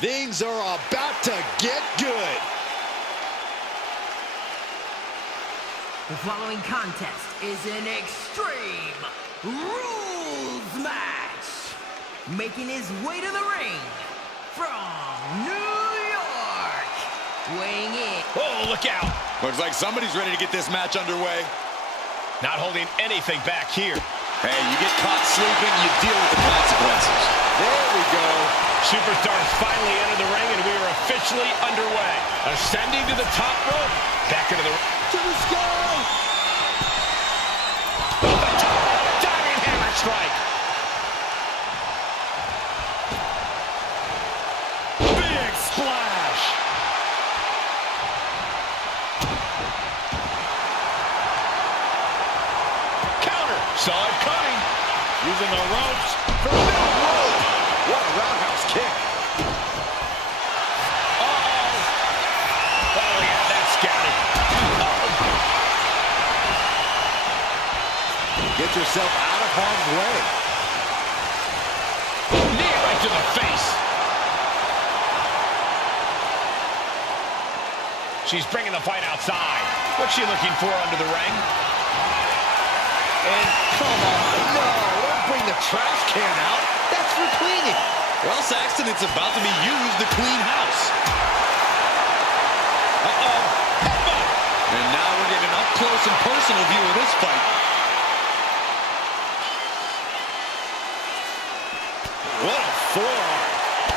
Things are about to get good. The following contest is an Extreme Rules match. Making his way to the ring from New York, weighing in. Oh, look out. Looks like somebody's ready to get this match underway. Not holding anything back here. Hey, you get caught sleeping, you deal with the consequences. There we go. Superstars finally enter the ring, and we are officially underway. Ascending to the top rope. Back into the ring. To the sky! Diving hammer strike. Big splash! Counter. Saw it coming. Using the ropes for the middle rope. What a roundhouse kick. Uh-oh. Oh, yeah, that's scouted. Get yourself out of harm's way. Knee right to the face. She's bringing the fight outside. What's she looking for under the ring? And come on, no, don't bring the trash can out. That's for cleaning. Well, Saxton, it's about to be used to clean house. Uh-oh, headbutt. And now we're getting an up-close and personal view of this fight. What a forearm.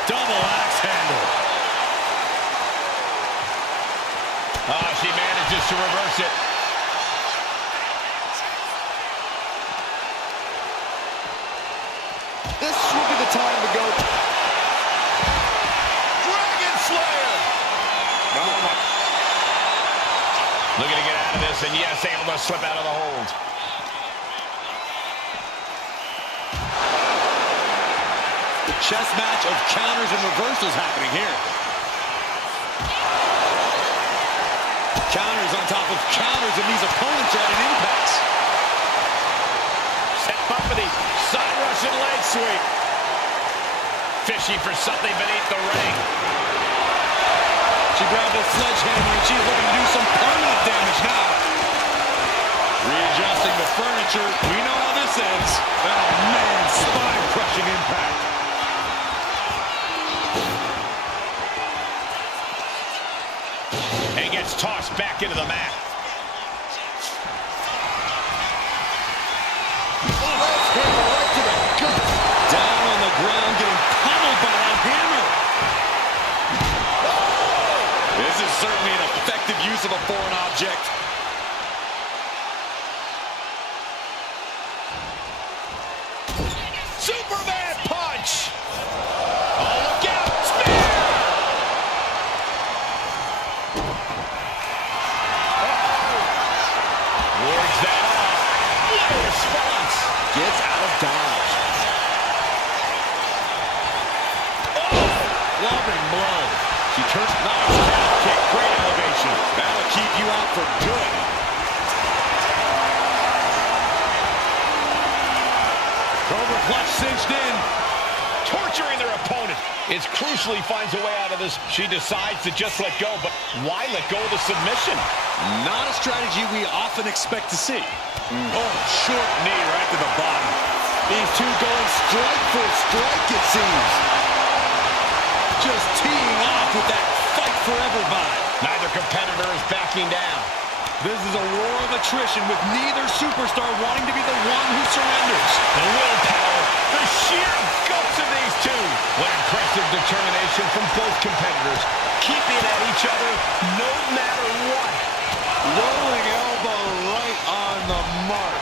Double axe handle. Oh, she manages to reverse it. This will be the time to go. Dragon Slayer! Looking to get out of this, and yes, able to slip out of the hold. Chess match of counters and reversals happening here. Counters on top of counters, and these opponents are at an impasse. Set up for the side Russian leg sweep. Fishing for something beneath the ring. She grabbed a sledgehammer, and she's looking to do some permanent damage now. Readjusting the furniture. We know how this ends. Oh, man, spine-crushing impact. And gets tossed back into the mat. Left hammer right to the gut. Down on the ground, getting pummeled by that hammer. Oh! This is certainly an effective use of a foreign object. Superman punch! Oh, look out! Spear! Wards that off. What a response! Gets out of dodge. Loving blow. She turns. Nice calf kick. Great elevation. That'll keep you out for good. Cobra clutch cinched in. Torturing their opponent. It's crucial he finds a way out of this. She decides to just let go, but why let go of the submission? Not a strategy we often expect to see. Oh, short knee right to the body. These two going strike for strike, it seems. Just teeing off with that fight forever vibe. Neither competitor is backing down. This is a war of attrition with neither superstar wanting to be the one who surrenders. The willpower, the sheer guts of these two. What impressive determination from both competitors. Keeping at each other no matter what. Rolling elbow right on the mark.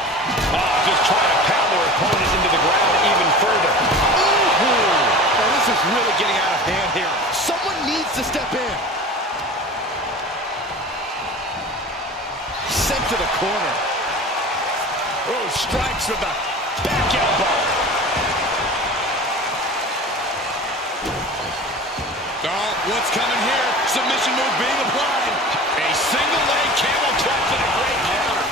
Oh, just trying to pound their opponent into the ground even further. Ooh. Oh, this is really getting out of hand here. Someone needs to step in. Sent to the corner. Oh, strikes with the Back elbow. Oh, what's coming here? Submission move being applied. A single leg camel clutch and a great counter.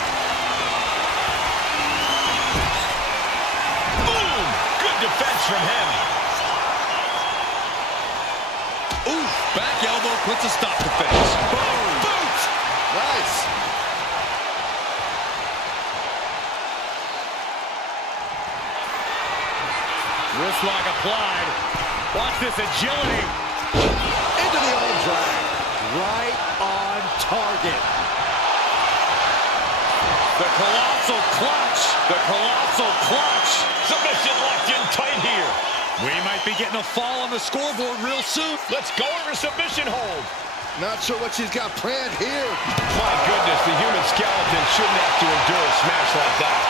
Boom! Good defense from him. log applied. Watch this agility. Into the arm drag. Right on target. The colossal clutch. The colossal clutch. Submission locked in tight here. We might be getting a fall on the scoreboard real soon. Let's go over submission hold. Not sure what she's got planned here. My goodness, the human skeleton shouldn't have to endure a smash like that.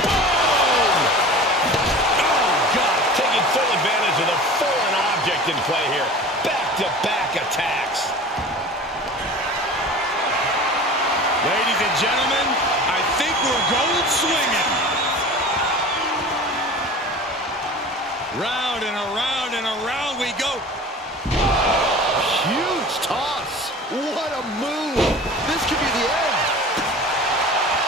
Boom! Oh, God. Taking full advantage of the foreign object in play here. Back-to-back attacks. Ladies and gentlemen, I think we're going swinging. Round and around we go. Huge toss. What a move. This could be the end.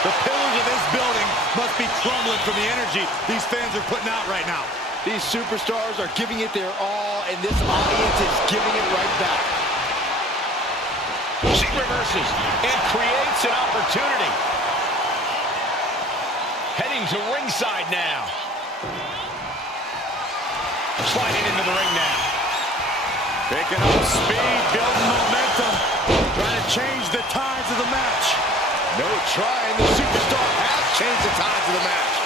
The pillars of this building must be crumbling from the energy these fans are putting out right now. These superstars are giving it their all, and this audience is giving it right back. She reverses and creates an opportunity. Heading to ringside now. Sliding into the ring now. Picking up speed, building momentum. Trying to change the tides of the match. No trying. The superstar has changed the tides of the match.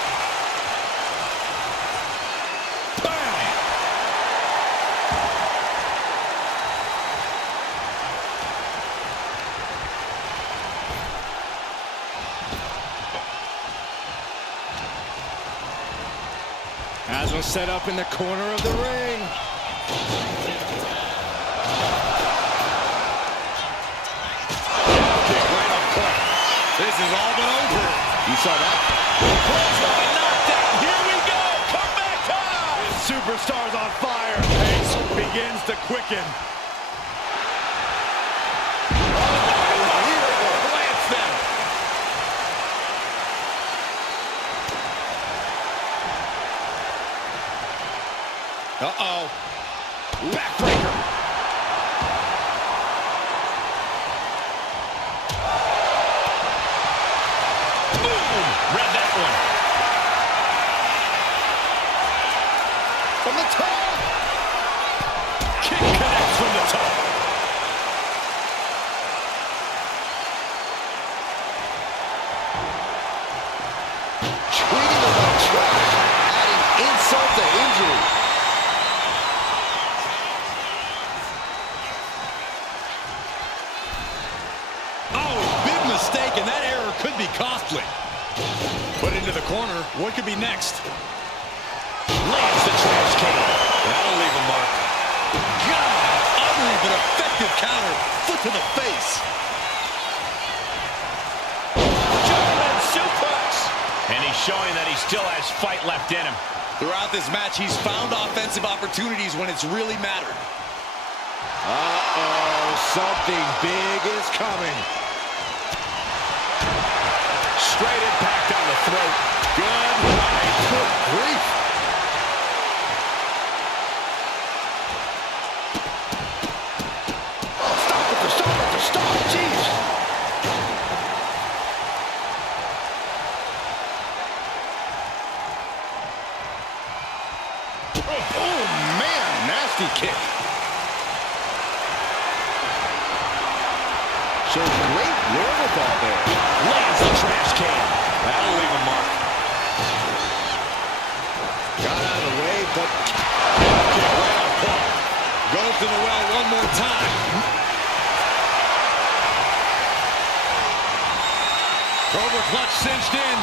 Bam! As was set up in the corner of the ring. Kick right up front. This is all but over. You saw that? Clothesline knockdown. Here we go. Comeback time. This superstar's on fire. Pace begins to quicken. Glance them. Uh-oh. Backbreaker. Boom. Read that one. From the top. Kick connects from the top. Treating him like trash, adding insult to injury. Oh, big mistake, and that error could be costly. Put into the corner. What could be next? Lands the trash can. That'll leave a mark. God, ugly but effective counter. Foot to the face. German suplex. And he's showing that he still has fight left in him. Throughout this match, he's found offensive opportunities when it's really mattered. Uh-oh, something big is coming. Straight impact on the throat. Good night. Good grief. Oh, stop it, stop. Jeez. Oh, man, nasty kick. Shows great wherewithal there. Lands the trash can. That'll leave a mark. Got out of the way, but kick right on point. Goes to the well one more time. Cobra clutch cinched in.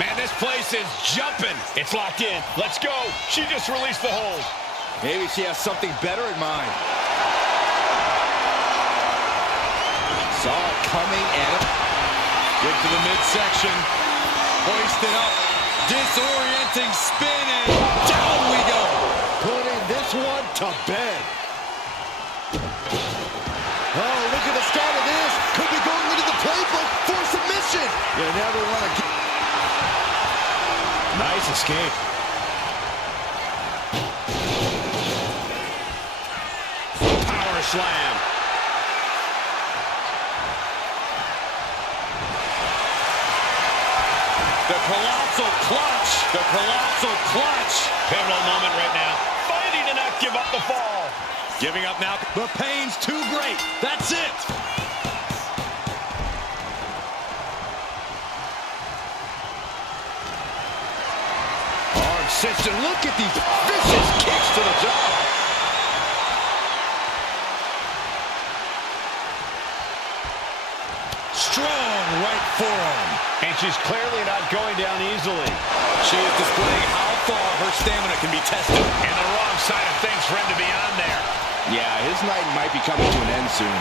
Man, this place is jumping. It's locked in. Let's go. She just released the hold. Maybe she has something better in mind. Saw it coming and get to the midsection. Hoisted up. Disorienting spin and down we go. Putting this one to bed. Oh, look at the start of this. Could be going into the playbook for submission. You never want to get... Nice escape. Power slam. The colossal colossal clutch. The colossal clutch. Pivotal moment right now. Fighting to not give up the fall. Giving up now. The pain's too great. That's it. Arm cinched, and look at these vicious kicks to the jaw. Strong right forearm. And she's clearly not going down easily. She is displaying how far her stamina can be tested. And the wrong side of things for him to be on there. Yeah, his night might be coming to an end soon.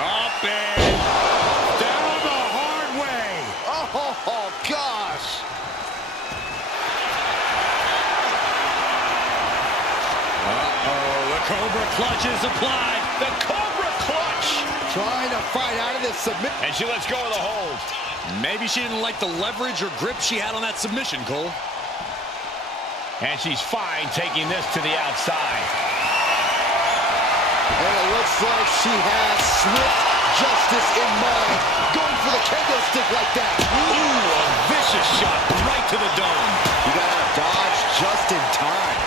Up and down the hard way. Oh, gosh. Uh-oh, the Cobra clutch is applied. The Cobra clutch. Trying to fight out of this submission. And she lets go of the hold. Maybe she didn't like the leverage or grip she had on that submission, Cole. And she's fine taking this to the outside. And it looks like she has swift justice in mind. Going for the kendo stick like that. Ooh, a vicious shot right to the dome. You gotta dodge just in time.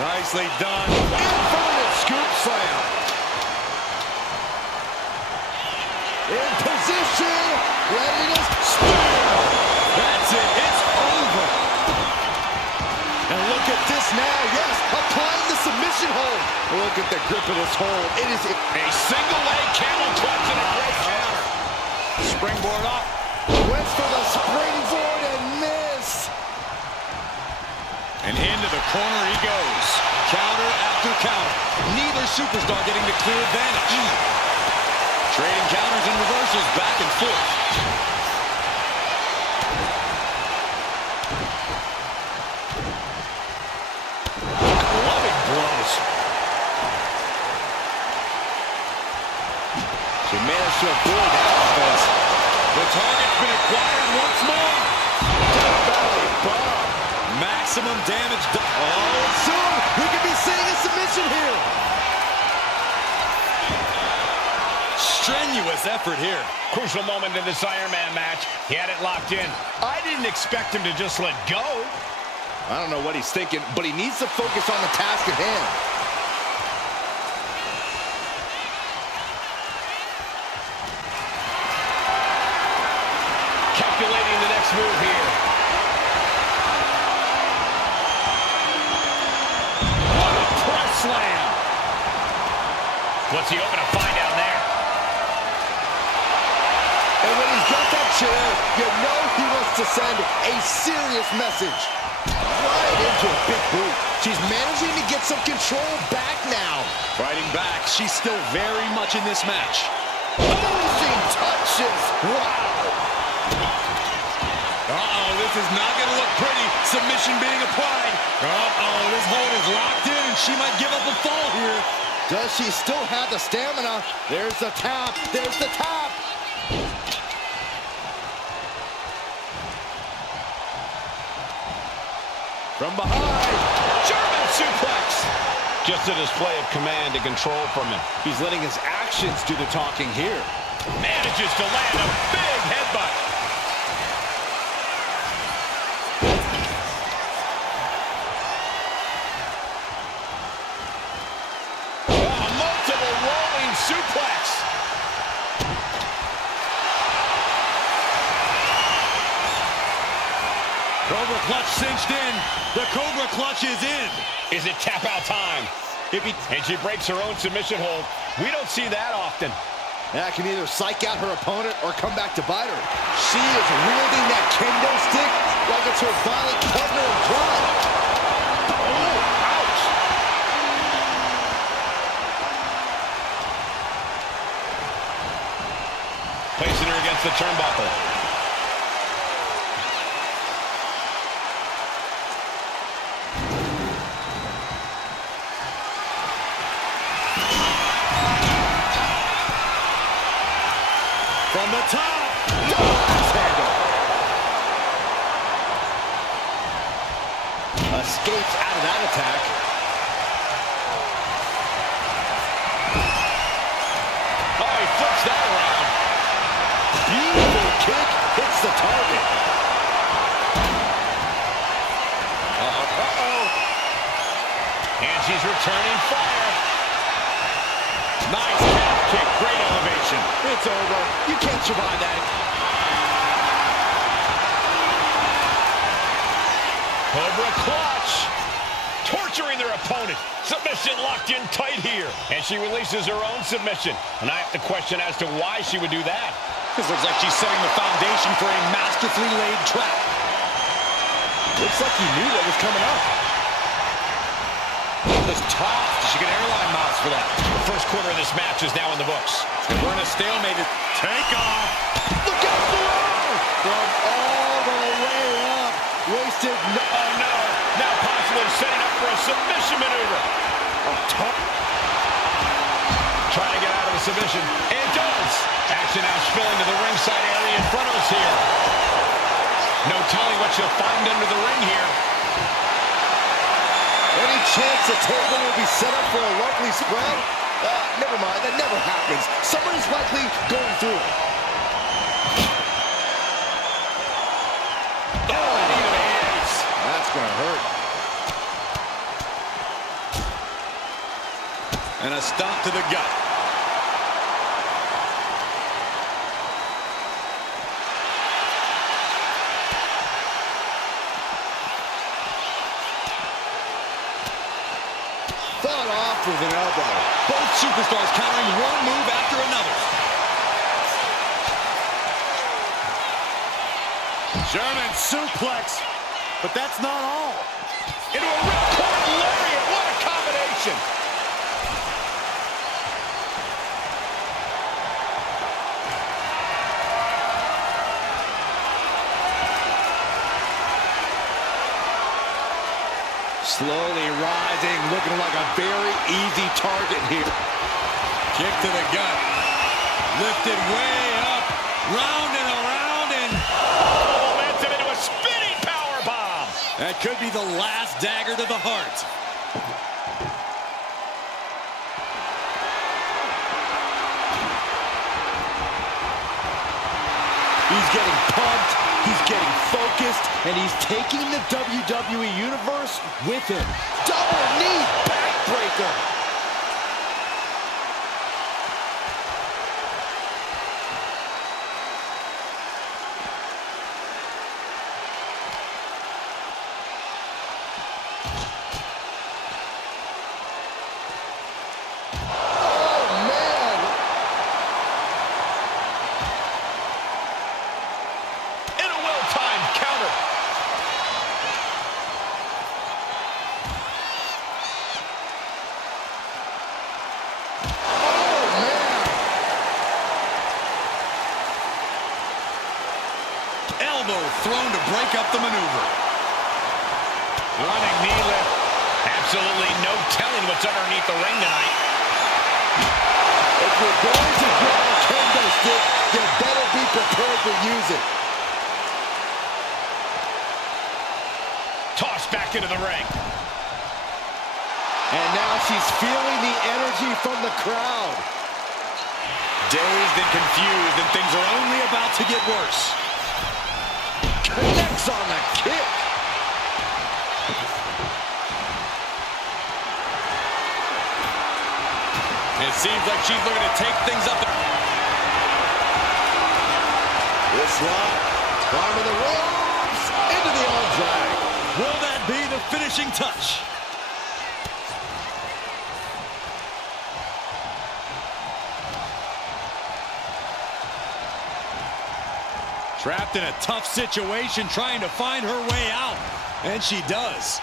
Nicely done. Inverted scoop slam. In position. Ready to spin. That's it. It's over. And look at this now. Yes, applying the submission hold. Look at the grip of this hold. It is A single leg camel clutch and a great counter. Springboard up. went for the springboard and missed. And into the corner he goes. Counter after counter. Neither superstar getting the clear advantage. Trading counters and reversals back and forth. Clubbing blows. She managed to avoid that offense. The target's been acquired once more. Death Valley bomb. Maximum damage done. Oh, soon we could be seeing a submission here. Strenuous effort here. Crucial moment in this Iron Man match. He had it locked in. I didn't expect him to just let go. I don't know what he's thinking, but he needs to focus on the task at hand. Calculating the next move here. What a press slam. What's he hoping to find down there? And when he's got that chair, you know he wants to send a serious message. Right into a big boot. She's managing to get some control back now. Fighting back, she's still very much in this match. Amazing touches. Wow. Uh-oh, this is not going to look pretty. Submission being applied. Uh-oh, this hold is locked in, and she might give up a fall here. Does she still have the stamina? There's the tap. There's the tap. From behind. German suplex. Just a display of command and control from him. He's letting his actions do the talking here. Manages to land a big headbutt. A multiple rolling suplex. Cobra clutch cinched in. The Cobra clutch is in. Is it tap out time? And she breaks her own submission hold. We don't see that often. That can either psych out her opponent or come back to bite her. She is wielding that kendo stick like it's her violent partner in crime. Oh, ouch. Placing her against the turnbuckle. From the top. Handle. Escapes out of that attack. And she's returning fire. Nice calf kick, great elevation. It's over. You can't survive that. Cobra clutch. Torturing their opponent. Submission locked in tight here. And she releases her own submission. And I have to question as to why she would do that. This looks like she's setting the foundation for a masterfully laid trap. Looks like he knew what was coming up. This tossed. She get airline miles for that. The first quarter of this match is now in the books. We're in a stalemate. Take off. Look out below! From all the way up. Wasted no... Oh, no. Now possibly setting up for a submission maneuver. Trying to get out of the submission. And does. Action now spilling to the ringside area in front of us here. No telling what she'll find under the ring here. Any chance the table will be set up for a lovely spread? Never mind, that never happens. Somebody's likely going through it. Oh, knee to the hands. That's gonna hurt. And a stomp to the gut. Fought off with an elbow. Both superstars countering one move after another. German suplex. But that's not all. Into a ripcord lariat. What a combination. Slowly rising, looking like a very easy target here. Kick to the gut. Lifted way up. Round and around and... Momentum into a spinning powerbomb. That could be the last dagger to the heart. He's getting pumped, he's getting focused, and he's taking the WWE Universe with him. Double knee backbreaker. Elbow thrown to break up the maneuver. Running knee lift. Absolutely no telling what's underneath the ring tonight. If you're going to grab a kendo stick, you better be prepared to use it. Tossed back into the ring. And now she's feeling the energy from the crowd. Dazed and confused, and things are only about to get worse. Connects on the kick. It seems like she's looking to take things up. This lock, climbing the ropes, into the arm drag. Will that be the finishing touch? Trapped in a tough situation, trying to find her way out. And she does.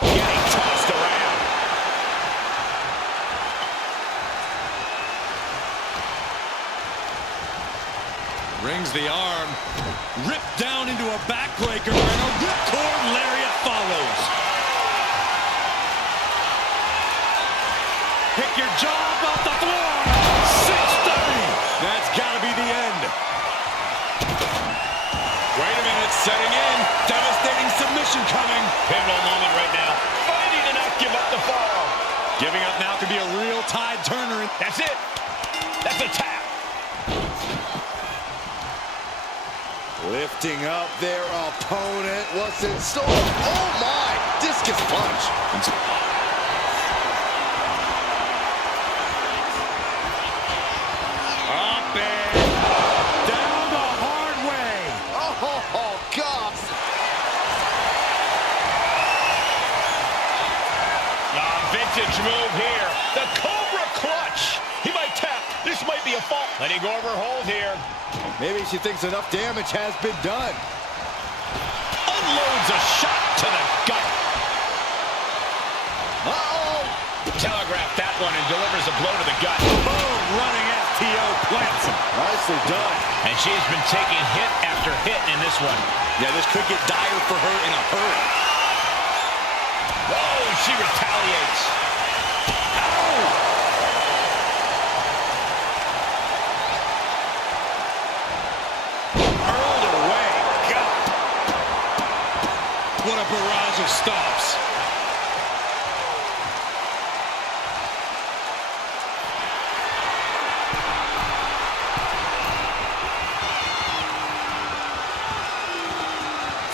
Getting tossed around. Rings the arm. Ripped down into a backbreaker, and a ripcord lariat follows. Pick your jaw off the floor. 630. That's got to be the end. Wait a minute, setting in. Devastating submission coming. Pivotal moment right now. Fighting to not give up the fall. Giving up now could be a real tide turner. That's it. That's a tap. Lifting up their opponent. What's in store? Oh my! Discus punch. Up and down the hard way. Oh, God. Vintage move here. The Cobra Clutch. He might tap. This might be a fall. Letting go of her hold here. Maybe she thinks enough damage has been done. Unloads a shot to the gut. Uh-oh. Telegraphed that one and delivers a blow to the gut. Boom, running STO plants him. Nicely done. And she's been taking hit after hit in this one. Yeah, this could get dire for her in a hurry. Whoa, she retaliates. Ow! What a barrage of stops.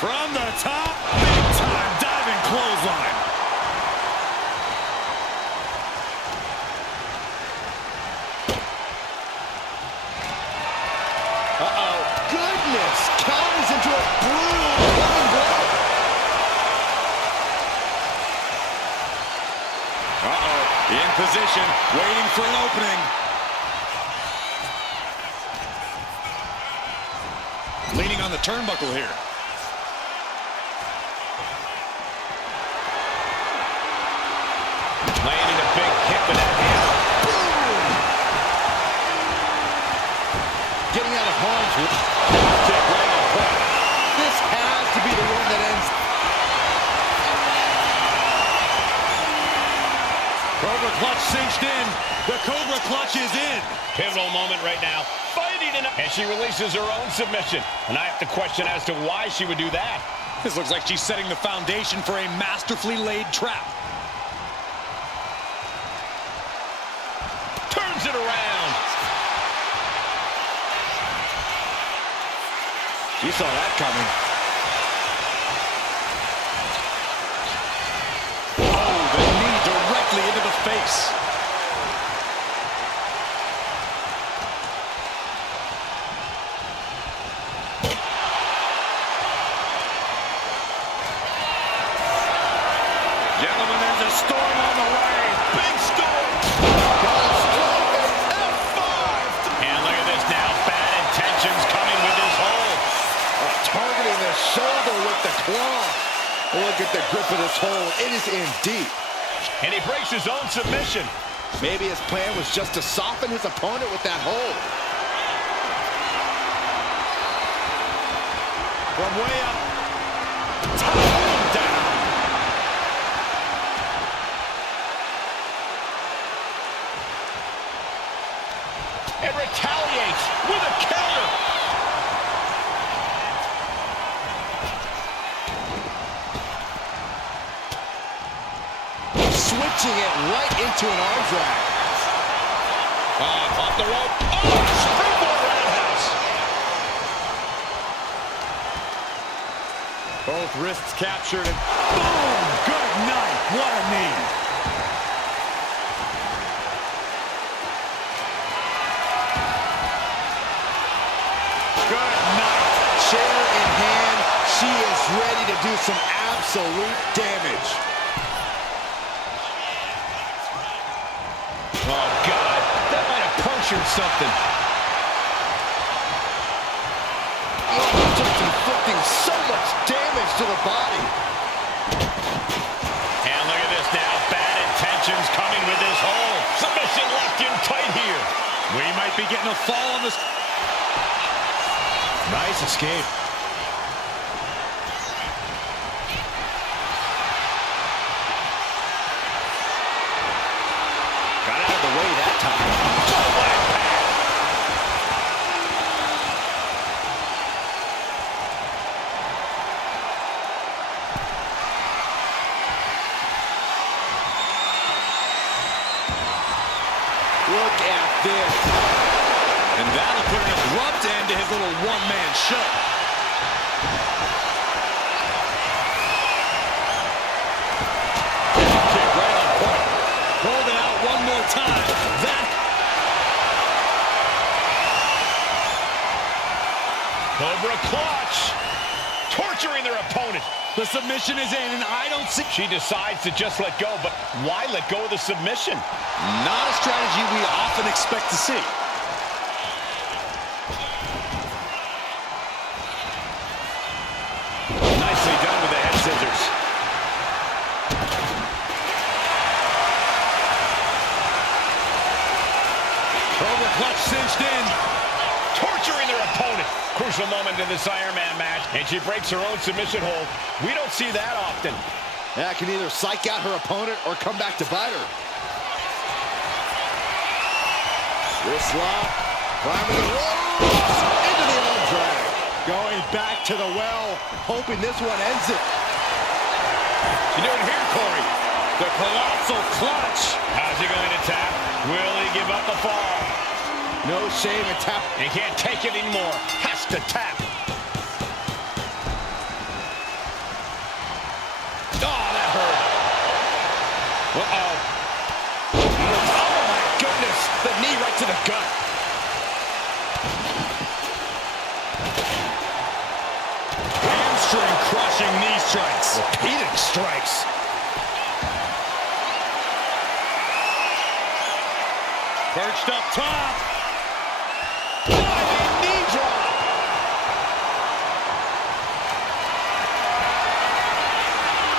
From the top, big time diving clothesline. Uh-oh. Goodness. Counters into a brutal running blow. In position, waiting for an opening. Leaning on the turnbuckle here. Landing a big hit with that hammer. Boom. Getting out of harm's way. Kick right on point. This has to be the one that ends. Cobra Clutch cinched in. The Cobra Clutch is in. Pivotal moment right now. Fighting it up. And she releases her own submission. And I have to question as to why she would do that. This looks like she's setting the foundation for a masterfully laid trap. Turns it around. You saw that coming. Oh, the knee directly into the face. Gentlemen, there's a storm on the way. Big storm. And look at this now. Bad intentions coming with this hold. Targeting the shoulder with the claw. Look at the grip of this hold. It is in deep. And he breaks his own submission. Maybe his plan was just to soften his opponent with that hold. From way up. Top down. And retaliates with a counter. Switching it right into an arm drag. Off the rope. Oh, springboard roundhouse. Both wrists captured and boom! Good night. What a knee. Good night. Chair in hand. She is ready to do some absolute damage. Oh, God. That might have punctured something. Oh, just inflicting so much damage to the body. And look at this now. Bad intentions coming with this hold. Submission locked in tight here. We might be getting a fall on this. Nice escape. Got out of the way that time. Look at this. And that'll put an abrupt end to his little one-man show. Cobra clutch. Torturing their opponent. The submission is in, and I don't see... She decides to just let go, but why let go of the submission? Not a strategy we often expect to see. Nicely done with the head scissors. Cobra clutch cinched in. Torturing their opponent. Crucial moment in this Iron Man match, and she breaks her own submission hold. We don't see that often. That can either psych out her opponent or come back to bite her. Wrist lock, climbing the ropes, into the arm drag. Going back to the well, hoping this one ends it. You do it here, Corey. The colossal clutch. How's he going to tap? Will he give up the fall? No shame in tap. He can't take it anymore. Has to tap. Oh, that hurt. Uh-oh. Oh, my goodness. The knee right to the gut. Hamstring crushing knee strikes. Repeated strikes. Perched up top. Knee drop.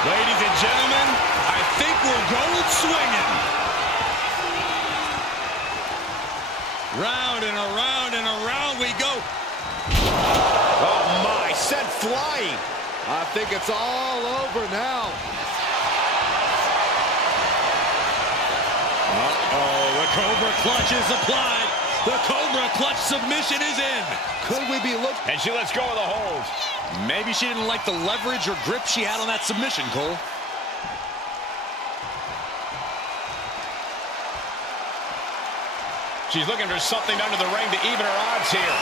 Ladies and gentlemen, I think we're going swinging. Round and around we go. Oh, my. Sent flying. I think it's all over now. Uh-oh, the Cobra clutch is applied. The Cobra clutch submission is in. Could we be looking? And she lets go of the hold. Maybe she didn't like the leverage or grip she had on that submission, Cole. She's looking for something under the ring to even her odds here.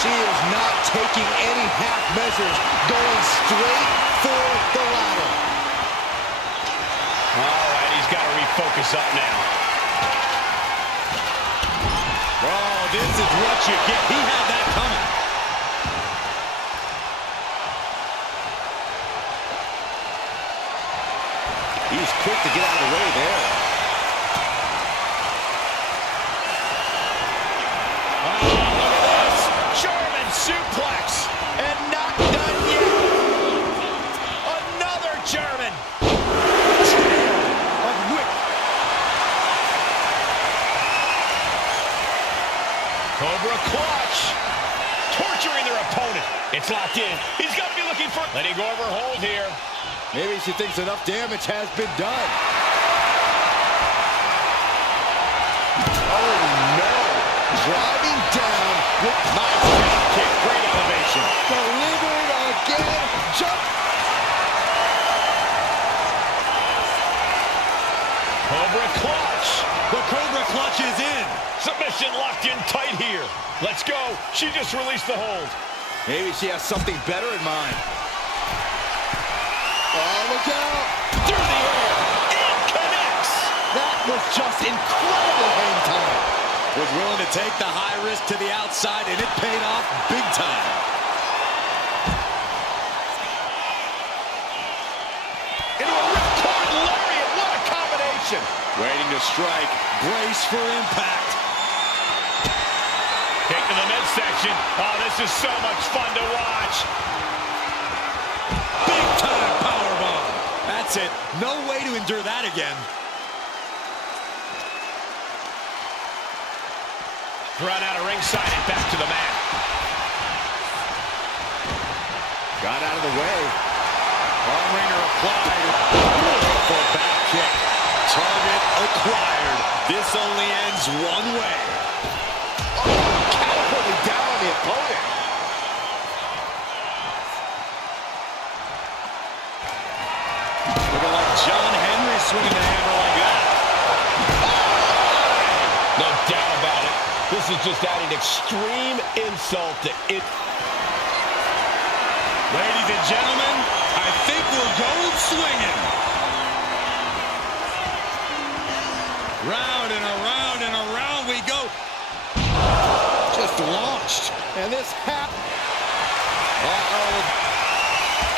She is not taking any half measures, going straight for the ladder. All right, he's got to refocus up now. Oh, this is what you get. He had that coming. He's quick to get out of the way there. Oh, look at this. German suplex. And not done yet. Another German. Of whip. Cobra clutch. Torturing their opponent. It's locked in. He's got to be looking for... Letting go of her hold here. Maybe she thinks enough damage has been done. Oh, no. Driving down with Nice drop kick. Great elevation. delivered again. Jump. Cobra clutch. The Cobra clutch is in. Submission locked in tight here. Let's go. She just released the hold. Maybe she has something better in mind. Oh, look out. Through the air. It connects. That was just incredible hang time. Was willing to take the high risk to the outside, and it paid off big time. Into a ripcord lariat. What a combination. Waiting to strike. Brace for impact. Kick to the midsection. Oh, this is so much fun to watch. Big time powerbomb. That's it. No way to endure that again. Run out of ringside and back to the mat. Got out of the way. Arm wringer applied. Beautiful back kick. Target acquired. This only ends one way. Catapulting down on the opponent. Looking like John Henry swinging the hammer like that. No doubt about it. This is just adding extreme insult to it. Ladies and gentlemen, I think we're going swinging. Round and around we go. Just launched. And this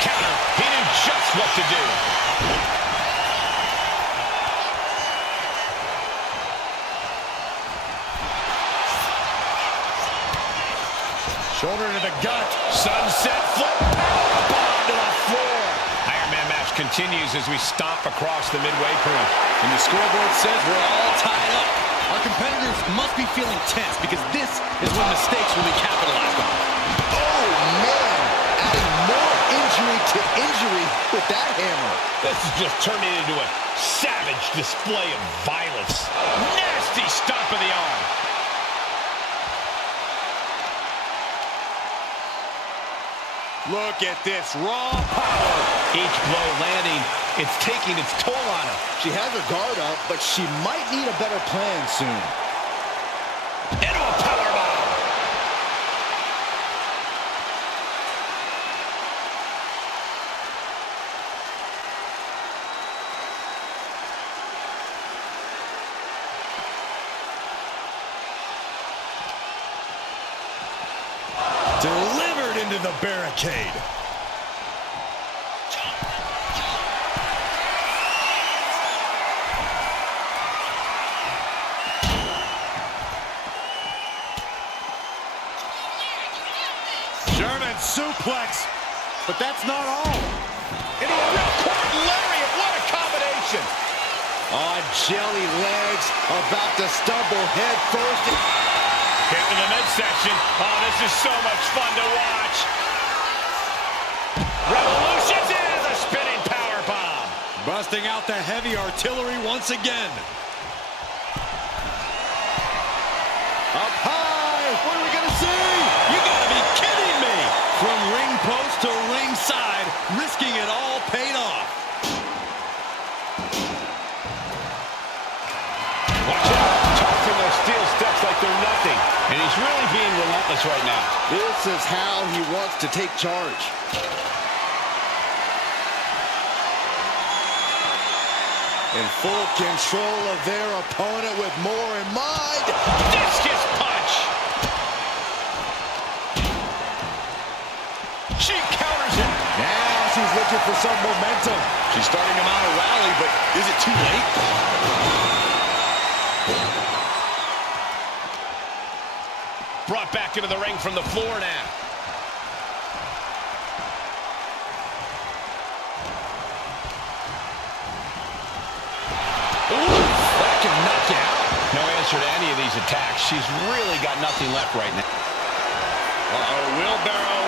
Counter. He knew just what to do. Shoulder to the gut. Sunset flip. Powerbomb to the floor. Iron Man match continues as we stomp across the midway point. And the scoreboard says we're all tied up. Our competitors must be feeling tense because this is when mistakes will be capitalized on. Oh, man. Adding more injury to injury with that hammer. This is just turning into a savage display of violence. Nasty stomp of the arm. Look at this raw power. Each blow landing, it's taking its toll on her. She has her guard up, but she might need a better plan soon. Into a powerbomb. Delivered into the barricade. German suplex, but that's not all. Into a ripcord lariat. What a combination. On jelly legs, about to stumble head first. Hit in the midsection. Oh, this is so much fun to watch. Revolutions in the spinning power bomb. Busting out the heavy artillery once again. Up high. What are we going to see? You gotta be kidding me! From ring post to ringside, risking it all paid off. Watch out. Tossing those steel steps like they're nothing. And he's really being relentless right now. This is how he wants to take charge. In full control of their opponent with more in mind. Discus punch. She counters it. Now she's looking for some momentum. She's starting him out a rally, but is it too late? Brought back into the ring from the floor now. Ooh, that can knock you out. No answer to any of these attacks. She's really got nothing left right now. Uh-oh, wheelbarrow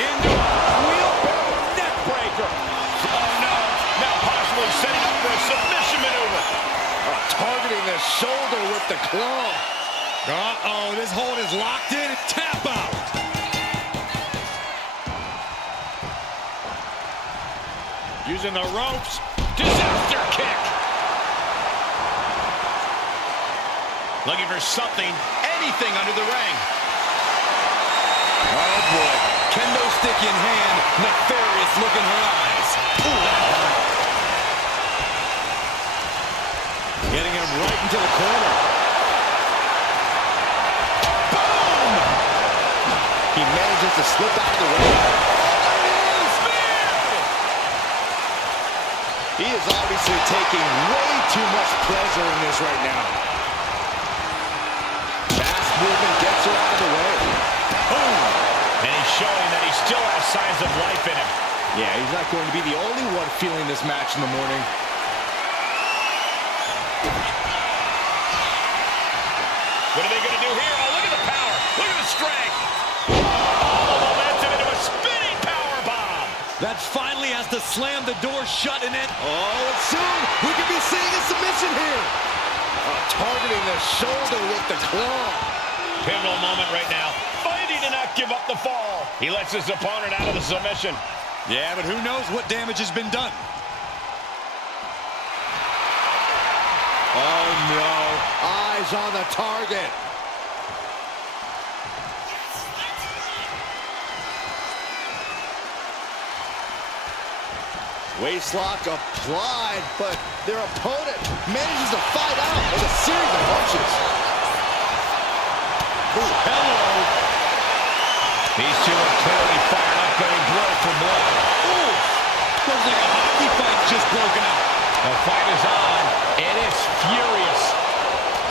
into a wheelbarrow neck breaker. Oh, no. Now possibly setting up for a submission maneuver. Targeting the shoulder with the claw. Uh-oh, this hold is locked in. Tap out. Using the ropes. Disaster kick. Looking for something, anything under the ring. Oh, boy. Kendo stick in hand. Nefarious look in her eyes. Ooh, that hurt. Getting him right into the corner. Boom! He manages to slip out of the way. He is obviously taking way too much pleasure in this right now. Fast movement gets her out of the way. Boom! And he's showing that he still has signs of life in him. Yeah, he's not going to be the only one feeling this match in the morning. What are they going to do here? Oh, look at the power. Look at the strength. All the momentum into a spinning power bomb. That finally has to slam the door shut in it. Oh, and soon we could be seeing a submission here. Targeting the shoulder with the claw. Pivotal moment right now. Fighting to not give up the fall. He lets his opponent out of the submission. Yeah, but who knows what damage has been done. Oh, no. Eyes on the target. Waistlock applied, but their opponent manages to fight out with a series of punches. Ooh, hello. These two are clearly fired up, going blow for blow. Ooh! Looks like a hockey fight just broken out. The fight is on, and it's furious.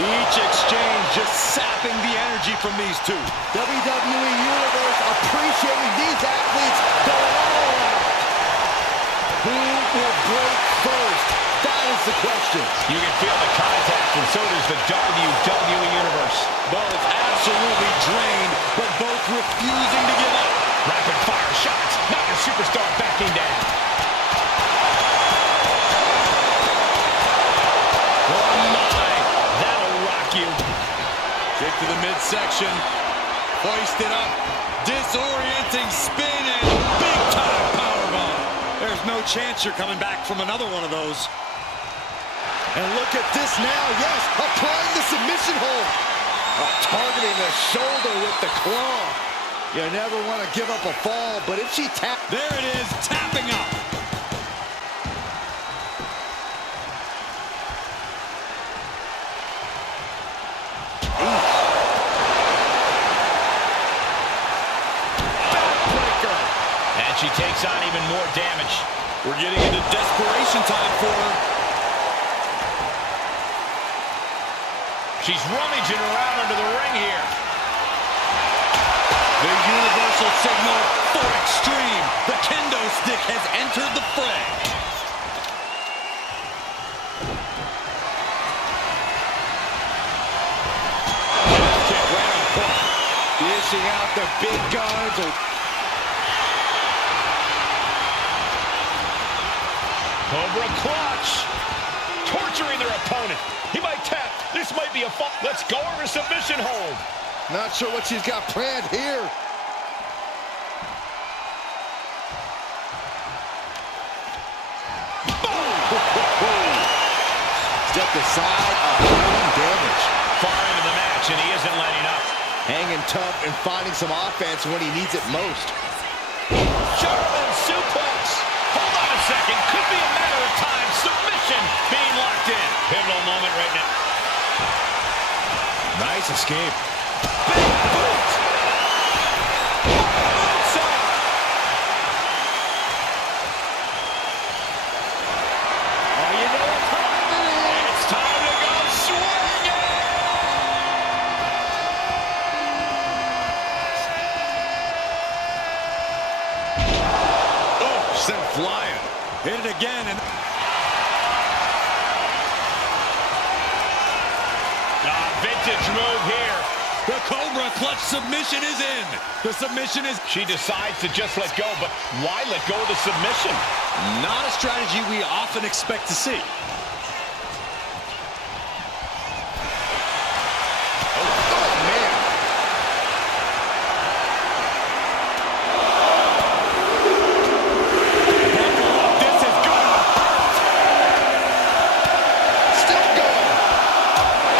Each exchange just sapping the energy from these two. WWE Universe appreciating these athletes going all out. Who will break first? That is the question. You can feel the contact, and so does the WWE Universe. Both absolutely drained, but both refusing to give up. Rapid fire shots. Not a superstar backing down. Oh my, that'll rock you. Kick to the midsection. Hoisted up. Disorienting spin and big time powerbomb. There's no chance you're coming back from another one of those. And look at this now, yes, applying the submission hold. Targeting the shoulder with the claw. You never want to give up a fall, but if she taps... There it is, tapping up. Backbreaker. And she takes on even more damage. We're getting into desperation time for her. She's rummaging around under the ring here. The universal signal for extreme. The kendo stick has entered the fray. Kick right on point. Dishing out the big guns. Cobra clutch. Torturing their opponent. He might tap. This might be a fall. Let's go over submission hold. Not sure what she's got planned here. Stepped aside, avoiding damage. Far into the match, and he isn't letting up. Hanging tough and finding some offense when he needs it most. German suplex. Hold on a second. Could be a matter of time. Submission being locked in. Pivotal moment right now. Nice escape. Big boot. Moonsault. Oh, you know what time it is. It's time to go swinging. Oh, sent flying. Hit it again and... Vintage move here. The Cobra clutch submission is in. The submission is... She decides to just let go, but why let go of the submission? Not a strategy we often expect to see. Oh, man. This is gonna hurt. Still going.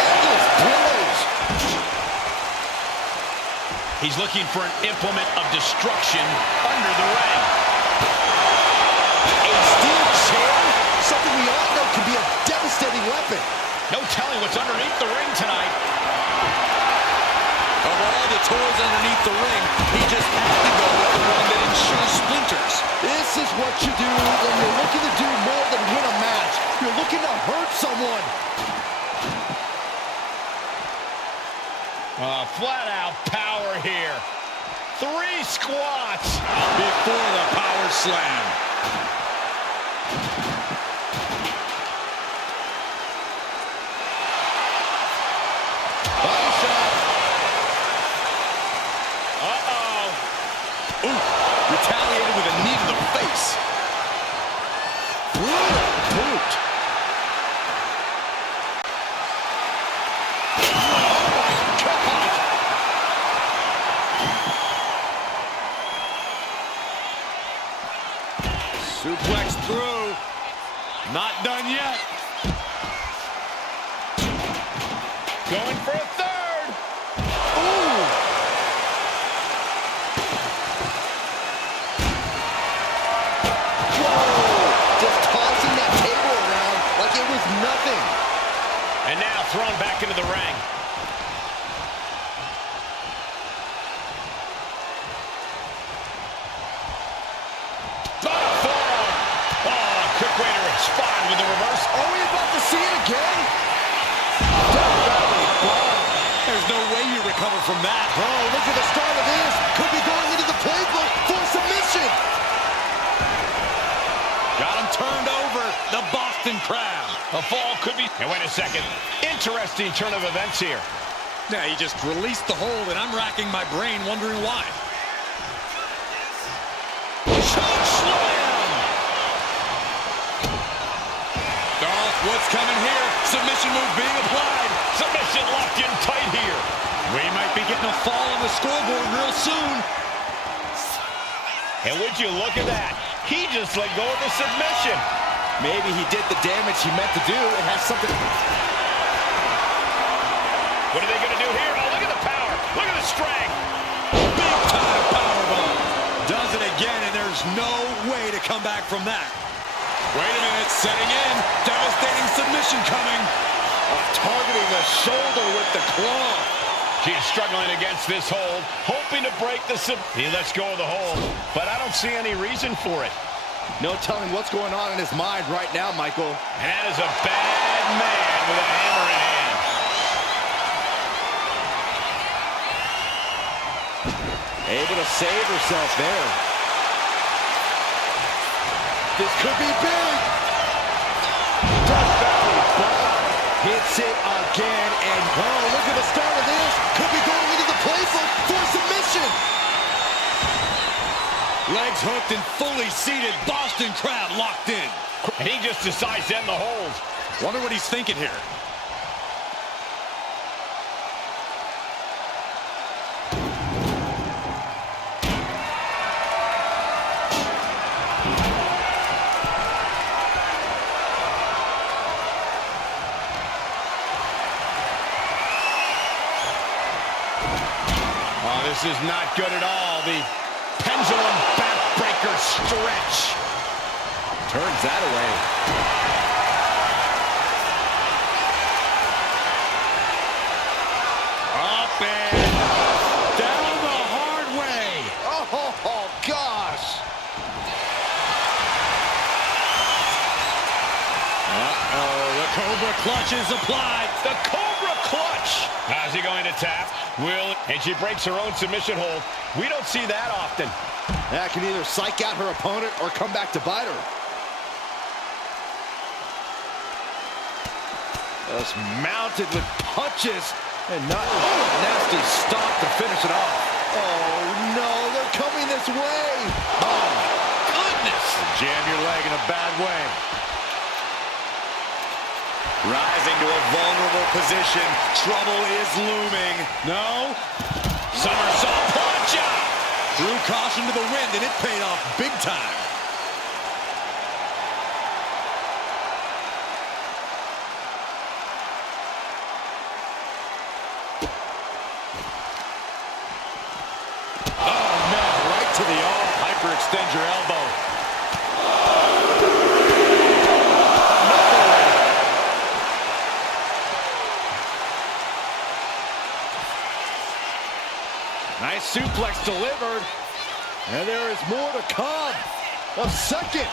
Endless blows. He's looking for an implement of destruction under the ring. A steel chair? Something we all know can be a devastating weapon. No telling what's underneath the ring tonight. Of all the toys underneath the ring, he just had to go with the one that ensures splinters. This is what you do when you're looking to do more than win a match. You're looking to hurt someone. Flat out power here. 3 squats. Before the power slam. Body shot. Uh-oh. Ooh, retaliated with a knee to the face. Boot. Suplex through. Not done yet. Going for a third. Ooh. Whoa. Just tossing that table around like it was nothing. And now thrown back into the ring. with the reverse. Are we about to see it again? There's no way you recover from that. Oh, look at the start of this. Could be going into the playbook for submission. Got him turned over. The Boston Crab. A fall could be... And wait a second. Interesting turn of events here. Yeah, he just released the hold, and I'm racking my brain wondering why. Choke slam! Oh, what's coming here? Submission move being applied. Submission locked in tight here. We might be getting a fall on the scoreboard real soon. And would you look at that? He just let go of the submission. Maybe he did the damage he meant to do and has something... What are they going to do here? Oh, look at the power. Look at the strength. Big time powerbomb. Does it again, and there's no way to come back from that. Wait a minute, setting in. Devastating submission coming. Targeting the shoulder with the claw. She's struggling against this hold, hoping to break the He lets go of the hold, but I don't see any reason for it. No telling what's going on in his mind right now, Michael. And that is a bad man with a hammer in hand. Able to save herself there. This could be big. Death Valley bomb. Hits it again, and oh, look at the start of this. Could be going into the playbook for submission. Legs hooked and fully seated. Boston Crab locked in. And he just decides to end the hold. Wonder what he's thinking here. This is not good at all. The pendulum backbreaker stretch. Turns that away. Up and down the hard way. Oh gosh. Uh-oh, the Cobra Clutch is applied. The Cobra Clutch. How's he going to tap? And she breaks her own submission hold. We don't see that often. That can either psych out her opponent or come back to bite her. Just mounted with punches and not a nasty stop to finish it off. Oh no, they're coming this way. Oh goodness. Jam your leg in a bad way. Rising to a vulnerable position. Trouble is looming. No. Somersault punch out. Threw caution to the wind, and it paid off big time. Oh, no. Right to the arm. Hyperextend your elbow. Nice suplex delivered. And there is more to come. A second.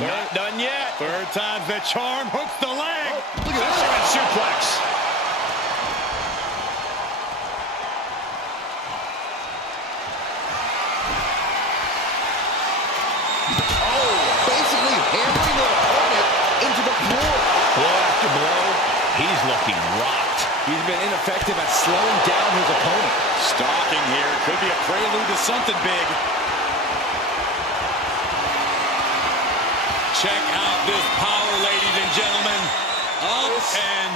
Not done yet. Third time's the charm. Hooks the leg. Oh, look at that. Fisherman suplex. Oh, basically hammering the opponent into the floor. Blow after blow. He's looking rocked. He's been ineffective at slowing down his opponent. Stalking here. Could be a prelude to something big. Check out this power, ladies and gentlemen. Up and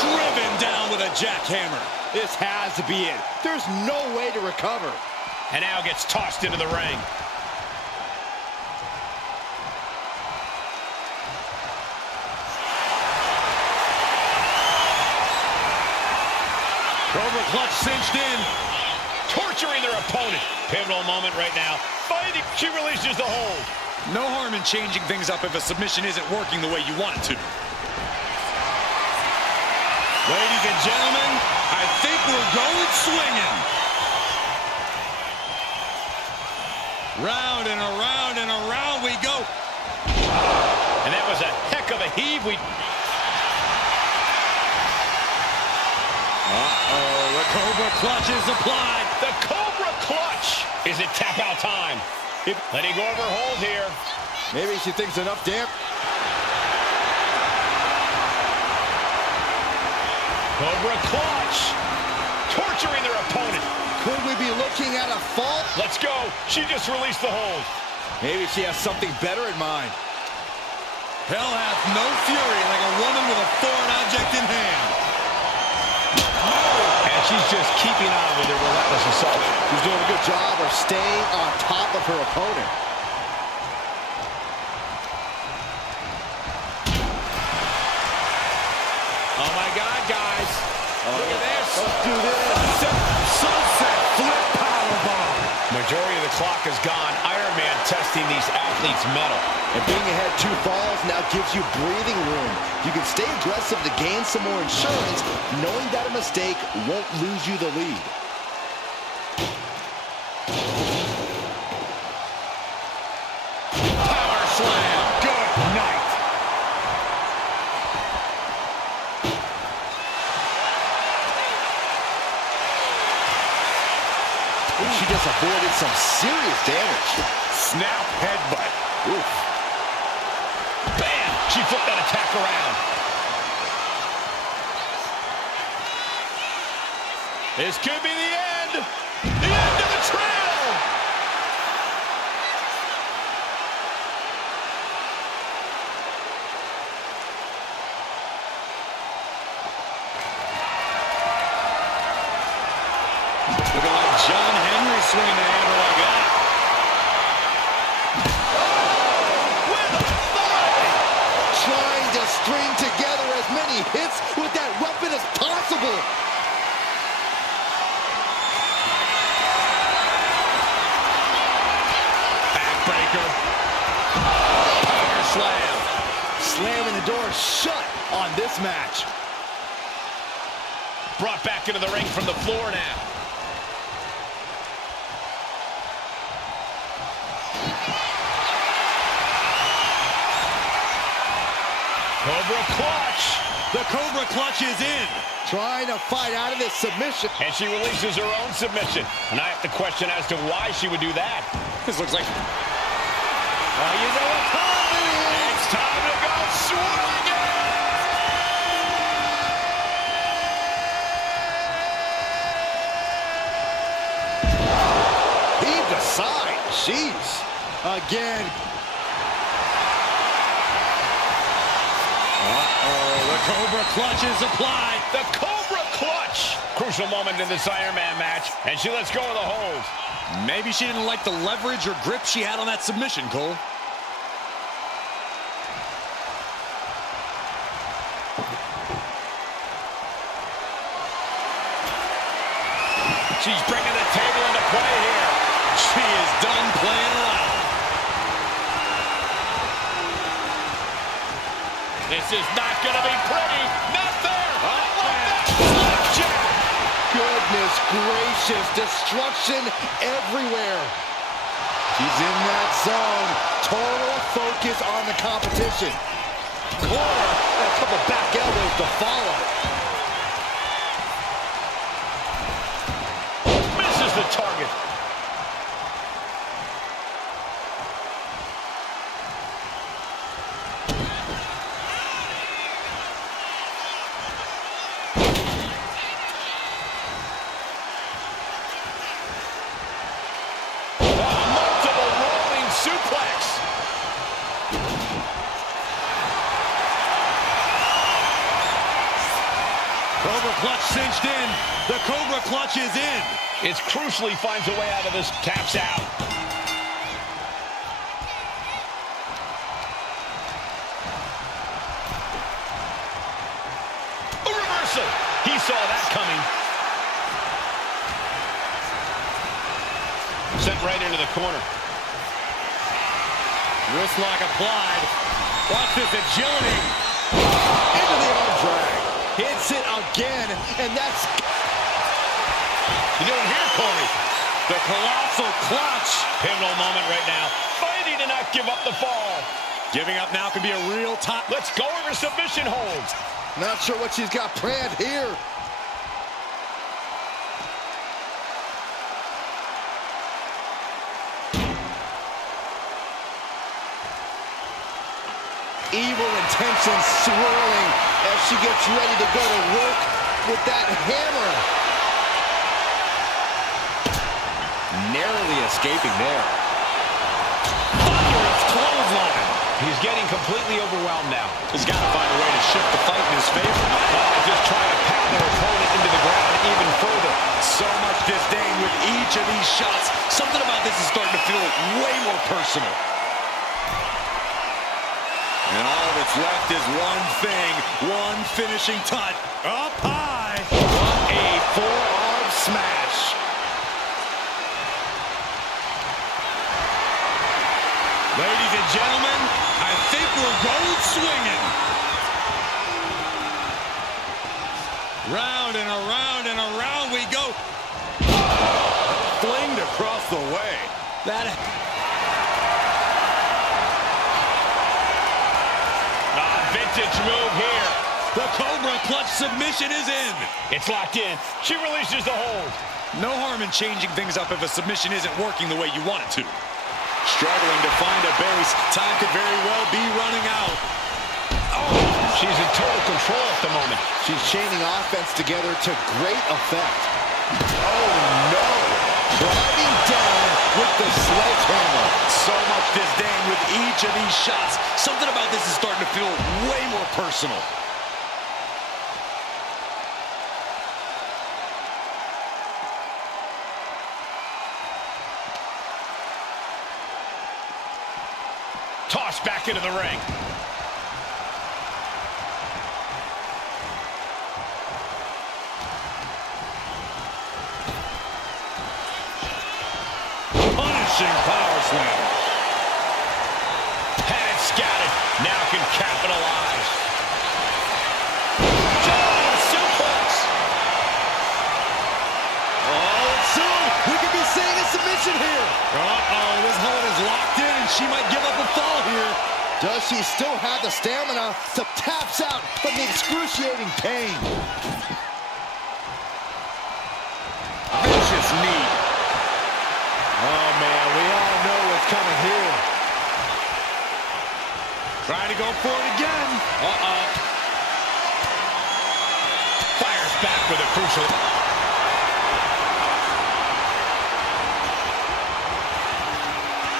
driven down with a jackhammer. This has to be it. There's no way to recover. And now gets tossed into the ring. Cobra Clutch cinched in. Torturing their opponent. Pivotal moment right now. Fighting. She releases the hold. No harm in changing things up if a submission isn't working the way you want it to. Ladies and gentlemen, I think we're going swinging. Round and around we go. And that was a heck of a heave. The Cobra Clutch is applied. The Cobra Clutch. Is it tap out time? Letting go of her hold here. Maybe she thinks enough damage. Cobra Clutch. Torturing their opponent. Could we be looking at a fall? Let's go. She just released the hold. Maybe she has something better in mind. Hell hath no fury like a woman with a foreign object in hand. And she's just keeping on with her relentless assault. She's doing a good job of staying on top of her opponent. Oh my God, guys. Look at this. Let's do this. Sunset flip powerbomb. Majority of the clock is gone. Iron Man testing these athletes' mettle. And being ahead 2 falls now gives you breathing room. You can stay aggressive to gain some more insurance, knowing that a mistake won't lose you the lead. Power slam. Good night. She just avoided some serious damage. Snap headbutt. Oof. Bam! She flipped that attack around. This could be the end. The end of the trail. Looking like John Henry swinging the hammer like that. Trying to string together as many hits with that weapon as possible. Backbreaker. Power slam. Slamming the door shut on this match. Brought back into the ring from the floor now. Cobra Clutch. The Cobra Clutch is in. Trying to fight out of this submission. And she releases her own submission. And I have to question as to why she would do that. This looks like... Well, you know what time it is. It's time to go swinging. Heave the side. Jeez. Again. The Cobra Clutch is applied. The Cobra Clutch. Crucial moment in this Iron Man match. And she lets go of the hold. Maybe she didn't like the leverage or grip she had on that submission, Cole. She's bringing the table into play here. She is done playing around. This is not going to be pretty. Not there. Slapjack. Goodness gracious. Destruction everywhere. She's in that zone. Total focus on the competition. Corner and a couple back elbows to follow. Misses the target. Multiple rolling suplex. Cobra Clutch cinched in. The Cobra Clutch is in. It crucially finds a way out of this. Taps out. A reversal. He saw that coming. Sent right into the corner. Wrist lock applied. Watch this agility. Into the arm drag. Hits it again, and that's... You doing here, Cody? The colossal clutch. Pivotal moment right now. Fighting to not give up the fall. Giving up now can be a real time. Let's go over submission holds. Not sure what she's got planned here. Evil intentions swirling as she gets ready to go to work with that hammer. Narrowly escaping there. Thunderous clothesline. He's getting completely overwhelmed now. He's got to find a way to shift the fight in his favor. Just trying to pound their opponent into the ground even further. So much disdain with each of these shots. Something about this is starting to feel way more personal. And all that's left is one thing, one finishing touch. Up high. What a forearm smash. Ladies and gentlemen, I think we're Rhodes swinging. Round and around and around we go. Flinged across the way. Vintage move here. The Cobra clutch submission is in. It's locked in. She releases the hold. No harm in changing things up if a submission isn't working the way you want it to. Struggling to find a base. Time could very well be running out. Oh, she's in total control at the moment. She's chaining offense together to great effect. Oh, no. Driving down with the sledgehammer. So much disdain with each of these shots. Something about this is starting to feel way more personal. Tossed back into the ring. Punishing power slam. Had it scouted. Now can capitalize. Giant suplex. Oh, soon we could be seeing a submission here. Uh-oh, this hold is locked in and she might give up a fall here. Does she still have the stamina to taps out from the excruciating pain? Vicious knee. Oh, man, we all know what's coming here. Trying to go for it again. Uh-oh. Fires back with a crucial.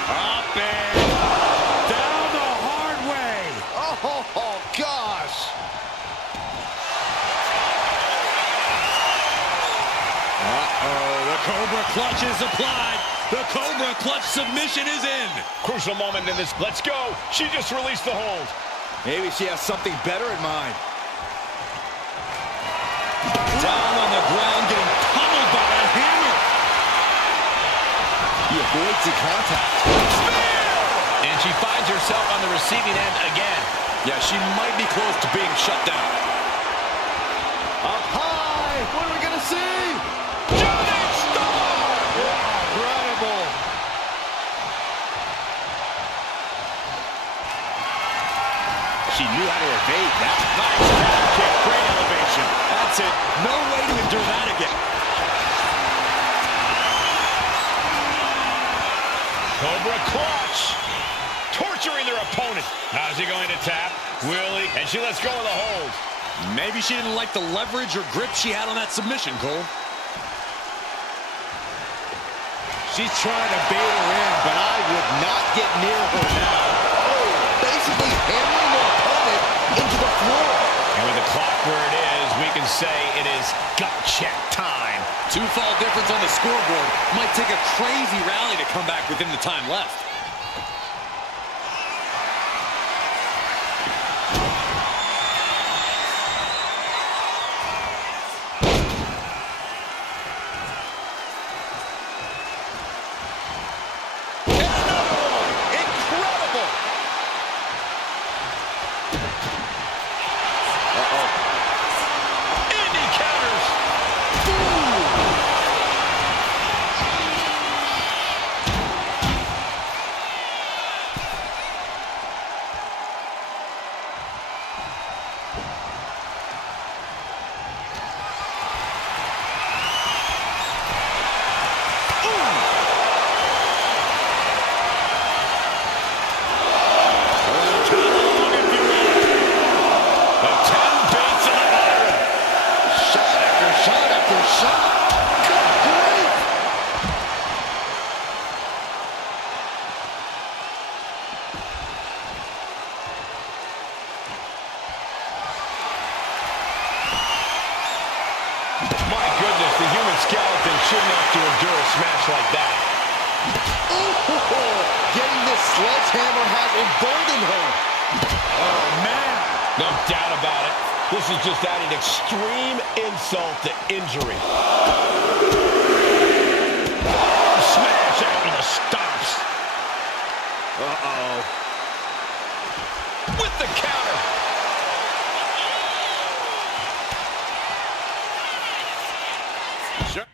Up and down the hard way. Oh, gosh. Uh-oh, the Cobra clutch is applied. The Cobra clutch submission is in. Crucial moment in this. Let's go. She just released the hold. Maybe she has something better in mind. Down on the ground, getting pummeled by that hammer. He avoids the contact. And she finds herself on the receiving end again. Yeah, she might be close to being shut down. Up high. What are we going to see? Shooting star! Incredible. She knew how to evade that. Nice drop kick, great elevation. That's it. No way to endure that again. Cobra clutch. Torturing their opponent. How's he going to tap? Will he? And she lets go of the hold. Maybe she didn't like the leverage or grip she had on that submission, Cole. She's trying to bait her in, but I would not get near her now. Oh, basically hammering her opponent into the floor. And with the clock where it is, we can say it is gut check time. 2-fall difference on the scoreboard. Might take a crazy rally to come back within the time left. endure a smash like that. Ooh, getting this sledgehammer has emboldened her. Oh, man. No doubt about it. This is just adding extreme insult to injury. Smash after the stops. Uh-oh. With the counter. Sure.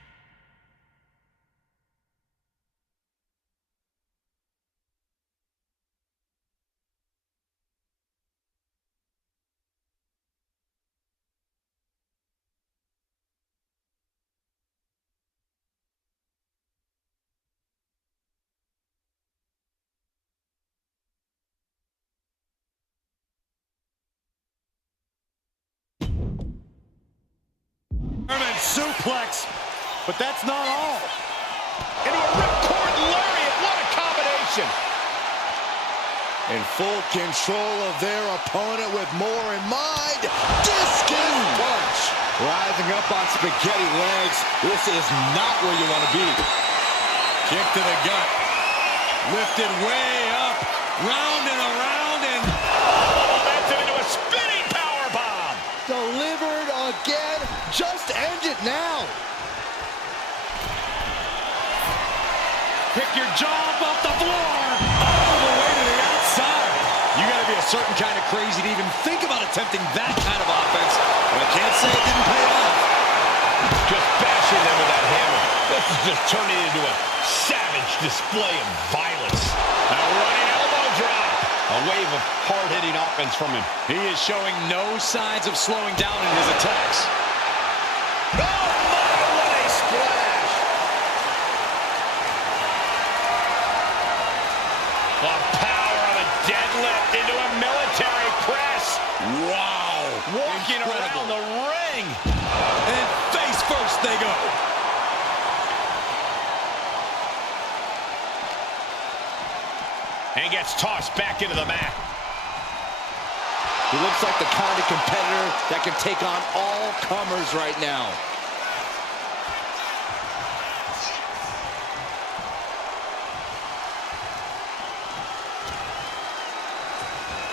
Suplex, but that's not all. Into a ripcord lariat. What a combination. In full control of their opponent with more in mind. Discus punch. Rising up on spaghetti legs. This is not where you want to be. Kick to the gut. Lifted way up. Round and around and... Oh, that's it into a spinning powerbomb. Delivered again. Just end it now. Pick your jaw off the floor. All the way to the outside. You got to be a certain kind of crazy to even think about attempting that kind of offense. But I can't say it didn't pay off. Just bashing them with that hammer. This is just turning into a savage display of violence. A running elbow drop. A wave of hard-hitting offense from him. He is showing no signs of slowing down in his attacks. Oh, my, what a splash. The power of a deadlift into a military press. Wow. Walking around the ring. And face first they go. And gets tossed back into the mat. He looks like the kind of competitor that can take on all comers right now.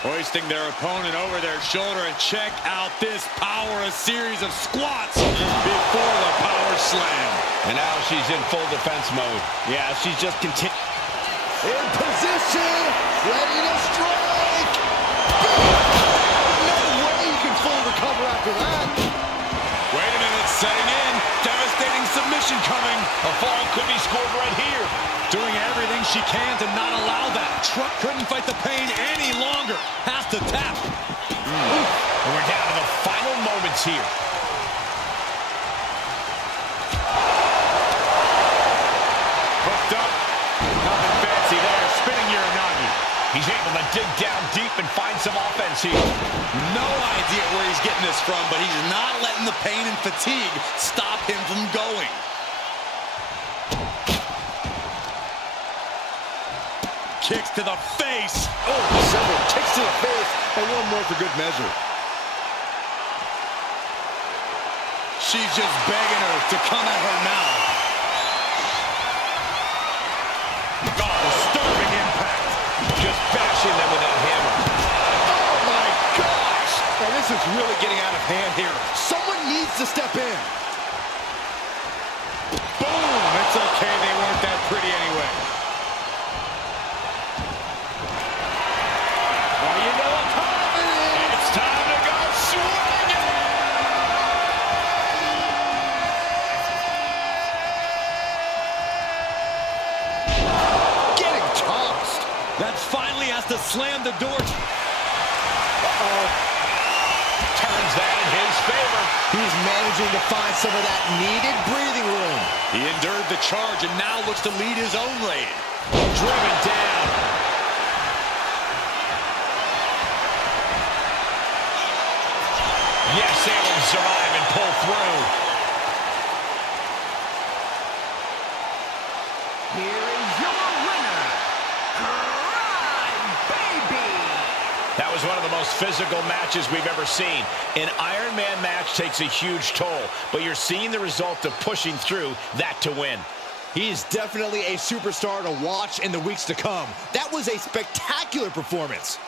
Hoisting their opponent over their shoulder, and check out this power, a series of squats before the power slam. And now she's in full defense mode. Yeah, she's just continuing. In position, ready to strike. No way you can fully recover after that. Wait a minute, setting in. Devastating submission coming. A fall could be scored right here. Doing everything she can to not allow that. Truck couldn't fight the pain any longer. Has to tap. And we're down to the final moments here. Hooked up. Nothing fancy there. Spinning Uranagi. He's able to dig down deep and find some offense here. No idea where he's getting this from, but he's not letting the pain and fatigue stop him from going. Kicks to the face. Oh, several kicks to the face, and one more for good measure. She's just begging her to come at her now. Oh, disturbing impact. Just bashing them with that hammer. Oh, my gosh. Now, this is really getting out of hand here. Someone needs to step in. Boom. It's okay. They weren't that pretty anyway. Oh, you know what time it is. It's time to go swinging. Getting tossed. That finally has to slam the door. Uh-oh. Turns that in his favor. He's managing to find some of that needed breathing room. He endured the charge and now looks to lead his own lane. Driven down. Yes, able to survive and pull through. Here is your winner, Baby. That was one of the most physical matches we've ever seen. An Iron Man match takes a huge toll, but you're seeing the result of pushing through that to win. He's definitely a superstar to watch in the weeks to come. That was a spectacular performance.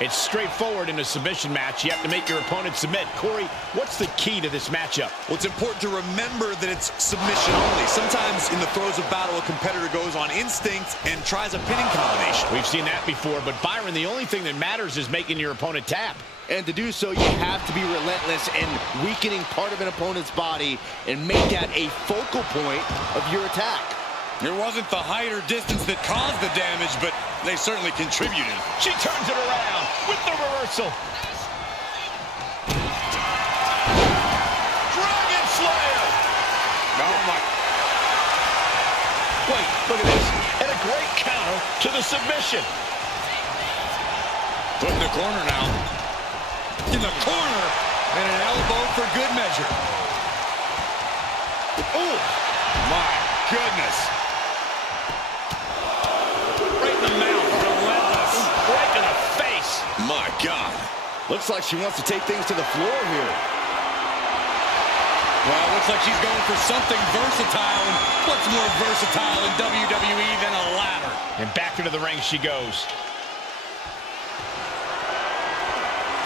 It's straightforward in a submission match. You have to make your opponent submit. Corey, what's the key to this matchup? Well, it's important to remember that it's submission only. Sometimes in the throes of battle, a competitor goes on instinct and tries a pinning combination. We've seen that before, but Byron, the only thing that matters is making your opponent tap. And to do so, you have to be relentless in weakening part of an opponent's body and make that a focal point of your attack. It wasn't the height or distance that caused the damage, but they certainly contributed. She turns it around with the reversal. Dragon Slayer! Oh, my. Wait, look at this. And a great counter to the submission. Put in the corner now. In the corner. And an elbow for good measure. Oh, my goodness. My God. Looks like she wants to take things to the floor here. Well, looks like she's going for something versatile. And what's more versatile in WWE than a ladder? And back into the ring she goes.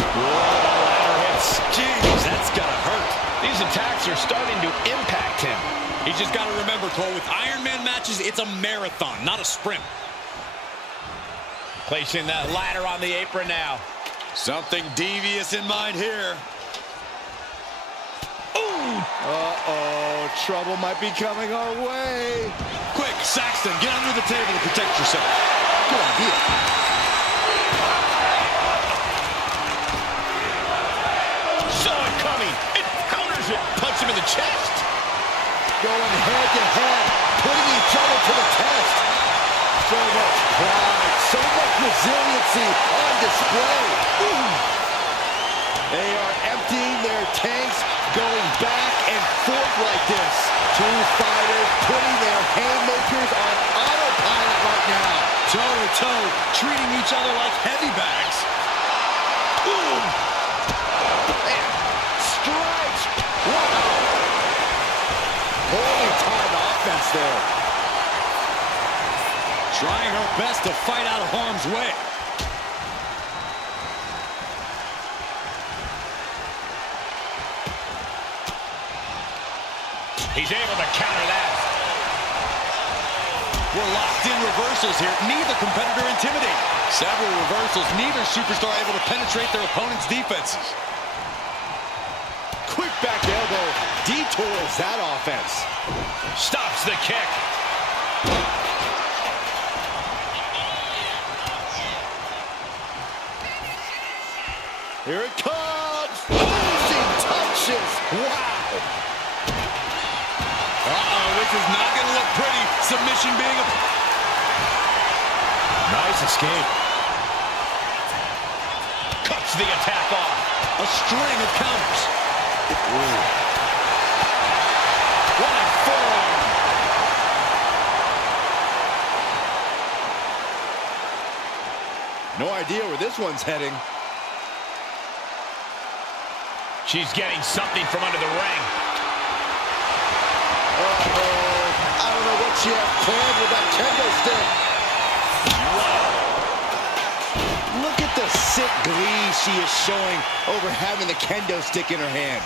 Whoa, ladder hits. Jeez, that's gotta hurt. These attacks are starting to impact him. He's just got to remember, Cole, with Iron Man matches, it's a marathon, not a sprint. Placing that ladder on the apron now. Something devious in mind here. Ooh! Uh-oh, trouble might be coming our way. Quick, Saxton, get under the table to protect yourself. Good idea. Saw it coming. It counters it. Punch him in the chest. Going head to head, putting each other to the test. So much pride, so much resiliency on display. Ooh. They are emptying their tanks, going back and forth like this. Two fighters putting their haymakers on autopilot right now. Toe to toe, treating each other like heavy bags. Ooh. And strikes. Wow. Holy timed offense there. Trying her best to fight out of harm's way. He's able to counter that. We're locked in reversals here. Neither competitor intimidated. Several reversals. Neither superstar able to penetrate their opponent's defenses. Quick back elbow detours that offense. Stops the kick. Here it comes. Losing touches. Wow. Uh-oh, we This is not going to look pretty. Submission being a... Nice escape. Cuts the attack off. A string of counters. Ooh. Running forearm. No idea where this one's heading. She's getting something from under the ring. Uh-oh. I don't know what she has planned with that kendo stick. Wow. Look at the sick glee she is showing over having the kendo stick in her hand.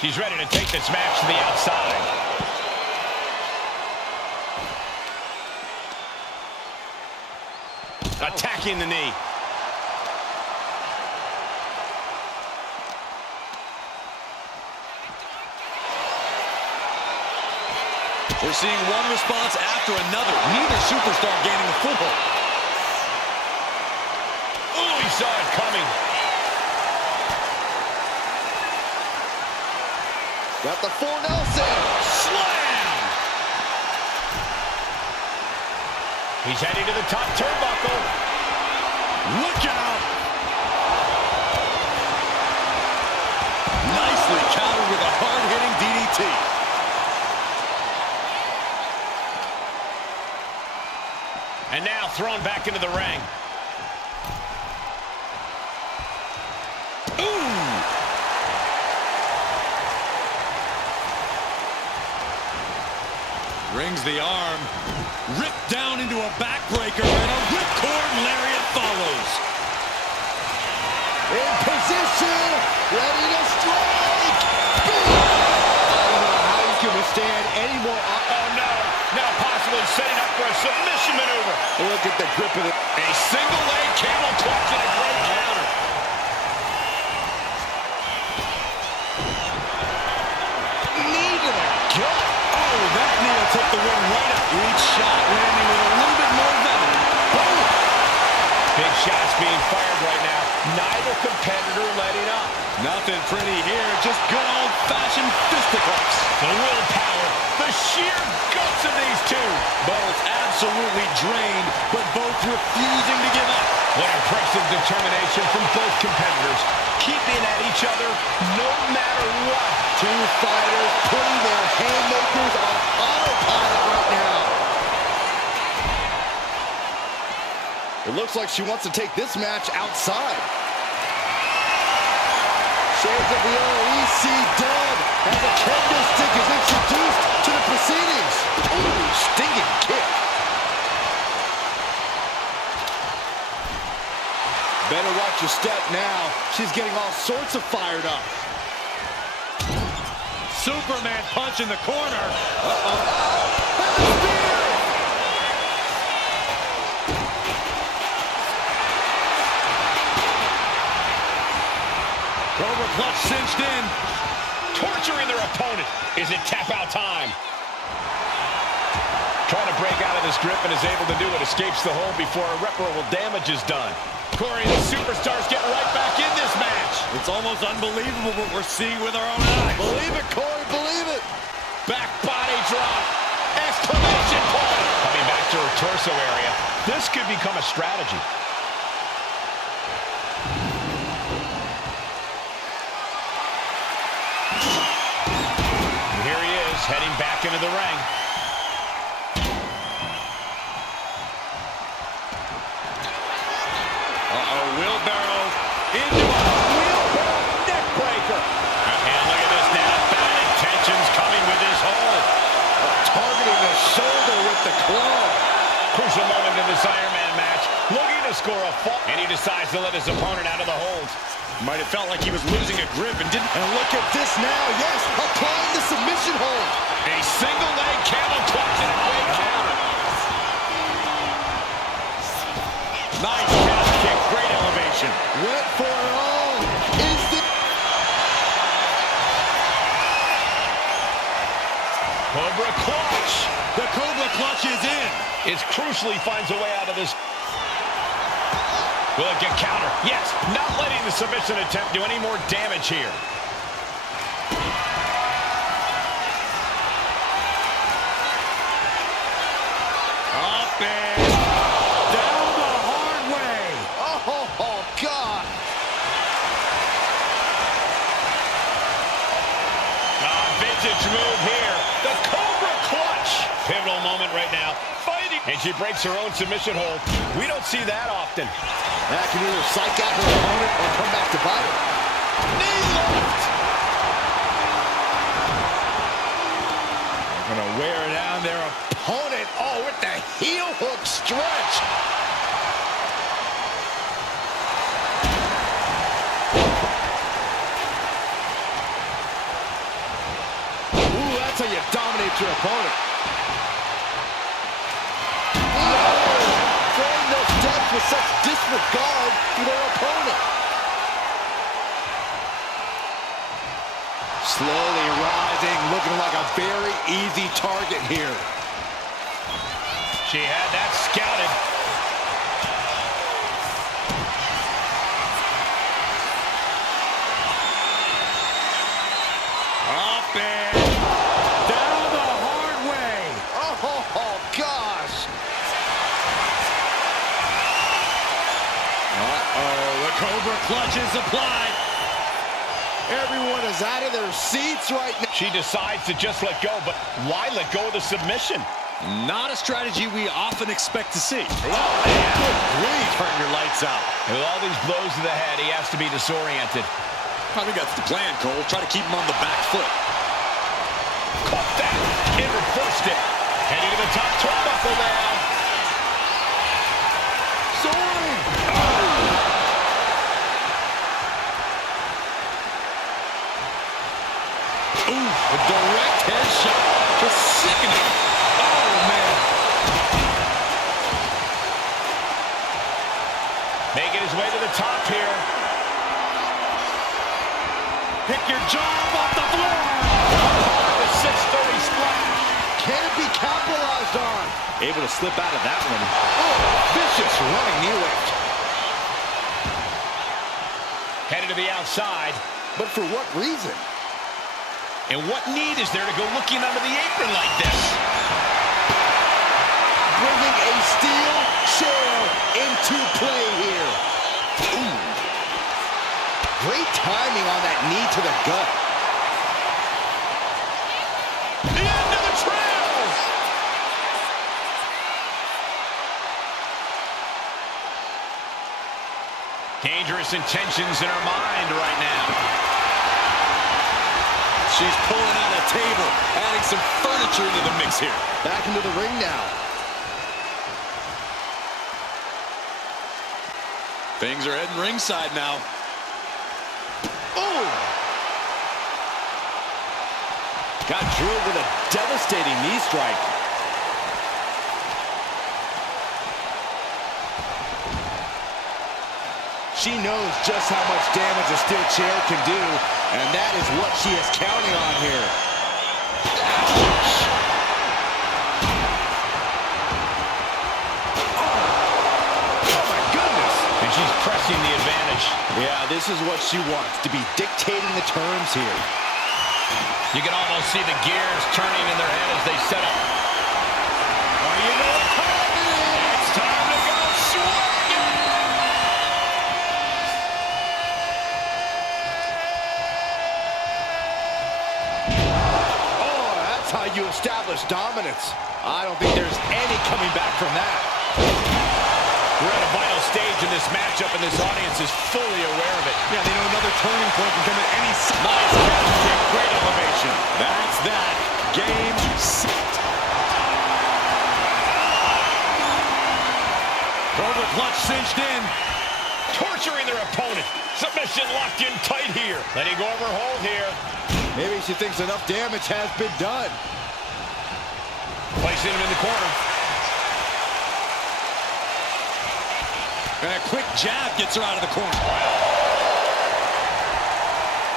She's ready to take this match to the outside. Attacking the knee. We're seeing one response after another. Neither superstar gaining a foothold. Oh, he saw it coming. Got the full Nelson. Slam! He's heading to the top turnbuckle. Look out! Nicely countered with a hard-hitting DDT. And now thrown back into the ring. Ooh! Rings the arm. Ripped down into a backbreaker, and a ripcord lariat follows. In position. Ready to strike. I don't know how you can withstand any more. Oh, no. Now possibly setting up for a submission maneuver. Look at the grip of it. A single leg camel clutch and a great counter. Knee to the gut. Oh, that knee will take the win right up. Each shot landing with a little bit more venom. Boom! Big shots being fired right now. Neither competitor letting up. Nothing pretty here, just good old-fashioned fisticuffs. The willpower, the sheer guts of these two. Both absolutely drained, but both refusing to give up. What impressive determination from both competitors, keeping at each other no matter what. Two fighters putting their haymakers on autopilot right now. It looks like she wants to take this match outside. Shades of the REC dub as a kendo stick is introduced to the proceedings. Ooh, stinging kick. Better watch your step now. She's getting all sorts of fired up. Superman punch in the corner. Cobra clutch cinched in. Torturing their opponent. Is it tap out time? Trying to break out of this grip and is able to do it. Escapes the hold before irreparable damage is done. Corey, the Superstars get right back in this match. It's almost unbelievable what we're seeing with our own eyes. Believe it, Corey, believe it. Back body drop. Exclamation point. Coming back to her torso area. This could become a strategy. And here he is, heading back into the ring. Wheelbarrow into a wheelbarrow neck breaker. And look at this now. Bad intentions coming with this hold. Targeting the shoulder with the claw. Crucial moment in this Iron Man match. Looking to score a fall. And he decides to let his opponent out of the hold. Might have felt like he was losing a grip and didn't. And look at this now. Yes, applying the submission hold. A single leg camel clutch and a great counter. Nice calf kick. Great elevation. Went for it all. Is the... Cobra clutch. The Cobra clutch is in. It's crucially finds a way out of this. Will it get counter? Yes, not letting the submission attempt do any more damage here. and down the hard way. Oh, God. Vintage move here. The Cobra Clutch. Pivotal moment right now. Fighting. And she breaks her own submission hold. We don't see that often. That can either psych out her opponent or come back to bite her. Knee lift. They're gonna wear down their opponent. Oh, with the heel hook stretch. Ooh, that's how you dominate your opponent. Throwing those steps with such disregard for their opponent. Slowly rising, looking like a very easy target here. She had that scouted. Up and down the hard way. Oh, gosh. Uh-oh, the Cobra Clutch is applied. Everyone is out of their seats right now. She decides to just let go, but why let go of the submission? Not a strategy we often expect to see. Oh, man. Good grief. Turn your lights out. With all these blows to the head, he has to be disoriented. I think that's the plan, Cole. Try to keep him on the back foot. Caught that. And reversed it. Heading to the top turnbuckle now. Soaring. Ooh, a direct headshot. Just sickening. Oh, man. Making his way to the top here. Pick your job off the floor. The 630 splash. Can it be capitalized on? Able to slip out of that one. Oh, vicious running knee lift. Headed to the outside. But for what reason? And what need is there to go looking under the apron like this? Bringing a steel chair into play here. Ooh. Great timing on that knee to the gut. The end of the trail! Dangerous intentions in her mind right now. She's pulling out a table, adding some furniture into the mix here. Back into the ring now. Things are heading ringside now. Oh! Got drilled with a devastating knee strike. She knows just how much damage a steel chair can do, and that is what she is counting on here. Ouch! Oh my goodness! And she's pressing the advantage. Yeah, this is what she wants, to be dictating the terms here. You can almost see the gears turning in their head as they set up. Oh, you know what time it is? It's time to go swinging! Oh, that's how you establish dominance. I don't think there's any coming back from that. We're at a vital stage in this matchup, and this audience is fully aware of it. Yeah, they know another turning point can come at any time. Nice catch kick, great elevation. That's that. Game, set. Cobra Clutch cinched in. Torturing their opponent. Submission locked in tight here. Letting go of her hold here. Maybe she thinks enough damage has been done. Placing him in the corner. And a quick jab gets her out of the corner.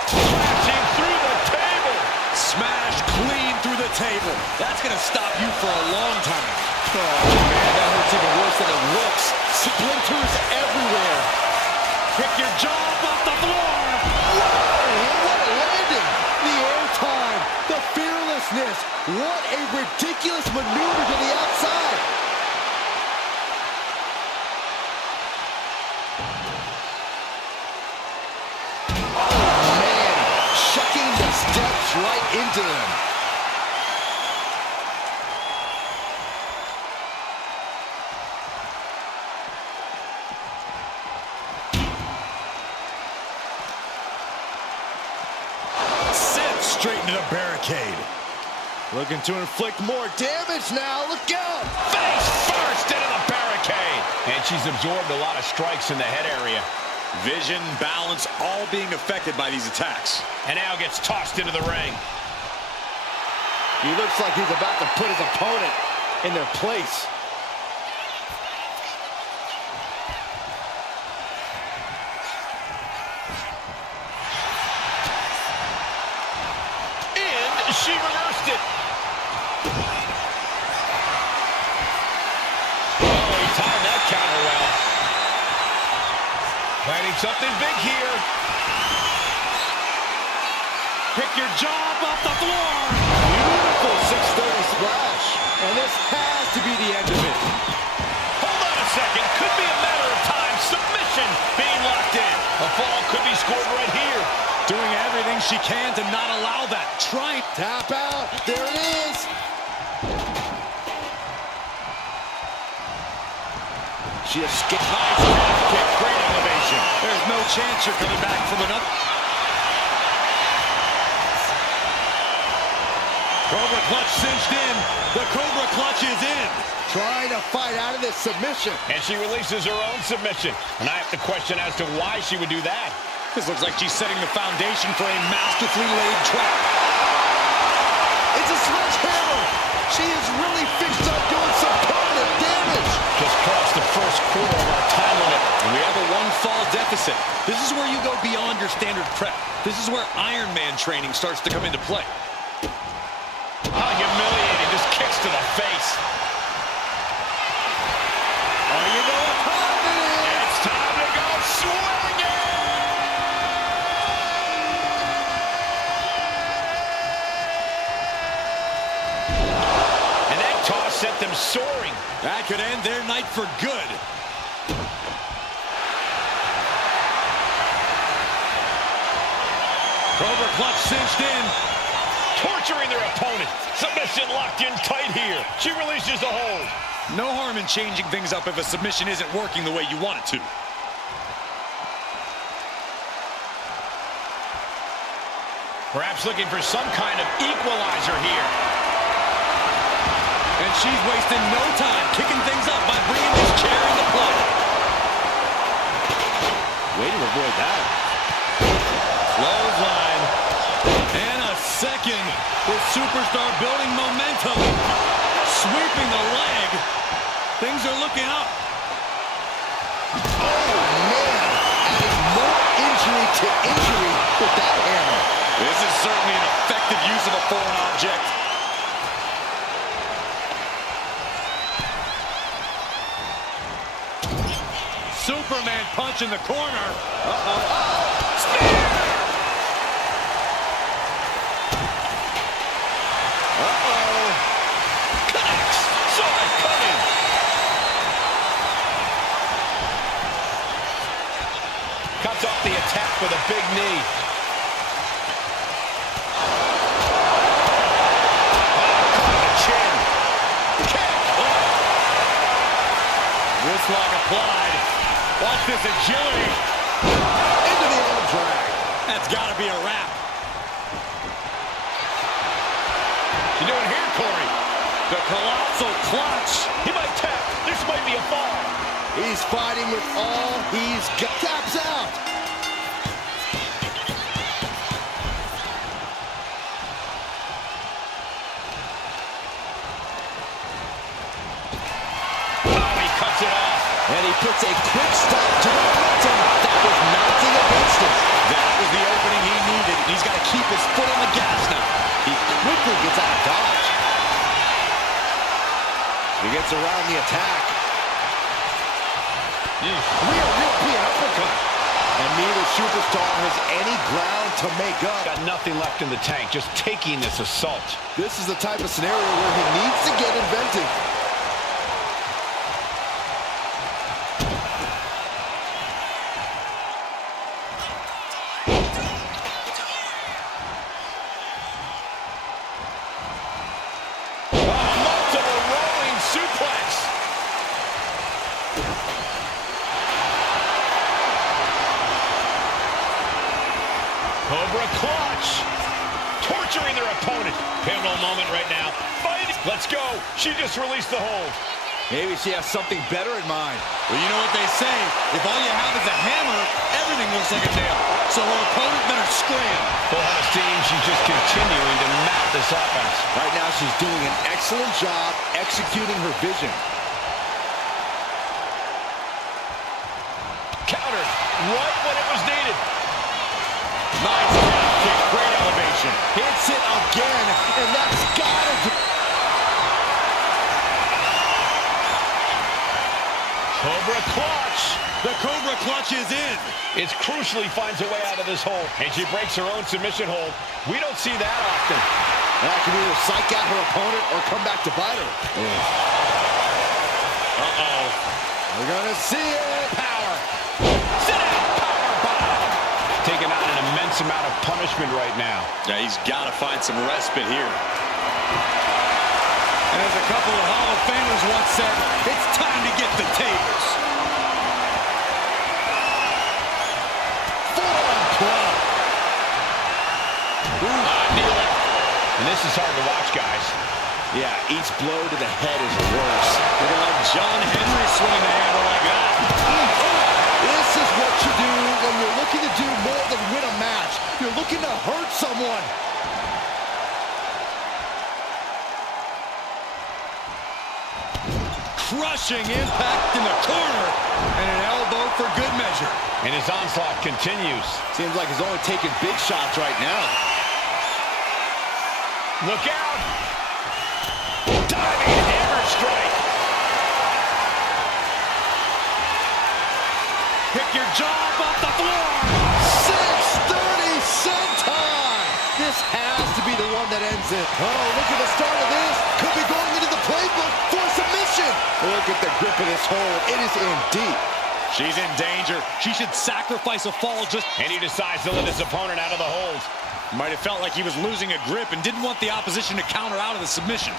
Crashing through the table. Smash clean through the table. That's going to stop you for a long time. Oh, man, that hurts even worse than it looks. Splinters everywhere. Pick your jaw off the floor. Whoa, what a landing! The airtime, the fearlessness. What a ridiculous maneuver to the outside. right into them. Sent straight into the barricade. Looking to inflict more damage now. Look out! Face first into the barricade. And she's absorbed a lot of strikes in the head area. Vision, balance, all being affected by these attacks. And now gets tossed into the ring. He looks like he's about to put his opponent in their place. And she reversed it. Oh, he timed that counter well. Planning something big here. Pick your job off the floor. Beautiful 630 splash. And this has to be the end of it. Hold on a second. Could be a matter of time. Submission being locked in. A fall could be scored right here. Doing everything she can to not allow that. Trying. Tap out. There it is. She escaped. Nice calf kick. Great elevation. There's no chance you're coming back from another. Cobra clutch cinched in. The Cobra clutch is in. Trying to fight out of this submission. And she releases her own submission. And I have to question as to why she would do that. This looks like she's setting the foundation for a masterfully laid trap. It's a sledgehammer. She is really fixed up doing some permanent damage. Just crossed the first quarter of our time limit. And we have a one-fall deficit. This is where you go beyond your standard prep. This is where Iron Man training starts to come into play. How humiliating. Just kicks to the face. Oh, you know what time it is. It's time to go swinging. And that toss sent them soaring. That could end their night for good. Cobra clutch cinched in. Torturing their opponent. Submission locked in tight here. She releases the hold. No harm in changing things up if a submission isn't working the way you want it to. Perhaps looking for some kind of equalizer here. And she's wasting no time kicking things up by bringing this chair into play. Way to avoid that. Clothesline. And a second with Superstar building momentum. Sweeping the leg. Things are looking up. Oh, man. Adding more injury to injury with that hammer. This is certainly an effective use of a foreign object. Superman punch in the corner. Spear! Connects. Saw it coming. Cuts off the attack with a big knee. Caught the chin. Kick. Wristlock applied. Watch this agility. Into the arm drag. That's got to be a wrap. You doing here, Corey? The colossal clutch. He might tap. This might be a fall. He's fighting with all he's got. Taps out. Oh, he cuts it off. And he puts a quick stop to the momentum that was mounting against him. That was the opening he needed. He's got to keep his foot on the gas now. He quickly gets out of dodge. He gets around the attack. Real European uppercut. And neither superstar has any ground to make up. Got nothing left in the tank, just taking this assault. This is the type of scenario where he needs to get inventive. Pivotal moment right now. Fight! Let's go. She just released the hold. Maybe she has something better in mind. Well, you know what they say. If all you have is a hammer, everything looks like a nail. So her opponent better scram. Full head of steam. She's just continuing to map this offense. Right now, she's doing an excellent job executing her vision. Countered right when it was needed. Nice drop kick, great elevation. Hits it again, and that's gotta do. Cobra clutch. The Cobra clutch is in. It's crucially finds a way out of this hold, and she breaks her own submission hold. We don't see that often. That can either psych out her opponent or come back to bite her. Uh-oh. We're gonna see it. Power. Sit down, power bomb. Taking out an immense amount of punishment right now. Yeah, he's got to find some respite here. And as a couple of Hall of Famers once said, it's time to get the tables. Forearm club. Kneeling. And this is hard to watch, guys. Yeah, each blow to the head is worse. Looking like John Henry swinging the hammer like that. This is what you do when you're looking to do more than win a match. You're looking to hurt someone. Crushing impact in the corner. And an elbow for good measure. And his onslaught continues. Seems like he's only taking big shots right now. Look out! Diving hammer strike. Pick your jaw up off the floor. 6:30 sometime. This has to be the one that ends it. Oh, look at the start of this. Could be going into the playbook for submission. Look at the grip of this hold. It is in deep. She's in danger. She should sacrifice a fall just... And he decides to let his opponent out of the hold. Might have felt like he was losing a grip and didn't want the opposition to counter out of the submission.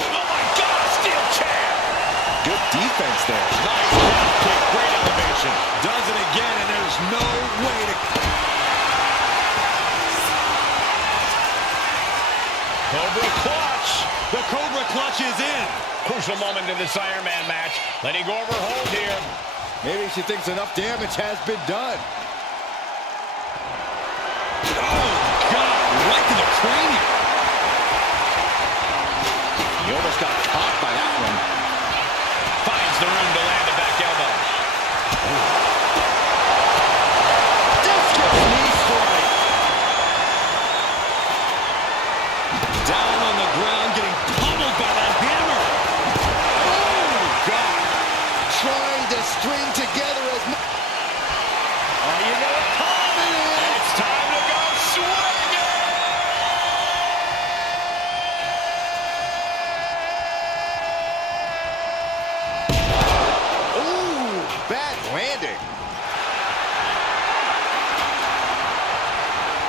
Oh my God, steel chair! Good defense there. Nice drop kick, great elevation. Does it again, and there's no way to... Cobra clutch. The Cobra clutch is in. Crucial moment in this Iron Man match. Letting go of her hold here. Maybe she thinks enough damage has been done. Oh, God, right to the cranium. He almost got caught by that one. Finds the room to land a back elbow. Discus knee strike. Down on the ground, getting pummeled by that hammer. Oh, God. Trying to string together as much. Oh, you know what time it is. It's time to go swinging. Ooh, bad landing.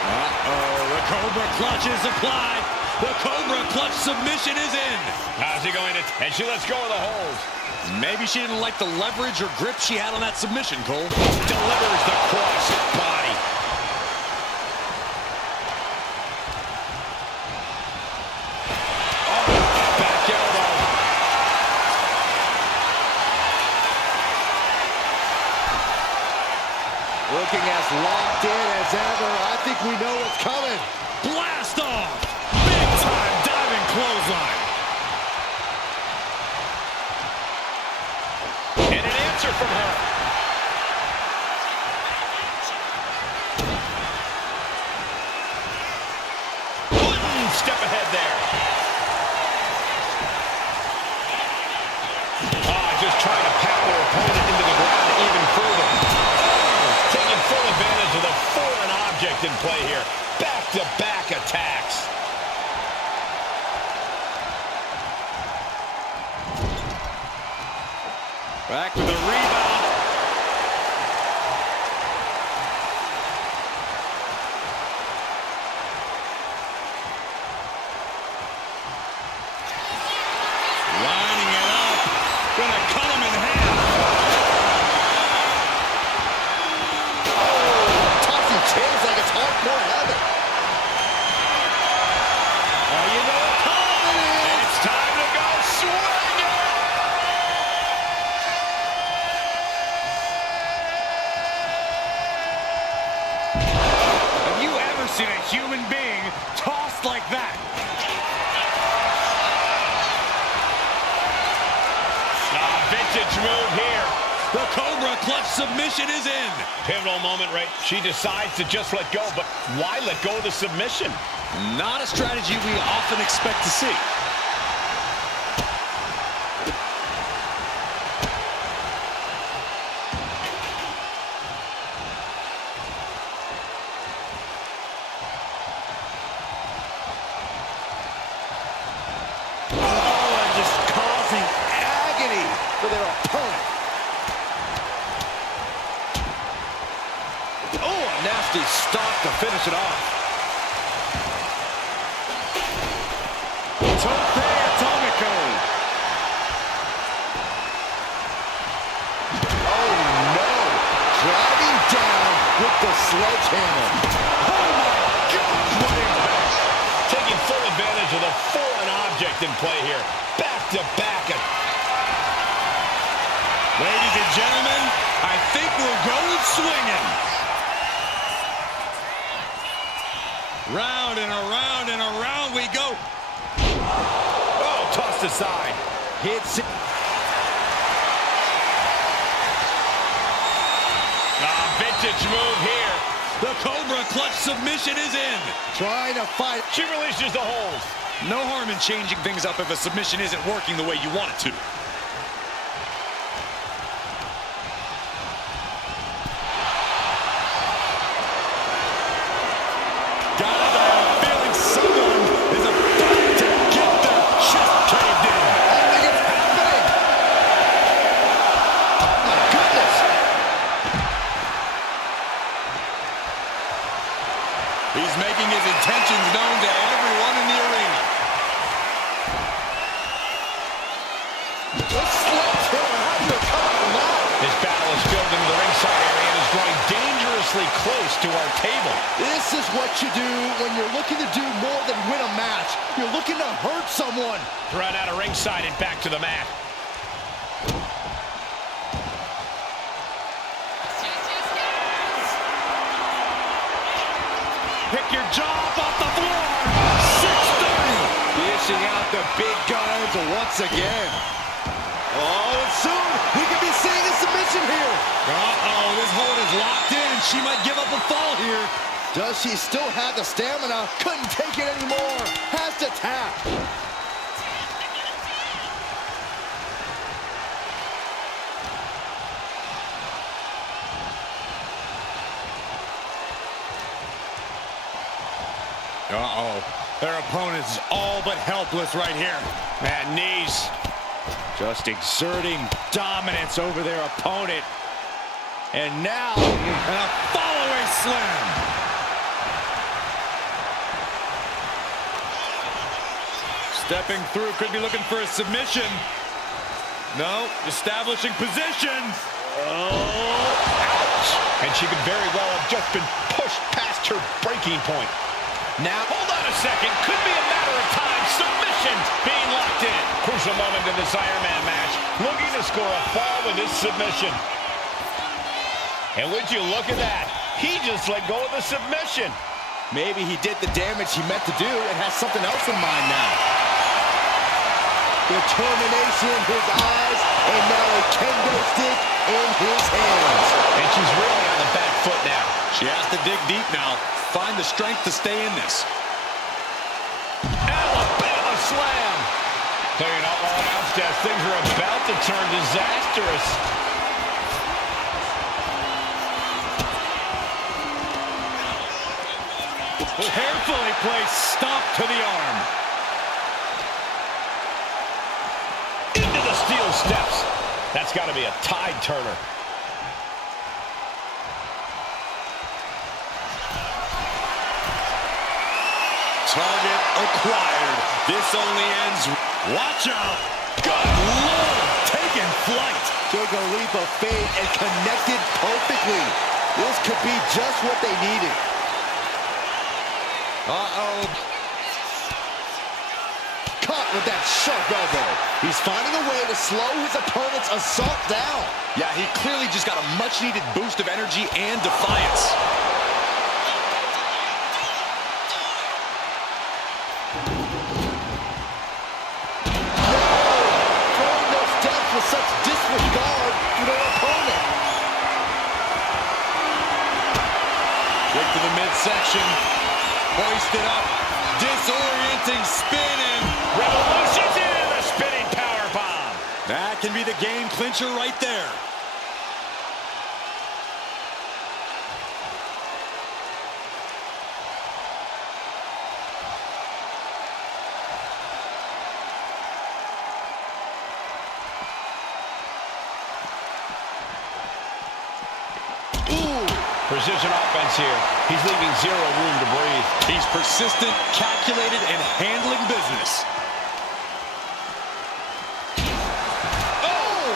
Uh-oh, the Cobra clutch is applied. The Cobra clutch submission is in. How's he going to... And she lets go of the hold. Maybe she didn't like the leverage or grip she had on that submission, Cole. Delivers the cross body. Oh, back elbow. Looking as locked in as ever. I think we know what's coming. Blast off. Big time diving clothesline. And an answer from her. One step ahead there. Just trying to pound her opponent into the ground even further. Oh, taking full advantage of the foreign object in play here. Back-to-back attacks. Back with the rebound. Lining it up. Gonna cut him in half. vintage move here. The Cobra clutch submission is in. Pivotal moment, right? She decides to just let go, but why let go of the submission? Not a strategy we often expect to see. For their opponent. Oh, a nasty stop to finish it off. Tope Atomico. Oh, no. Driving down with the sledgehammer. Oh, my gosh, what impact. Taking full advantage of the foreign object in play here. Back to back. Ladies and gentlemen, I think we're going swinging. Round and around and around we go. Oh, tossed aside. Hits it. Vintage move here. The Cobra clutch submission is in. Trying to fight. She releases the hold. No harm in changing things up if a submission isn't working the way you want it to. He's making his intentions known to everyone in the arena. This battle is filled into the ringside area and is growing dangerously close to our table. This is what you do when you're looking to do more than win a match. You're looking to hurt someone. Thrown out of ringside and back to the mat. Pick your jaw off the floor. 630. Dishing out the big guns once again. Oh, and soon we could be seeing a submission here. Uh-oh, this hold is locked in. She might give up a fall here. Does she still have the stamina? Couldn't take it anymore. Has to tap. Uh-oh. Their opponent is all but helpless right here. Man, knees. Just exerting dominance over their opponent. And now, a follow-away slam. Stepping through, could be looking for a submission. No, establishing position. Oh, ouch. And she could very well have just been pushed past her breaking point. Now, hold on a second. Could be a matter of time. Submission being locked in. Crucial moment in this Iron Man match. Looking to score a fall with this submission. And would you look at that? He just let go of the submission. Maybe he did the damage he meant to do and has something else in mind now. Determination in his eyes, and now a kendo stick in his hands. And she's really on the back foot now. she has to dig deep now. Find the strength to stay in this. Alabama slam. Clearing out all announce desk. Things are about to turn disastrous. Carefully placed stomp to the arm. Into the steel steps. That's got to be a tide turner. Target acquired. This only ends. Watch out. Good Lord. Taking flight. Took a leap of faith and connected perfectly. This could be just what they needed. Uh-oh. Caught with that sharp elbow. He's finding a way to slow his opponent's assault down. Yeah, he clearly just got a much-needed boost of energy and defiance. Throwing those steps with such disrespect. midsection. Hoisted up. Disorienting spin and Revolution's into the spinning powerbomb. that can be the game clincher right there. Precision offense here. He's leaving zero room to breathe. He's persistent, calculated, and handling business. Oh!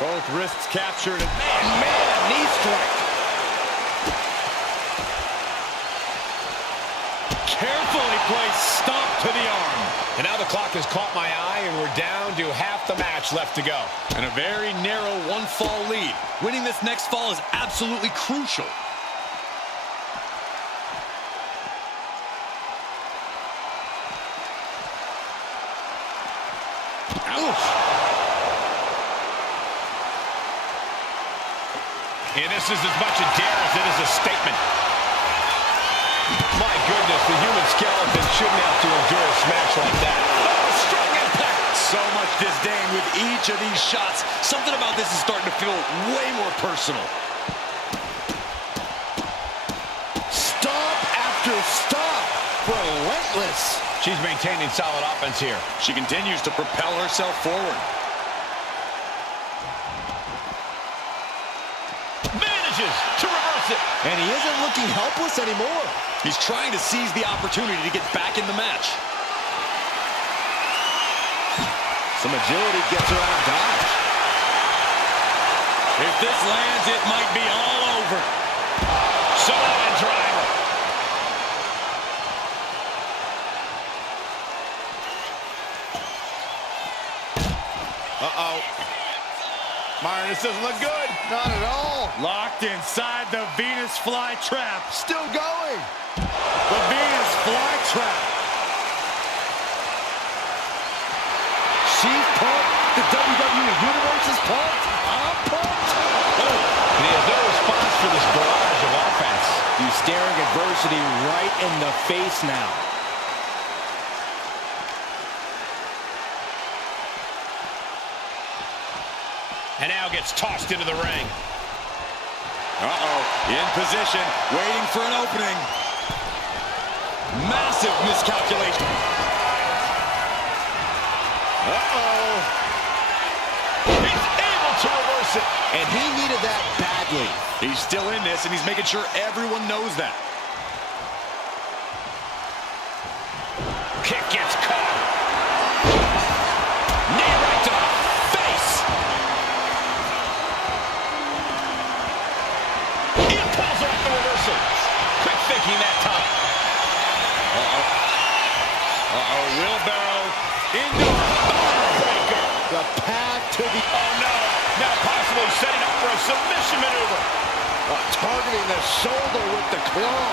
Both wrists captured. And Man, knee strike. carefully placed stomp to the arm. And now the clock has caught my eye, and we're down to half the match left to go. And a very narrow one-fall lead. Winning this next fall is absolutely crucial. Ouch. And this is as much a dare as it is a statement. My goodness, the human skeleton shouldn't have to endure a smash like that. Oh, strong impact. So much disdain with each of these shots. Something about this is starting to feel way more personal. Stomp after stomp. Relentless. She's maintaining solid offense here. She continues to propel herself forward. Manages to reverse it. And he isn't looking helpless anymore. He's trying to seize the opportunity to get back in the match. Some agility gets her out of dodge. If this lands, it might be all over. Samoan driver. Uh-oh. Myron, this doesn't look good. Not at all. Locked inside the Venus flytrap. Still going. The Venus flytrap. She's pumped. The WWE Universe is pumped. I'm pumped. And he has no response for this barrage of offense. He's staring adversity right in the face now. And now gets tossed into the ring. Uh-oh. In position, waiting for an opening. Massive miscalculation. Uh-oh. He's able to reverse it. And he needed that badly. He's still in this, and he's making sure everyone knows that. Kick gets caught. Knee right to the face. He pulls off the reversal. Quick thinking that time. Uh-oh, wheelbarrow into a Breaker. The path to the... Oh no. Now possibly setting up for a submission maneuver. targeting the shoulder with the claw.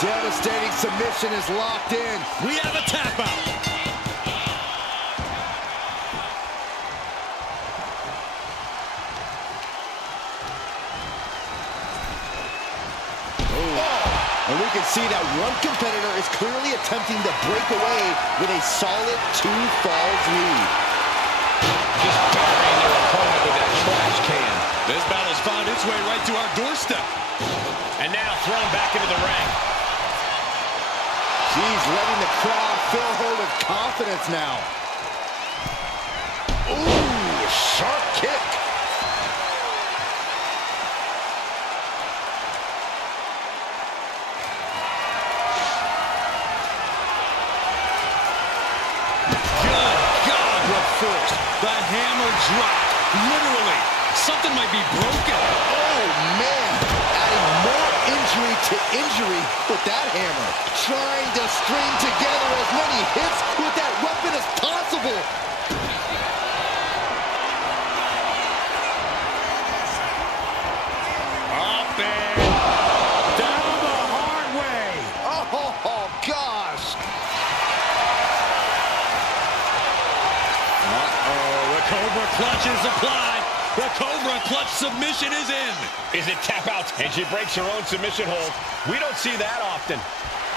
Devastating submission is locked in. We have a tap out. And we can see that one competitor is clearly attempting to break away with a solid 2 falls lead. Just burying their opponent with that trash can. This battle's found its way right to our doorstep. And now thrown back into the ring. She's letting the crowd fill her with confidence now. Ooh, sharp kick. Force. The hammer dropped. Literally. Something might be broken. Oh, man. Adding more injury to injury with that hammer. Trying to string together as many hits with that weapon as possible. Up and down the hard way. Oh, gosh. Uh-oh, the Cobra clutch is applied. The Cobra Clutch submission is in. Is it tap out? And she breaks her own submission hold. We don't see that often.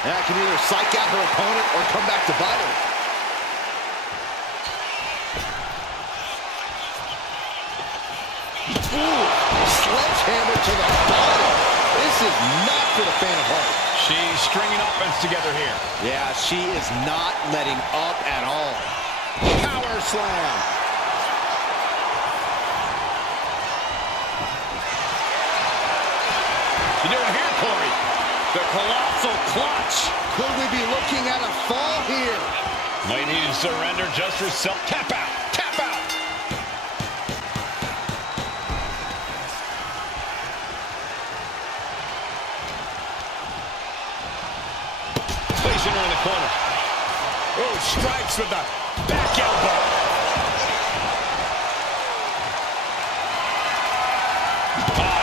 That can either psych out her opponent or come back to bite her. Ooh, sledgehammer to the body. This is not for the faint of heart. She's stringing offense together here. Yeah, she is not letting up at all. Power slam. You doing here, Corey? The colossal clutch. Could we be looking at a fall here? Might need to surrender just for self. Tap out. Tap out. Placing her in the corner. Oh, strikes with the back elbow.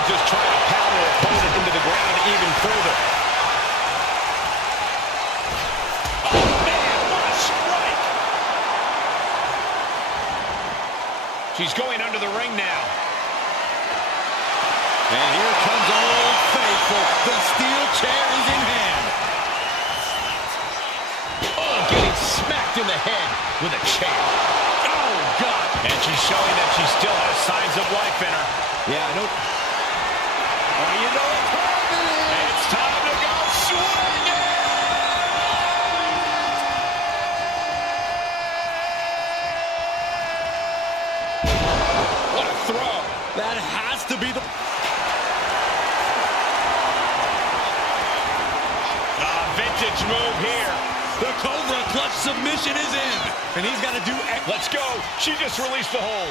Just trying to pound her opponent into the ground even further. Oh, man, what a strike. She's going under the ring now. And here comes Old Faithful. The steel chair is in hand. Oh, getting smacked in the head with a chair. Oh, God. And she's showing that she still has signs of life in her. Yeah, I know. Oh, you know what time it is. It's time to go swinging! What a throw. That has to be the... Vintage move here. The Cobra Clutch submission is in. And he's got to do... Let's go. She just released the hold.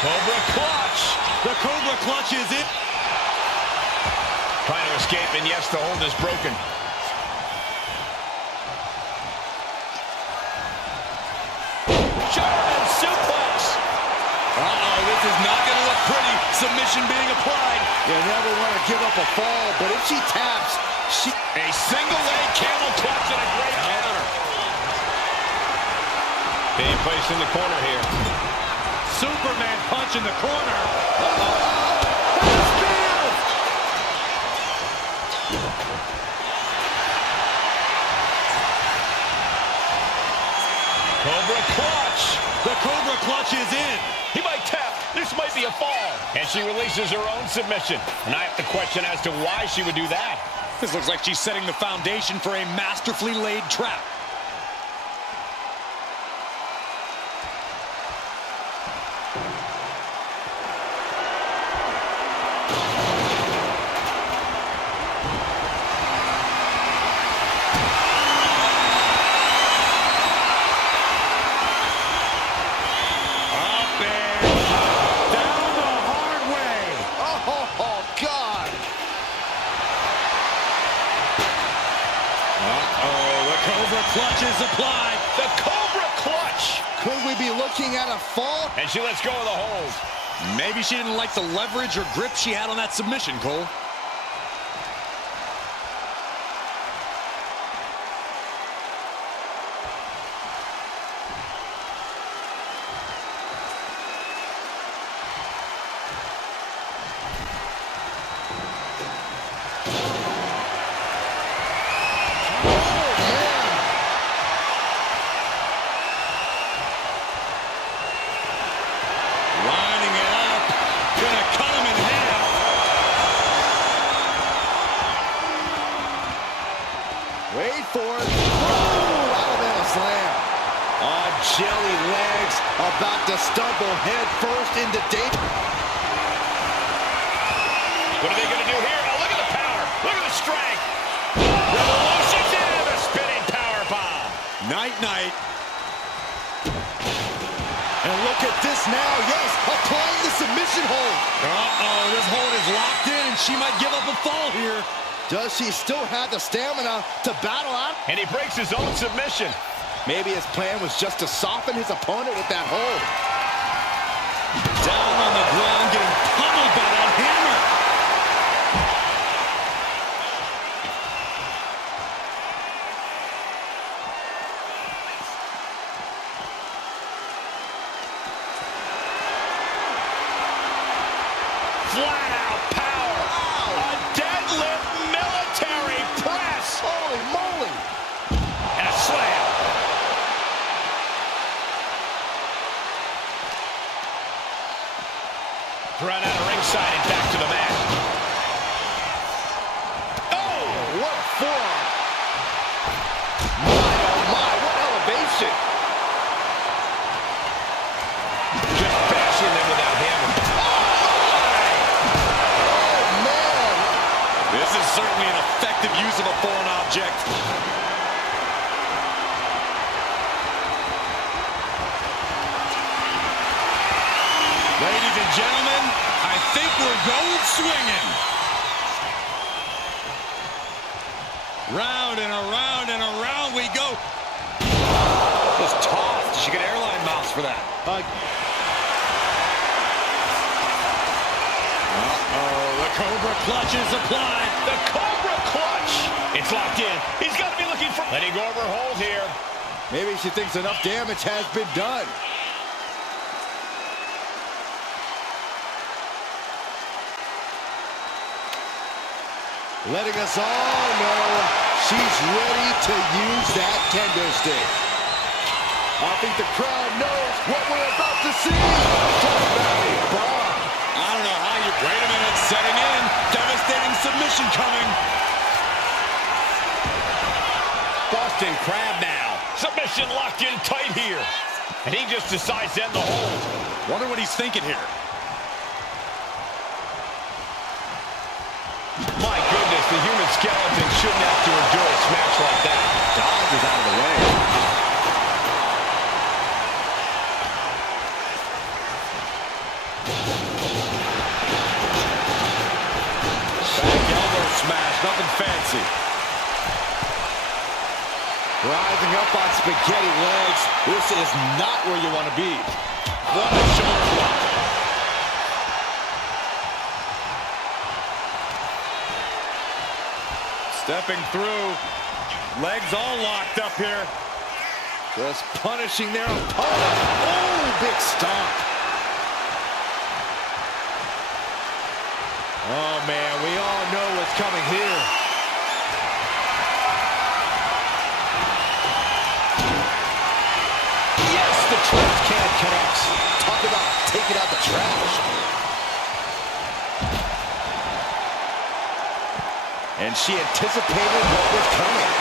Cobra Clutch. The Cobra Clutch is in. Trying to escape, and yes, the hold is broken. German suplex. Uh-oh, this is not going to look pretty. Submission being applied. You never want to give up a fall, but if she taps, she... A single leg camel clutch and a great counter. Being placed in the corner here. Superman punch in the corner. Cobra Clutch. The Cobra Clutch is in. He might tap. This might be a fall. And she releases her own submission. And I have to question as to why she would do that. This looks like she's setting the foundation for a masterfully laid trap. Clutch is applied. The Cobra Clutch. Could we be looking at a fall? And she lets go of the hold. Maybe she didn't like the leverage or grip she had on that submission, Cole. Wait for it. Ooh, Alabama slam. Oh, jelly legs about to stumble head first into danger. What are they going to do here? Oh, look at the power. Look at the strength. Revolution's in a spinning power bomb. Night-night. And look at this now. Yes, applying the submission hold. Uh-oh, this hold is locked in, and she might give up a fall here. Does she still have the stamina to battle out? And he breaks his own submission. Maybe his plan was just to soften his opponent with that hold. Down on the ground, getting pummeled by that hammer. certainly an effective use of a foreign object. Ladies and gentlemen, I think we're going swinging. Round and around and around we go. Just tossed. She get airline miles for that. The Cobra clutch is applied. The Cobra clutch. It's locked in. He's got to be looking for... Letting go of her hold here. Maybe she thinks enough damage has been done. Letting us all know she's ready to use that kendo stick. I think the crowd knows what we're about to see. Talk about a bomb. I don't know how you... Wait a minute, setting in. Devastating submission coming. Boston Crab now. Submission locked in tight here. And he just decides to end the hold. Wonder what he's thinking here. My goodness, the human skeleton shouldn't have to endure a smash like that. Dodge is out of the way. Back elbow smash, nothing fancy. Rising up on spaghetti legs. This is not where you want to be. What a shoulder block. Stepping through. Legs all locked up here. Just punishing their opponent. Oh, big stomp. Oh, man, we all know what's coming here. Yes, the trash can connects. Talk about taking out the trash. And she anticipated what was coming.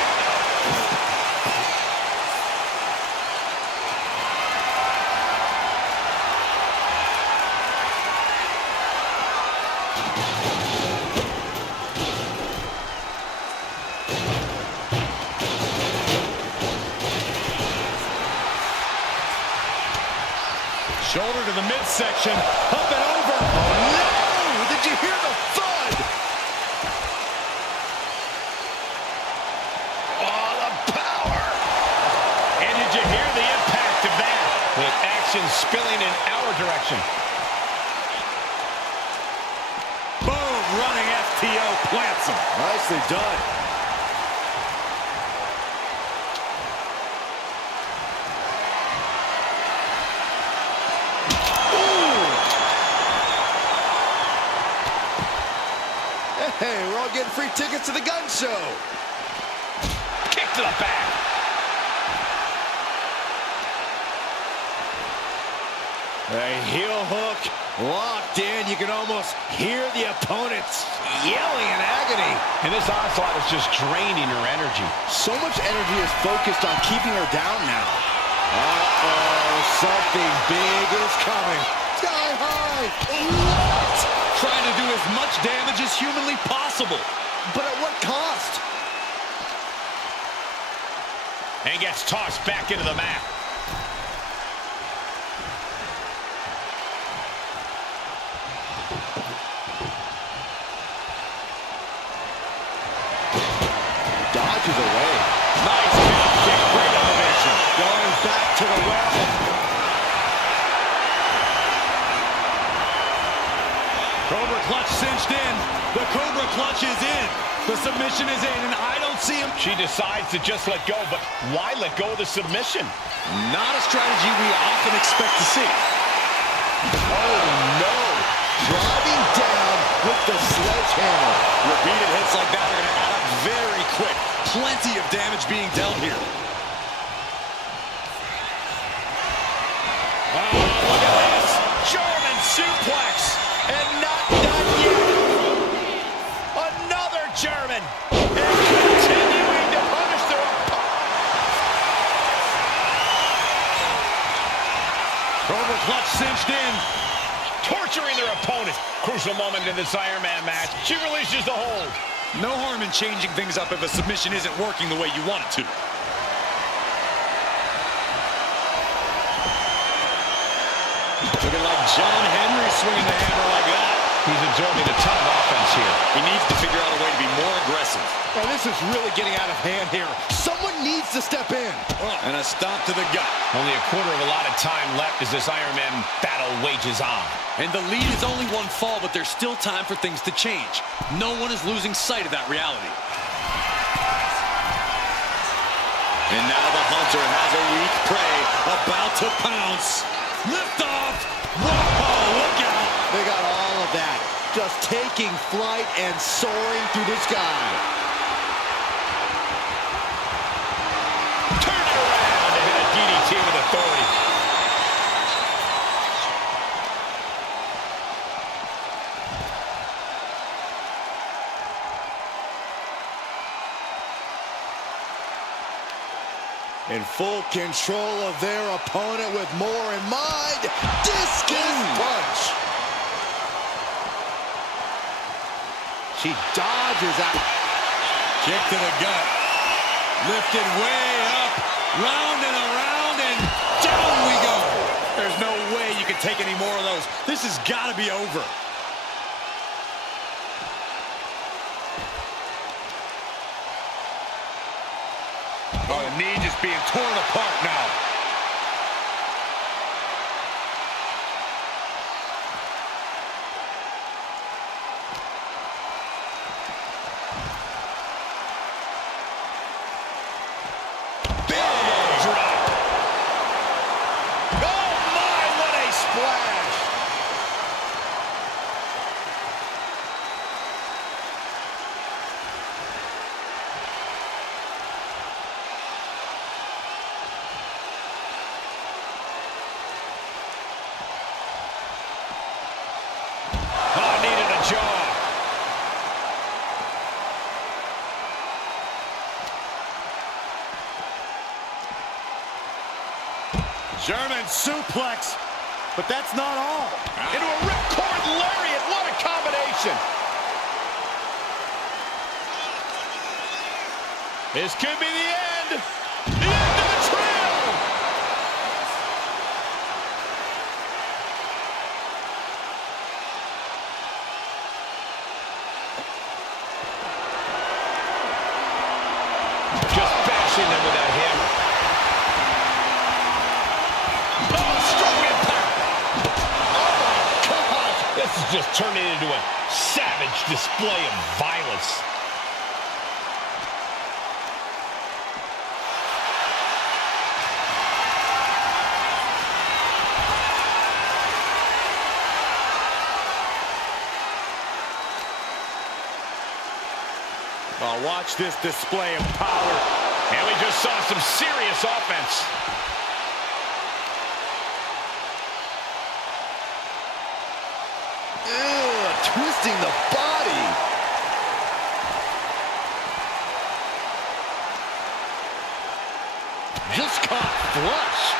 Shoulder to the midsection, up and over. Oh, no! Did you hear the thud? Oh, the power! And did you hear the impact of that? With action spilling in our direction. Boom, running FTO plants him. Nicely done. Hey, we're all getting free tickets to the gun show. Kick to the back. A heel hook locked in. You can almost hear the opponents yelling in agony. And this onslaught is just draining her energy. So much energy is focused on keeping her down now. Uh-oh, something big is coming. Sky high. What? Trying to do as much damage as humanly possible. But at what cost? And gets tossed back into the mat. Dodges away. Nice calf kick, great elevation. Going back to the well. Cobra clutch cinched in. The Cobra clutch is in. The submission is in, and I don't see him. She decides to just let go, but why let go of the submission? Not a strategy we often expect to see. Oh, no. Driving down with the sledgehammer. Repeated hits like that are going to add up very quick. Plenty of damage being dealt here. Oh, look at this. German suplex. And not done yet. Another German. And continuing to punish their opponent. Cobra clutch cinched in. Torturing their opponent. Crucial moment in this Iron Man match. She releases the hold. No harm in changing things up if a submission isn't working the way you want it to. Looking like John Henry swinging the hammer like that. He's absorbing a ton of offense here. He needs to figure out a way to be more aggressive. Oh, this is really getting out of hand here. Someone needs to step in. And a stop to the gut. Only a quarter of a lot of time left as this Iron Man battle wages on. And the lead is only one fall, but there's still time for things to change. No one is losing sight of that reality. And now the hunter has a weak prey about to pounce. Lift off. Whoa, look out. They got all of that. Just taking flight and soaring through the sky. Turn it around to hit a DDT with authority. In full control of their opponent with more in mind. Discus punch. She dodges out. Kick to the gut. Lifted way up. Round and around and down we go. There's no way you can take any more of those. This has got to be over. Oh, the knee just being torn apart now. Big drop. Oh, my, what a splash. Oh, needed a jaw. German suplex, but that's not all. Into a ripcord lariat. What a combination. This could be the end. The end of the trail. Just bashing them with that hammer. Oh, strong impact. Oh, my God. This is just turning into a savage display of violence. Oh, watch this display of power. And we just saw some serious offense. Ew, twisting the body. Just caught flush.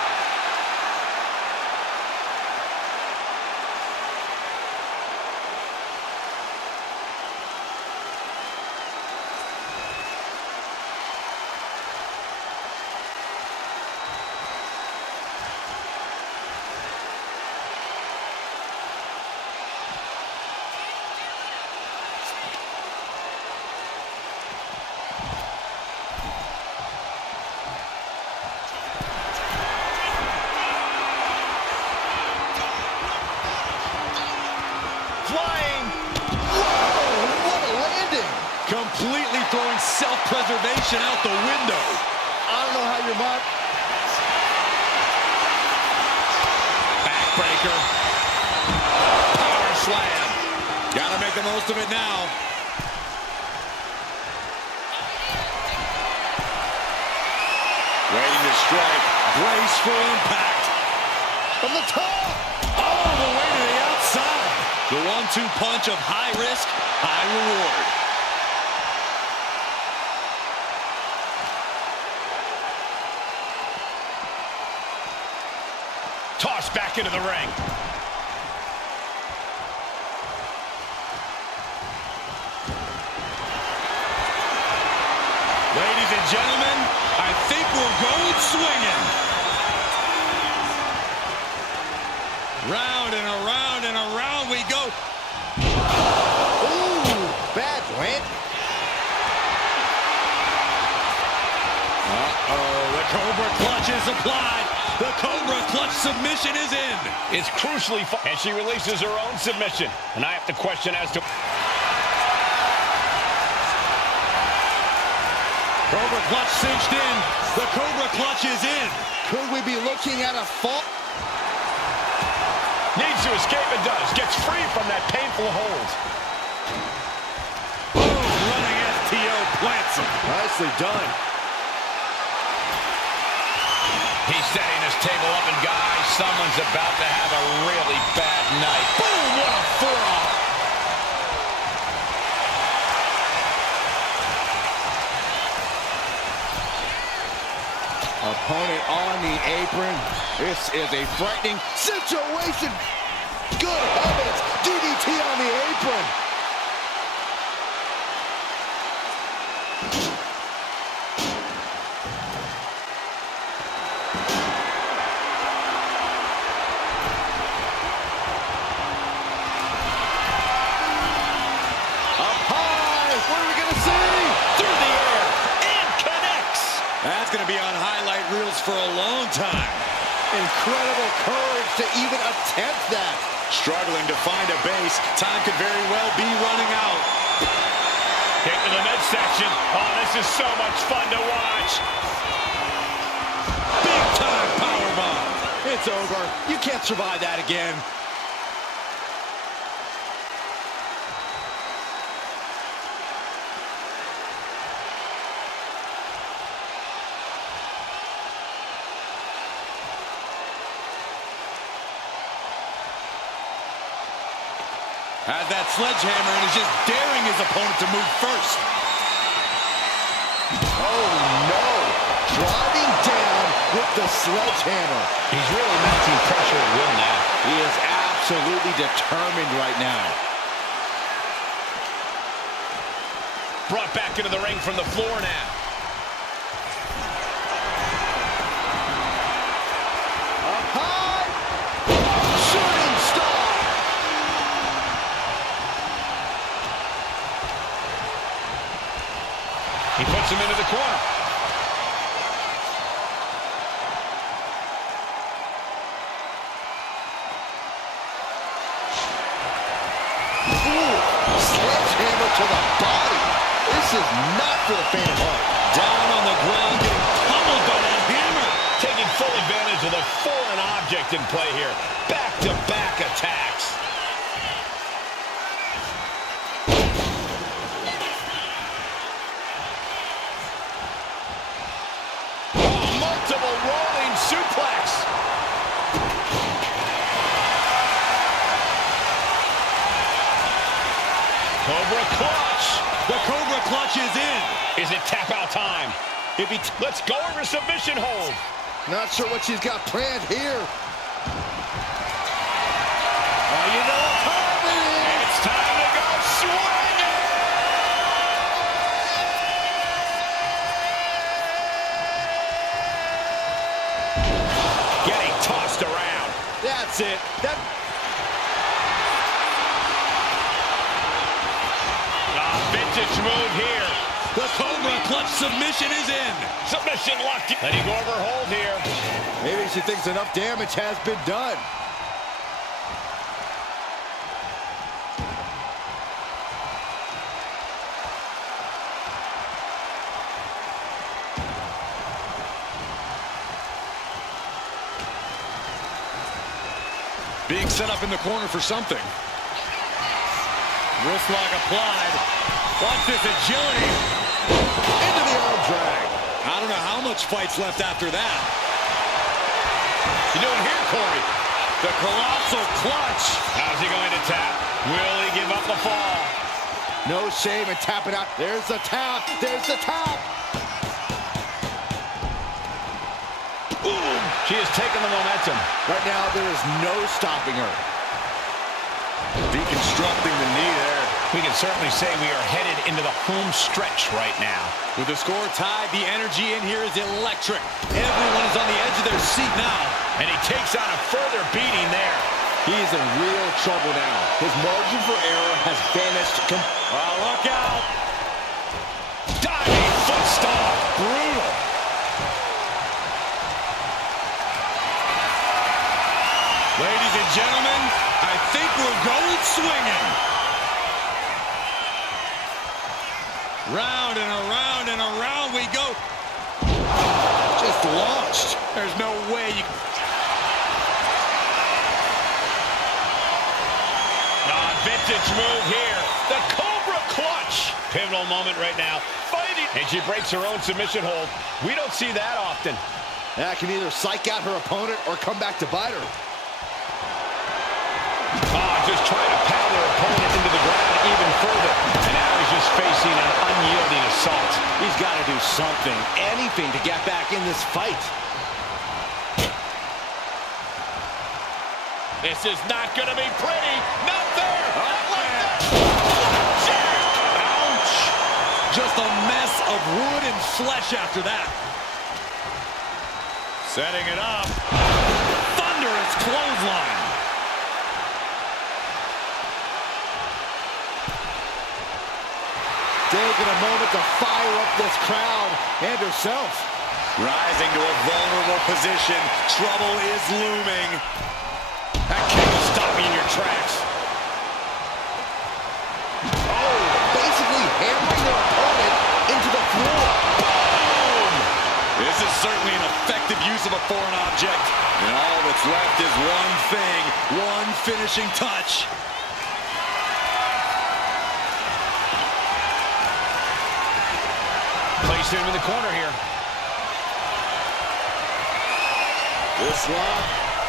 Completely throwing self-preservation out the window. I don't know how your mark. Backbreaker. Power slam. Gotta make the most of it now. Waiting to strike. Brace for impact. From the top. All the way to the outside. The 1-2 punch of high risk, high reward. Tossed back into the ring. ladies and gentlemen. I think we're going swinging. Round and around and around we go. Ooh, bad land. The Cobra clutch is applied. The Cobra clutch submission is in. It's crucially fun. And she releases her own submission. And I have to question as to... Cobra clutch cinched in. The Cobra clutch is in. Could we be looking at a fall? Needs to escape and does. Gets free from that painful hold. Boom, running STO plants him. Nicely done. He's setting his table up, and guys, someone's about to have a really bad night. Boom, what a forearm. Opponent on the apron. This is a frightening situation. Good heavens, DDT on the apron. That's going to be on highlight reels for a long time. Incredible courage to even attempt that. Struggling to find a base. Time could very well be running out. Kick to the midsection. Oh, this is so much fun to watch. Big time powerbomb. It's over. You can't survive that again. Has that sledgehammer and is just daring his opponent to move first. Oh, no. Driving down with the sledgehammer. He's really mounting pressure to win that. He is absolutely determined right now. Brought back into the ring from the floor now. Up high. Shooting star. He puts him into the corner. Ooh, sledgehammer to the body. This is not for the faint of heart. Down on the ground, getting pummeled by that hammer. Taking full advantage of the foreign object in play here. Back-to-back attacks. Multiple rolling suplex. Cobra clutch. The Cobra clutch is in. Is it tap out time? Let's go over submission hold. Not sure what she's got planned here. Oh, you know what time it is. It's time to go swinging. Getting tossed around. That's it. Vintage move here. The Cobra clutch submission is in. Submission locked. Letting go over hold here. Maybe she thinks enough damage has been done. Being set up in the corner for something. Wrist lock applied. Watch this agility. Into the arm drag. I don't know how much fight's left after that. You doing here, Corey? The colossal clutch. How's he going to tap? Will he give up the fall? No shame in tapping out. There's the tap. There's the tap. Boom! She has taken the momentum. Right now, there is no stopping her. Deconstructing the knee there. We can certainly say we are headed into the home stretch right now. With the score tied, the energy in here is electric. Everyone is on the edge of their seat now. And he takes on a further beating there. He's in real trouble now. His margin for error has vanished. Oh, look out. Diving foot stomp. Brutal. Ladies and gentlemen, I think we're going swinging. Round and around we go. Just launched. There's no way you... Vintage move here. The Cobra Clutch. Pivotal moment right now. Fighting. And she breaks her own submission hold. We don't see that often. That can either psych out her opponent or come back to bite her. Just trying to pound their opponent into the ground even further. And now he's just facing an unyielding assault. He's got to do something, anything to get back in this fight. This is not going to be pretty. Not there. Not like that. Ouch. Just a mess of wood and flesh after that. Setting it up. Thunderous clothesline. Taking a moment to fire up this crowd and herself. Rising to a vulnerable position. Trouble is looming. That kick will stop me in your tracks. Oh, basically hammering their opponent into the floor. Boom! This is certainly an effective use of a foreign object. And all that's left is one thing, one finishing touch. Placed him in the corner here. This lock,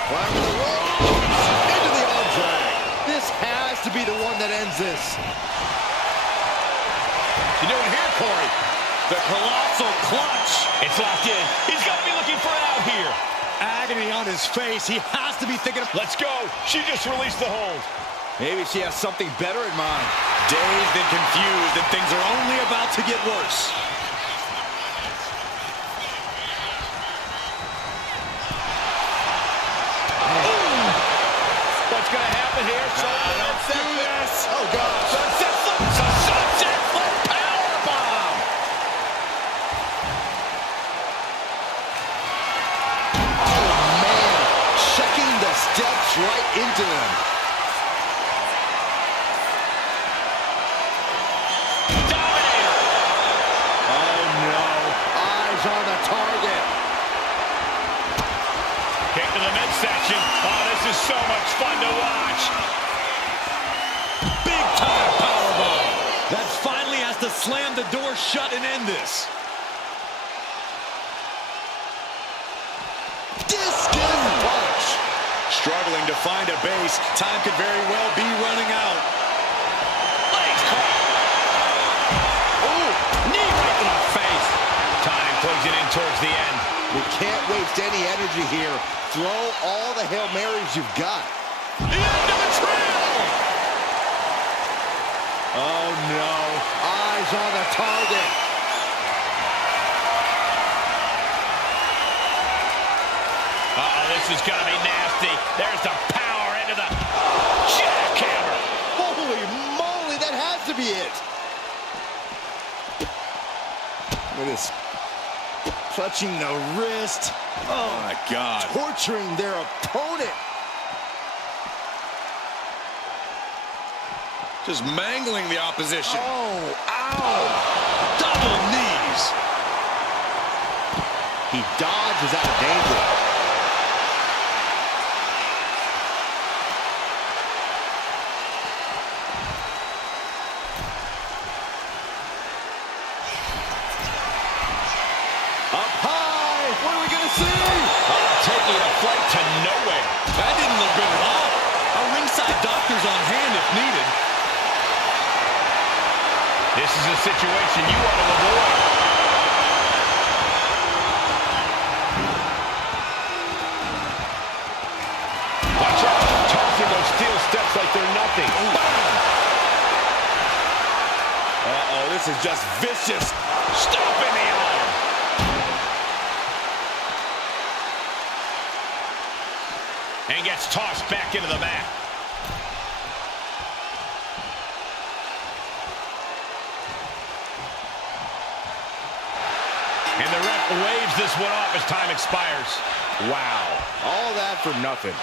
climbing the ropes, into the arm drag. This has to be the one that ends this. You doing here, Corey? The colossal clutch. It's locked in. He's got to be looking for it out here. Agony on his face. He has to be thinking of... Let's go. She just released the hold. Maybe she has something better in mind. Dazed and confused, and things are only about to get worse. What's going to happen here? Let's do this. Oh, gosh. Sunset flip. Sunset flip powerbomb. Oh, man. Checking the steps right into them. Dominator. Oh, no. Eyes on the target. Kick to the midsection. Oh, this is so much fun to watch. Big time powerbomb. That finally has to slam the door shut and end this. Discus punch. Struggling to find a base. Time could very well be running out. Legs caught. Ooh, knee right to the face. Time closing in towards the end. You can't waste any energy here. Throw all the Hail Marys you've got. The end of the trail. Oh, no. Eyes on the target. Uh-oh, this is going to be nasty. There's the power into the jackhammer. Holy moly, that has to be it. Look at this. Clutching the wrist. Oh, my God. Torturing their opponent. Just mangling the opposition. Oh, ow. Double knees. He dodges out of danger. Up high. What are we going to see? Taking a flight to nowhere. That didn't look good at all. A ringside doctor's on hand if needed. This is a situation you want to avoid. Watch out. Tossing those steel steps like they're nothing. Bam! Uh-oh, this is just vicious. Stomping the arm. And gets tossed back into the mat. And the ref waves this one off as time expires. Wow, all that for nothing.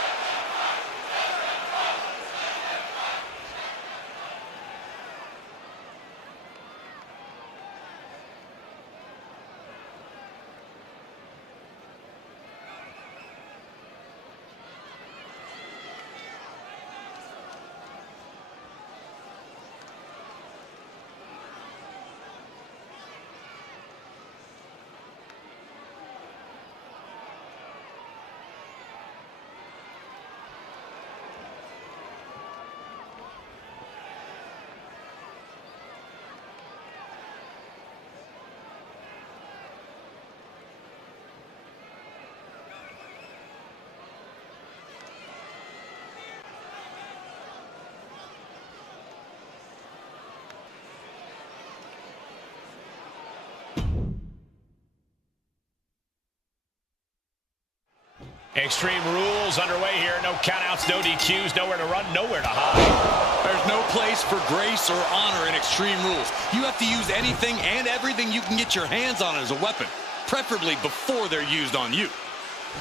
Extreme Rules underway here. No countouts, no DQs, nowhere to run, nowhere to hide. There's no place for grace or honor in Extreme Rules. You have to use anything and everything you can get your hands on as a weapon, preferably before they're used on you.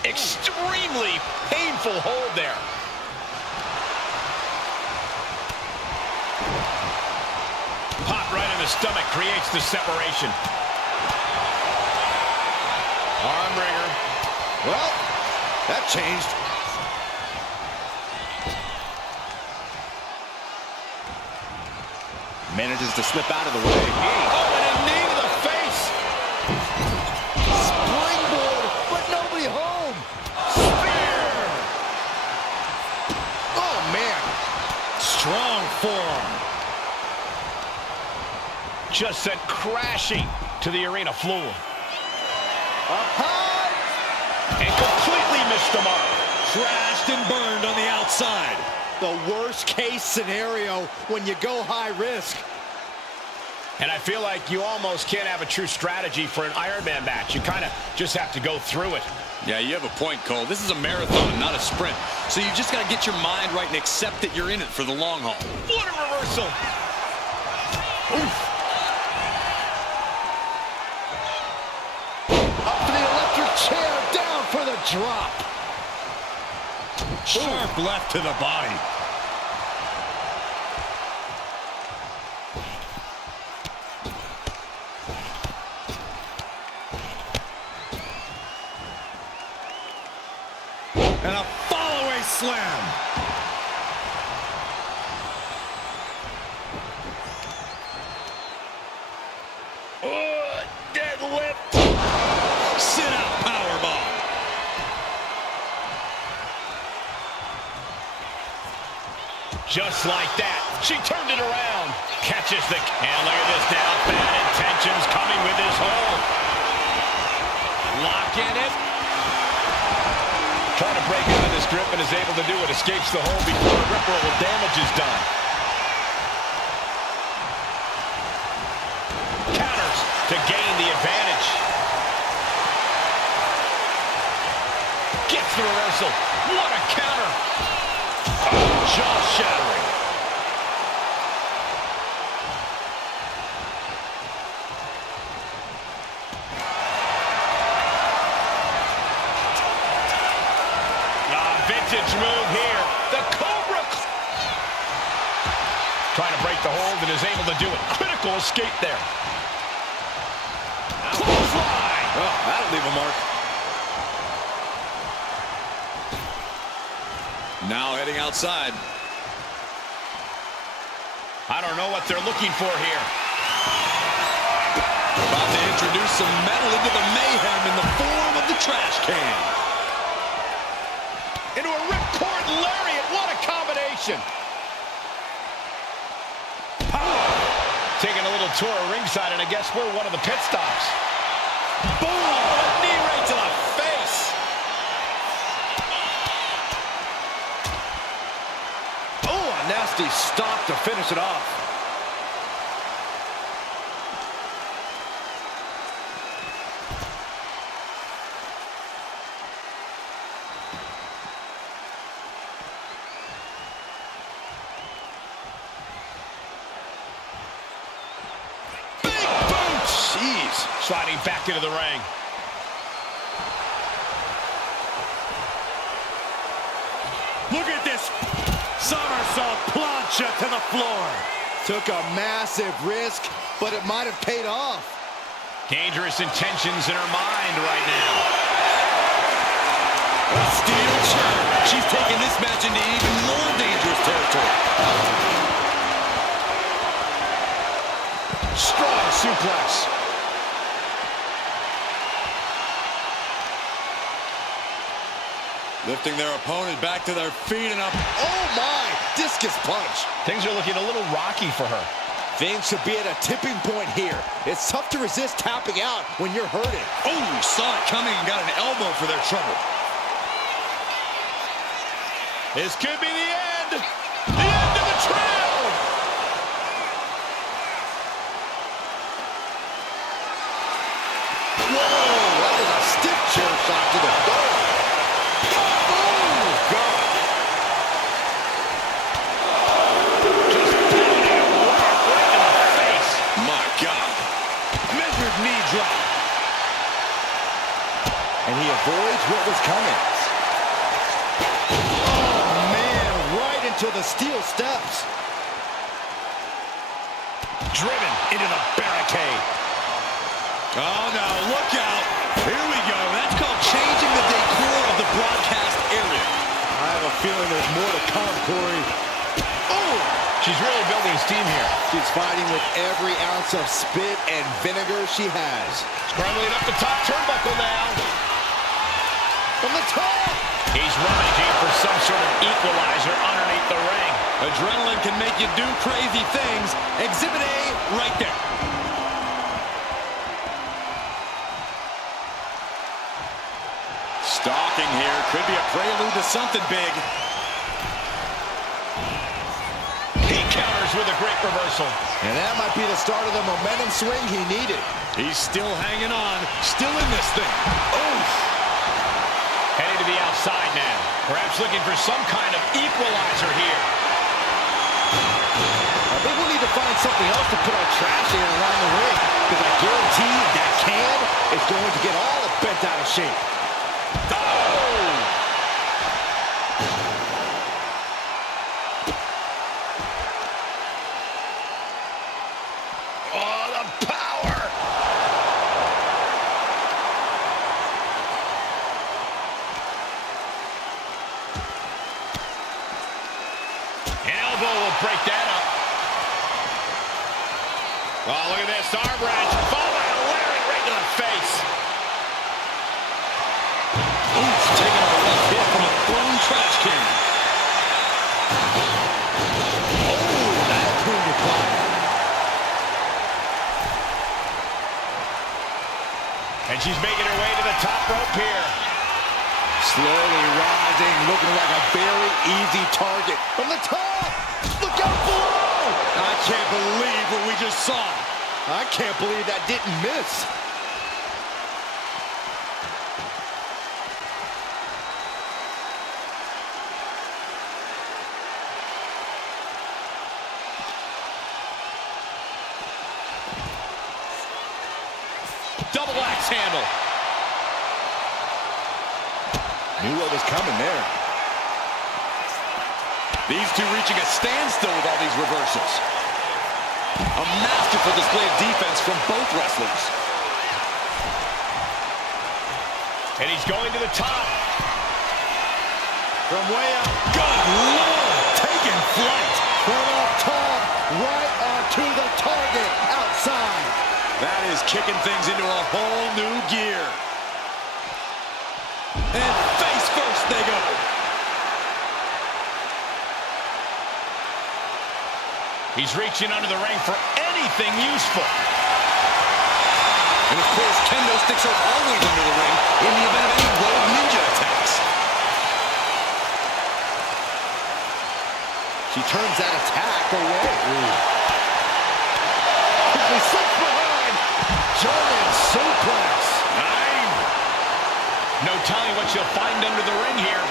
Extremely painful hold there. Pop right in the stomach creates the separation. Arm wringer. Well, that changed. Manages to slip out of the way. Oh, and a knee to the face. Springboard, but nobody home. Spear. Oh, man. Strong forearm. Just sent crashing to the arena floor. Up high. And completely missed the mark. Crashed and burned on the outside. The worst case scenario when you go high risk. And I feel like you almost can't have a true strategy for an Iron Man match. You kind of just have to go through it. Yeah, you have a point, Cole. This is a marathon, not a sprint. So you just got to get your mind right and accept that you're in it for the long haul. What a reversal. Oof. Up to the electric chair, down for the drop. Sharp left to the body. And a follow-away slam. Deadlift. Sit-out powerbomb. Just like that. She turned it around. Catches the... And look at this now. Bad intentions coming with this hold. Lock in it. Trying to break out of this grip and is able to do it. Escapes the hold before irreparable damage is done. Counters to gain the advantage. Gets the reversal. What a counter. Oh, jaw-shattering. Vintage move here. The Cobra. Trying to break the hold and is able to do it. Critical escape there. Clothesline. Oh, that'll leave a mark. Now heading outside. I don't know what they're looking for here. About to introduce some metal into the mayhem in the form of the trash can. Into a ripcord lariat. What a combination. Taking a little tour of ringside, and I guess we're one of the pit stops. Boom! A knee right to the face. Oh, a nasty stop to finish it off. knees. Sliding back into the ring. Look at this. Somersault plancha to the floor. Took a massive risk, but it might have paid off. Dangerous intentions in her mind right now. A steel chair. She's taking this match into even more dangerous territory. Strong suplex. Lifting their opponent back to their feet and up. Oh my, discus punch. Things are looking a little rocky for her. Things should be at a tipping point here. It's tough to resist tapping out when you're hurting. Oh, saw it coming and got an elbow for their trouble. This could be the end. The end of the trail. Whoa, that was a stiff chair shot to the throat. Oh, God. Just pounding away right in the face. My God. Measured knee drop. And he avoids what was coming. Oh, man, right into the steel steps. Driven into the barricade. Oh, no, look out. Here we go. That's called changing the decor of the broadcast area. I have a feeling there's more to come, Corey. Oh, she's really building steam here. She's fighting with every ounce of spit and vinegar she has. Scrambling up the top turnbuckle now. From the top! He's rummaging for some sort of equalizer underneath the ring. Adrenaline can make you do crazy things. Exhibit A right there. Stalking here. Could be a prelude to something big. He counters with a great reversal. And that might be the start of the momentum swing he needed. He's still hanging on. Still in this thing. Oh! Heading to the outside now. Perhaps looking for some kind of equalizer here. I think we need to find something else to put our trash in around the ring, because I guarantee that can is going to get all bent out of shape. Oh! Oh, the power! An elbow will break that up. Oh, look at this. Arm wrench. Followed by a lariat right to the face. Oof, taking a rough hit from a thrown trash can. Oh, that proved it fine. And she's making her way to the top rope here. Slowly rising, looking like a very easy target. From the top! Look out below! I can't believe what we just saw. I can't believe that didn't miss. Double axe handle. Knew what was coming there. These two reaching a standstill with all these reversals. A masterful display of defense from both wrestlers. And he's going to the top. From way up. Good Lord, taking flight. From up top, right onto the target outside. That is kicking things into a whole new gear. And face first they go. He's reaching under the ring for anything useful. And of course, kendo sticks are always under the ring in the event of any rogue ninja attacks. She turns that attack away. Quickly slips behind. German suplex. No telling what she'll find under the ring here.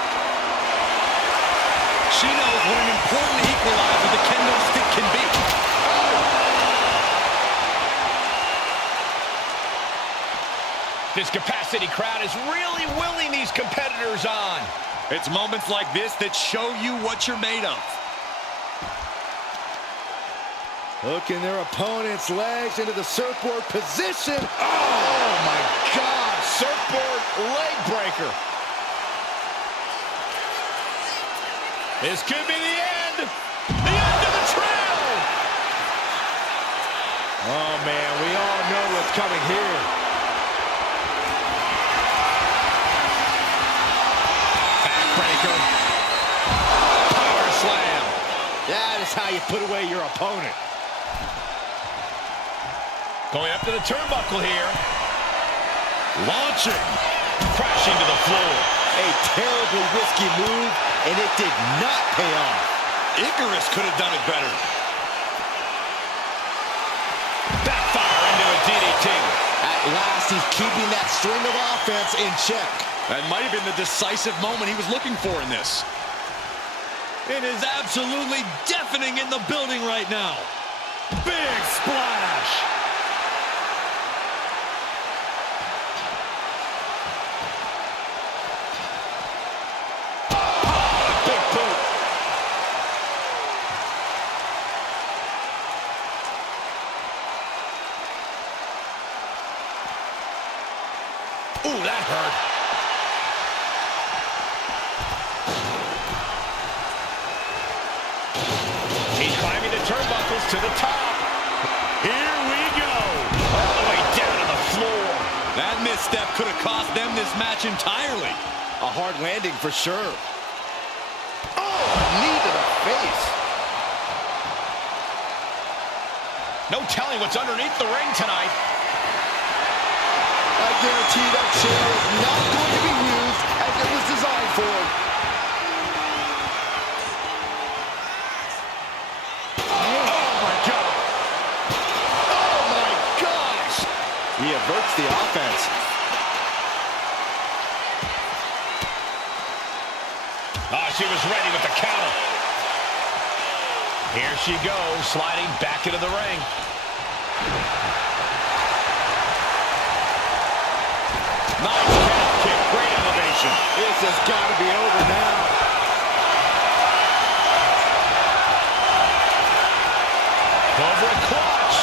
She knows what an important equalizer the kendo stick can be. This capacity crowd is really willing these competitors on. It's moments like this that show you what you're made of. Hooking their opponent's legs into the surfboard position. Oh, my God. Surfboard leg breaker. This could be the end. The end of the trail. Oh, man, we all know what's coming here. Backbreaker. Power slam. That is how you put away your opponent. Going up to the turnbuckle here. Launching. Crashing to the floor. A terribly risky move, and it did not pay off. Icarus could have done it better. Backfire into a DDT. At last, he's keeping that string of offense in check. That might have been the decisive moment he was looking for in this. It is absolutely deafening in the building right now. Big splash. Big boot. Ooh, that hurt. He's climbing the turnbuckles to the top. Here we go. All the way down to the floor. That misstep could have cost them this match entirely. A hard landing for sure. Oh, a knee to the face. No telling what's underneath the ring tonight. I guarantee that chair is not going to be used as it was designed for. Oh, my God. Oh, my gosh. He averts the offense. Oh, she was ready with the counter. Here she goes, sliding back into the ring. Nice calf kick, great elevation. This has got to be over now. Over a clutch.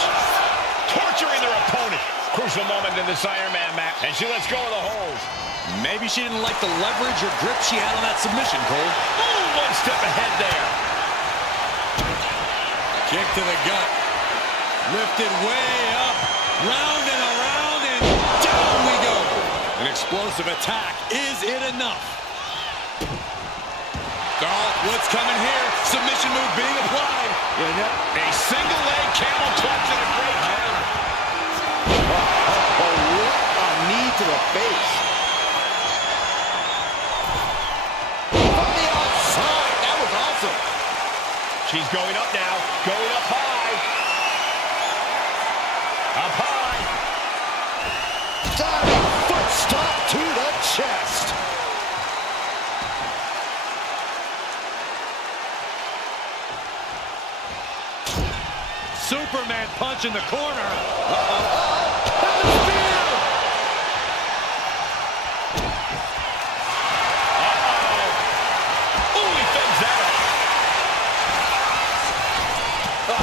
Torturing their opponent. Crucial moment in this Iron Man match. And she lets go of the hold. Maybe she didn't like the leverage or grip she had on that submission, Cole. Ooh, one step ahead there. Kick to the gut. Lifted way up. Round and around and down we go. An explosive attack. Is it enough? Oh, what's coming here? Submission move being applied. A single leg camel clutch and a great counter. Oh, what a knee to the face. From the outside. That was awesome. She's going up now. Going up high. Up high. Diving foot stomp to the chest. Superman punch in the corner. Ooh, he fends that up. Oh,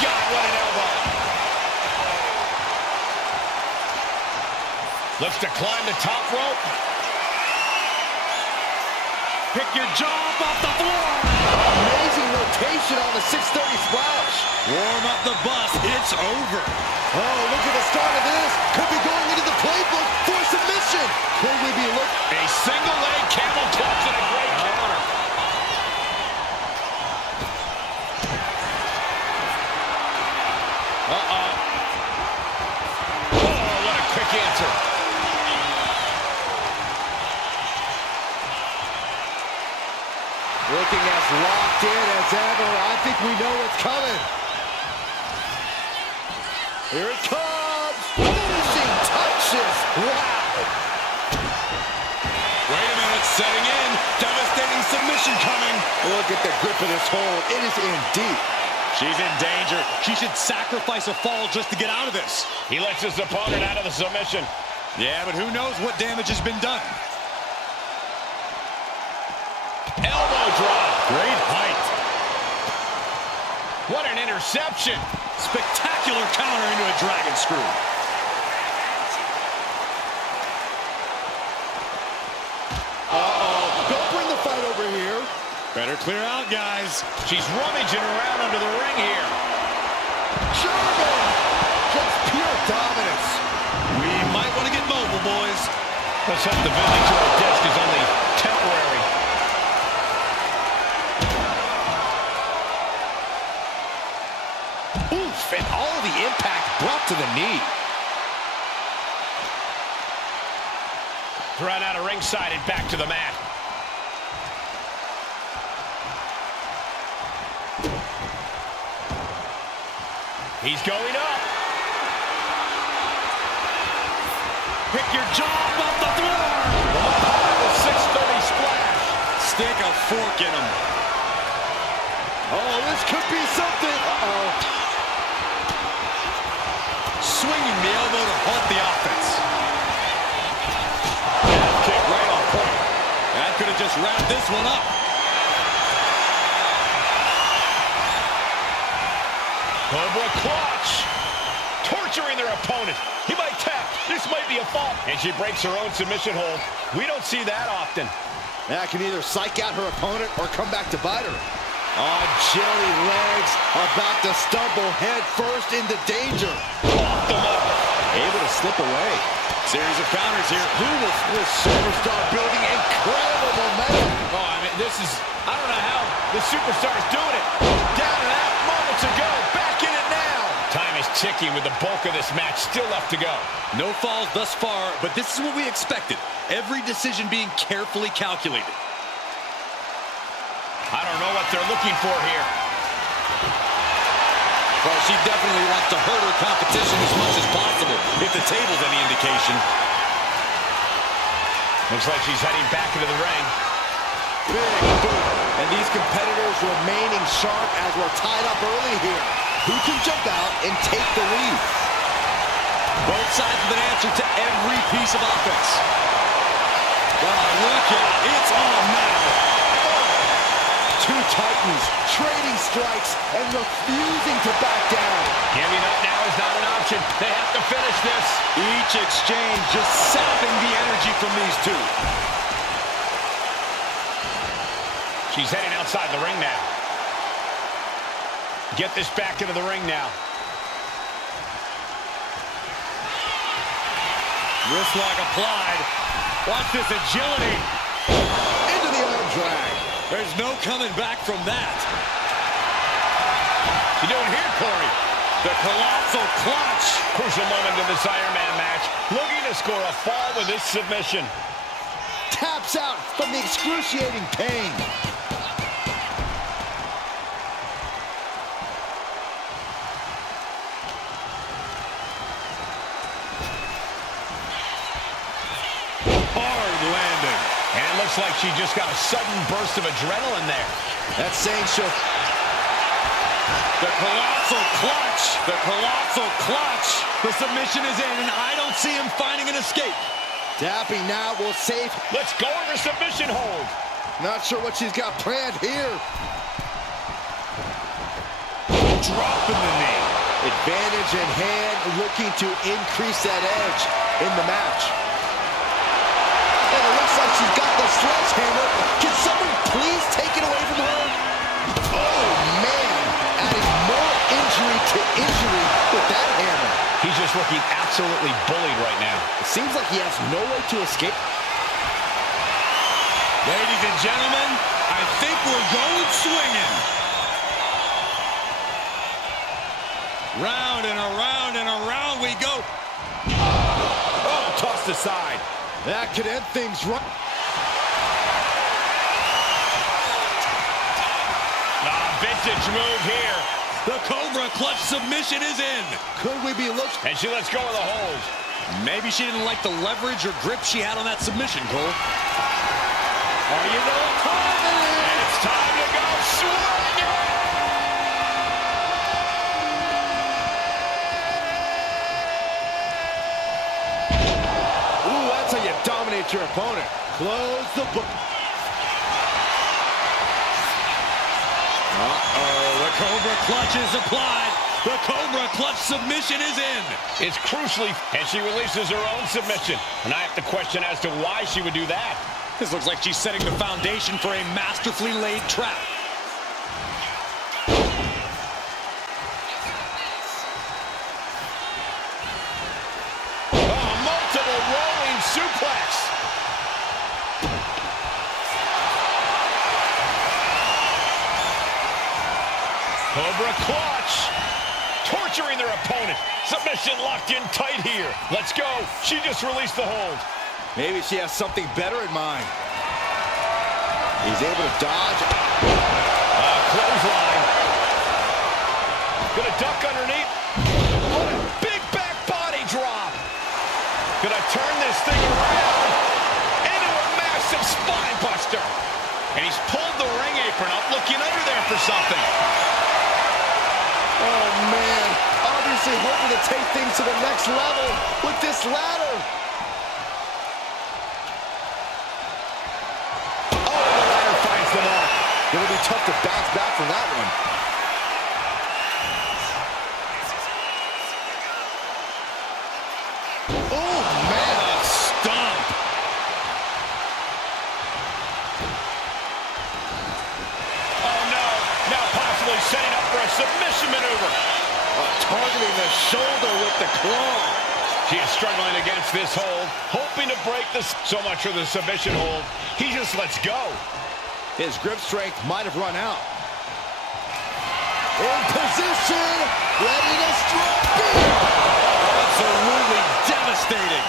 God, what an elbow. Looks to climb the top rope. Pick your jaw up off the floor. Amazing rotation on the 630 splash. Warm up the bus. It's over. Oh, look at the start of this. Could be going into the playbook for submission. Could we be looking? A single leg camel clutch and a great counter. Uh-oh. Oh, what a quick answer. Looking as locked in as ever. I think we know what's coming. Here it comes. Finishing touches. Wow. Wait a minute, setting in. Devastating submission coming. Look at the grip of this hold. It is in deep. She's in danger. She should sacrifice a fall just to get out of this. He lets his opponent out of the submission. Yeah, but who knows what damage has been done. Elbow drop. Great height. What an interception. Spectacular counter into a dragon screw. Don't bring the fight over here. Better clear out, guys. She's rummaging around under the ring here. German! Just pure dominance. We might want to get mobile, boys. Let's hope the visit to our desk is only temporary. Oof, and all the impact brought to the knee. Thrown out of ringside and back to the mat. He's going up. Pick your jaw off the floor. The 630 splash. Stick a fork in him. Oh, this could be something. Swinging the elbow to halt the offense. Kick right on point. That could have just wrapped this one up. Cobra clutch. Torturing their opponent. He might tap. This might be a fall. And she breaks her own submission hold. We don't see that often. That can either psych out her opponent or come back to bite her. Oh, Jelly legs about to stumble head first into danger. Off the mark. able to slip away. Series of counters here. Who will this superstar building incredible momentum? Oh, I mean, I don't know how the superstar's doing it. Down and out moments ago. Back in it now. Time is ticking with the bulk of this match still left to go. No falls thus far, but this is what we expected. Every decision being carefully calculated. I don't know what they're looking for here. Well, she definitely wants to hurt her competition as much as possible, if the table's any indication. Looks like she's heading back into the ring. Big boom. And these competitors remaining sharp as we're tied up early here. Who can jump out and take the lead? Both sides with an answer to every piece of offense. Oh, look out. It's on now. Two titans trading strikes and refusing to back down. Giving up now is not an option. They have to finish this. Each exchange just sapping the energy from these two. She's heading outside the ring now. Get this back into the ring now. Wrist lock applied. Watch this agility. Into the arm drag. There's no coming back from that. You doing here, Corey? The colossal clutch. Crucial moment in this Iron Man match. Looking to score a fall with this submission. Taps out from the excruciating pain. Hard landing. And it looks like she just got a sudden burst of adrenaline there. That's saying she'll... The colossal clutch. The colossal clutch. The submission is in, and I don't see him finding an escape. Dapping now will save. Let's go in her submission hold. Not sure what she's got planned here. Dropping the knee. Advantage in hand, looking to increase that edge in the match. And it looks like she's got the sledgehammer. Can someone please take it away from her? Oh, man. Adding more injury to injury with that hammer. He's just looking absolutely bullied right now. It seems like he has no way to escape. Ladies and gentlemen, I think we're going swinging. Round and around we go. Oh, tossed aside. That could end things right. Vintage move here. The Cobra clutch submission is in. Could we be looking? And she lets go of the hold. Maybe she didn't like the leverage or grip she had on that submission, Cole. Oh, you know what time it is. It's time to go swinging. Intimidate your opponent. Close the book. The Cobra Clutch is applied. The Cobra Clutch submission is in. It's crucially, and she releases her own submission. And I have to question as to why she would do that. This looks like she's setting the foundation for a masterfully laid trap. Oh, multiple rolling suplex. Cobra Clutch. Torturing their opponent. Submission locked in tight here. Let's go. She just released the hold. Maybe she has something better in mind. He's able to dodge. Clothesline. Gonna duck underneath. What a big back body drop. Gonna turn this thing around into a massive spine buster. And he's pulled the ring apron up, looking under there for something. Oh, man. Obviously hoping to take things to the next level with this ladder. Oh, the ladder finds the mark. It'll be tough to bounce back from that one. Oh, man. A stomp. Oh, no. Now possibly setting up for a submission maneuver. Targeting the shoulder with the claw. She is struggling against this hold, hoping to break this. So much for the submission hold. He just lets go. His grip strength might have run out. In position, ready to strike. Absolutely devastating.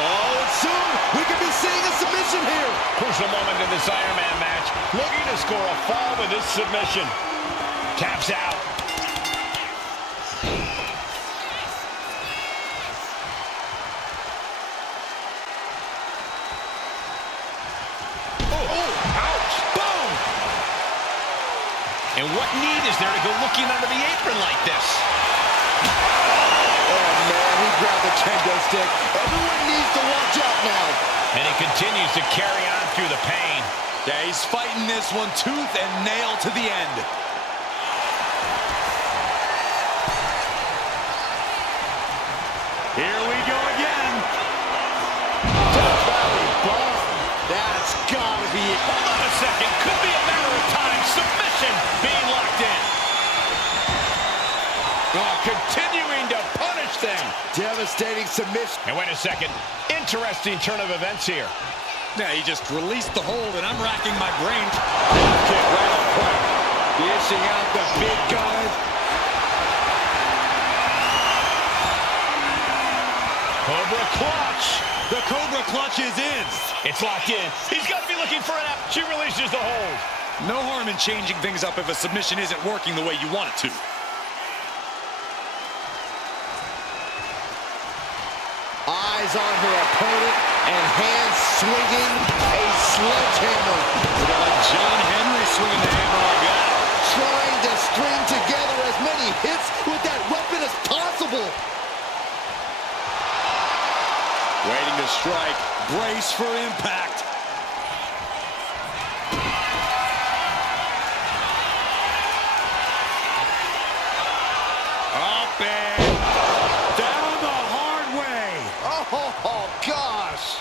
Oh, and soon we could be seeing a submission here. Crucial moment in this Iron Man match. Looking to score a fall with this submission. Taps out. And what need is there to go looking under the apron like this? Oh, man, he grabbed the kendo stick. Everyone needs to watch out now. And he continues to carry on through the pain. Yeah, he's fighting this one tooth and nail to the end. Here we go again. That's gotta be it. Hold on a second. Could be a matter of time. Submission being locked in. Oh, continuing to punish them. Devastating submission. And wait a second. Interesting turn of events here. Yeah, he just released the hold, and I'm racking my brain. Kick right on point. Dishing out the big gun. Cobra Clutch. The Cobra Clutch is in. It's locked in. He's got to be looking for an out. She releases the hold. No harm in changing things up if a submission isn't working the way you want it to. Eyes on her opponent and hands swinging a sledgehammer. We got like John Henry swinging the hammer like that. Trying to string together as many hits with that weapon as possible. Waiting to strike. Brace for impact. Up and down the hard way. Oh, gosh.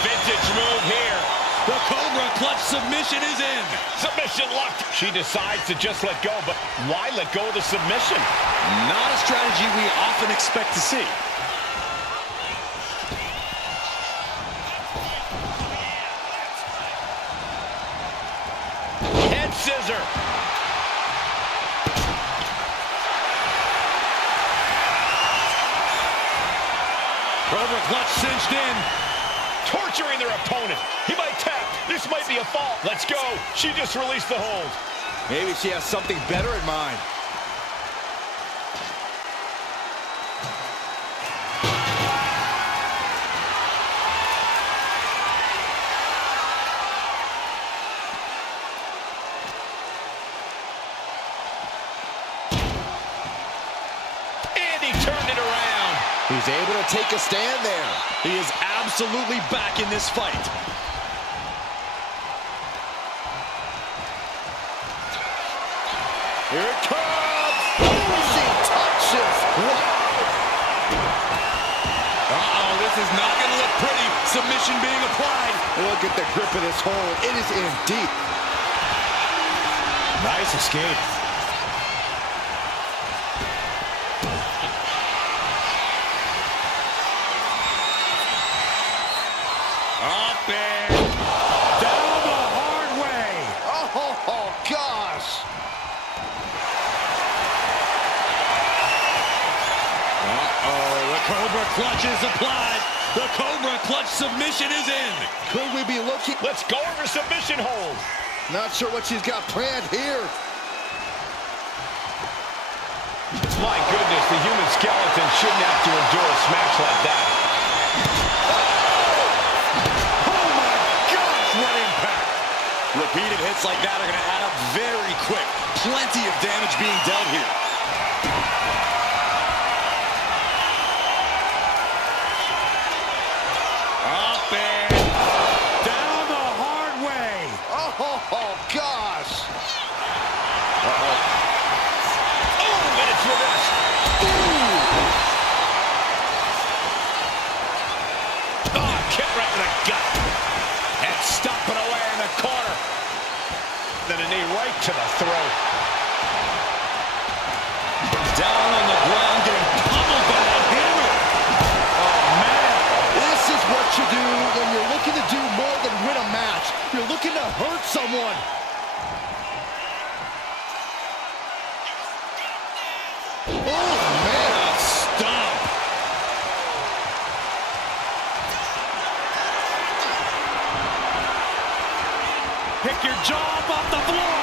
Vintage move here. The Cobra Clutch submission is in. Submission locked. She decides to just let go, but why let go of the submission? Not a strategy we often expect to see. Head scissor. Cobra Clutch cinched in. Torturing their opponent. He might tap. This might be a fall. Let's go. She just released the hold. Maybe she has something better in mind. turned it around. He's able to take a stand there. He is absolutely back in this fight. Here it comes. Easy touches. Uh-oh, this is not going to look pretty. Submission being applied. Look at the grip of this hold. It is in deep. Nice escape. Up and down the hard way. Oh, gosh. Uh-oh, the Cobra clutch is applied. The Cobra clutch submission is in. Could we be looking? Let's go over submission hold. Not sure what she's got planned here. My goodness, the human skeleton shouldn't have to endure a smash like that. Oh my gosh, what impact. Repeated hits like that are going to add up very quick. Plenty of damage being dealt here. Up and down the hard way. Oh, gosh. Oh, and it's reversed. Oh, kick right to the gut. And stomping away in the corner. Then a knee right to the throat. Down on the ground, getting pummeled by that hammer. Oh, man. This is what you do when you're looking to do more than win a match. You're looking to hurt someone. Oh, man. Stomp. Pick your jaw up off the floor.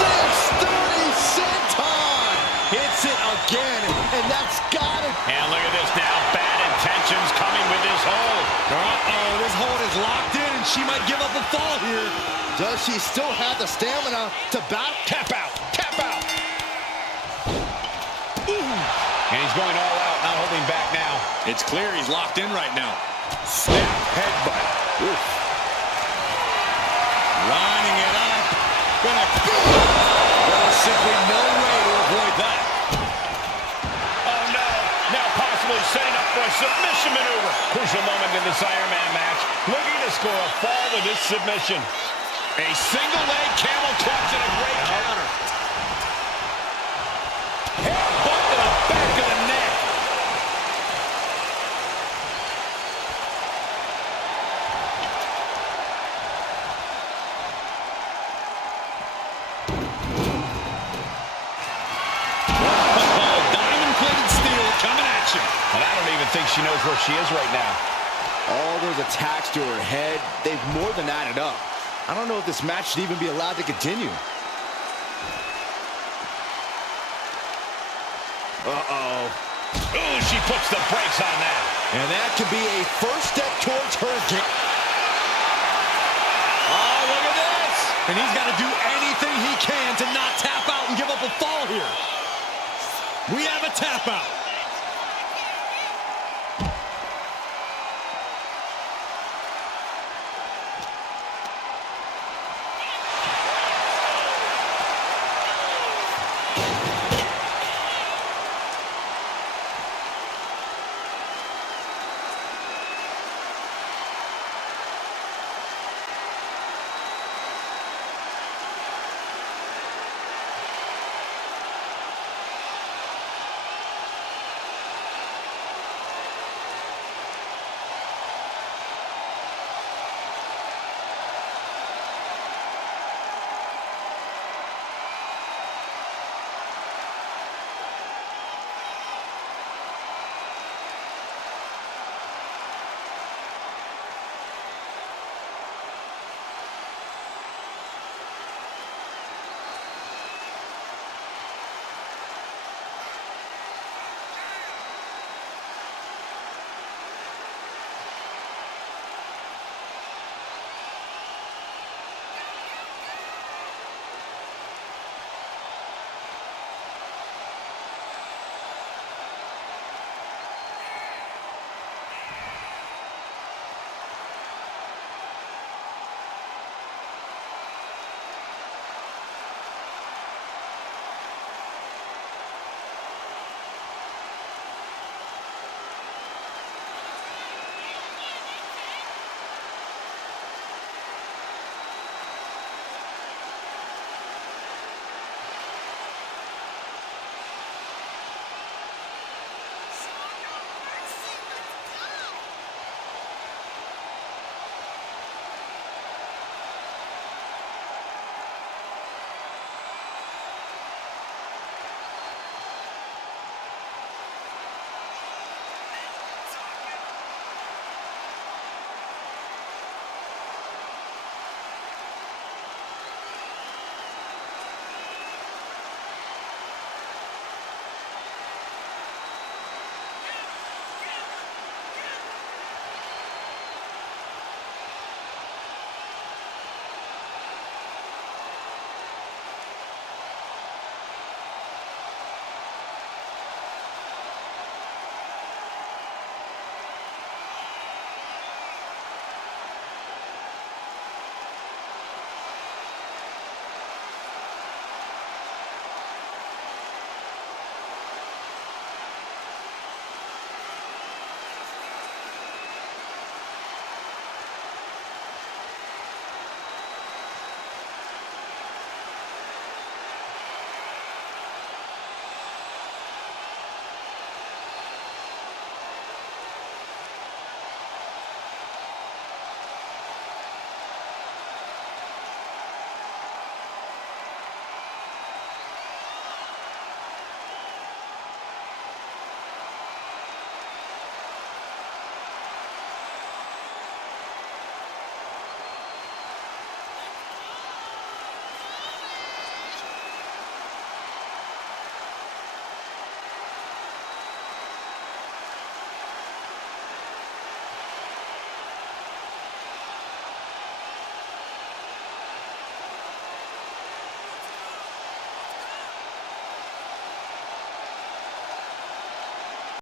6:30 senton. Hits it again, and that's got it. And look at this now. Bad intentions coming with this hold. Uh-oh, this hold is locked in, and she might give up a fall here. Does she still have the stamina to back? Tap out. Tap out. Ooh. And he's going all out, not holding back now. It's clear he's locked in right now. Snap headbutt. Oof. Lining it up. There's simply no way to avoid that. Oh, no. Now possibly setting up for a submission maneuver. Crucial moment in this Iron Man match. Looking to score a fall with this submission. A single leg camel clutch and a great counter. Headbutt to the back of the neck. Oh, diamond-plated steel coming at you. And I don't even think she knows where she is right now. All those attacks to her head, they've more than added up. I don't know if this match should even be allowed to continue. Uh-oh. Ooh, she puts the brakes on that. And that could be a first step towards her game. Oh, look at this. And he's got to do anything he can to not tap out and give up a fall here. We have a tap out.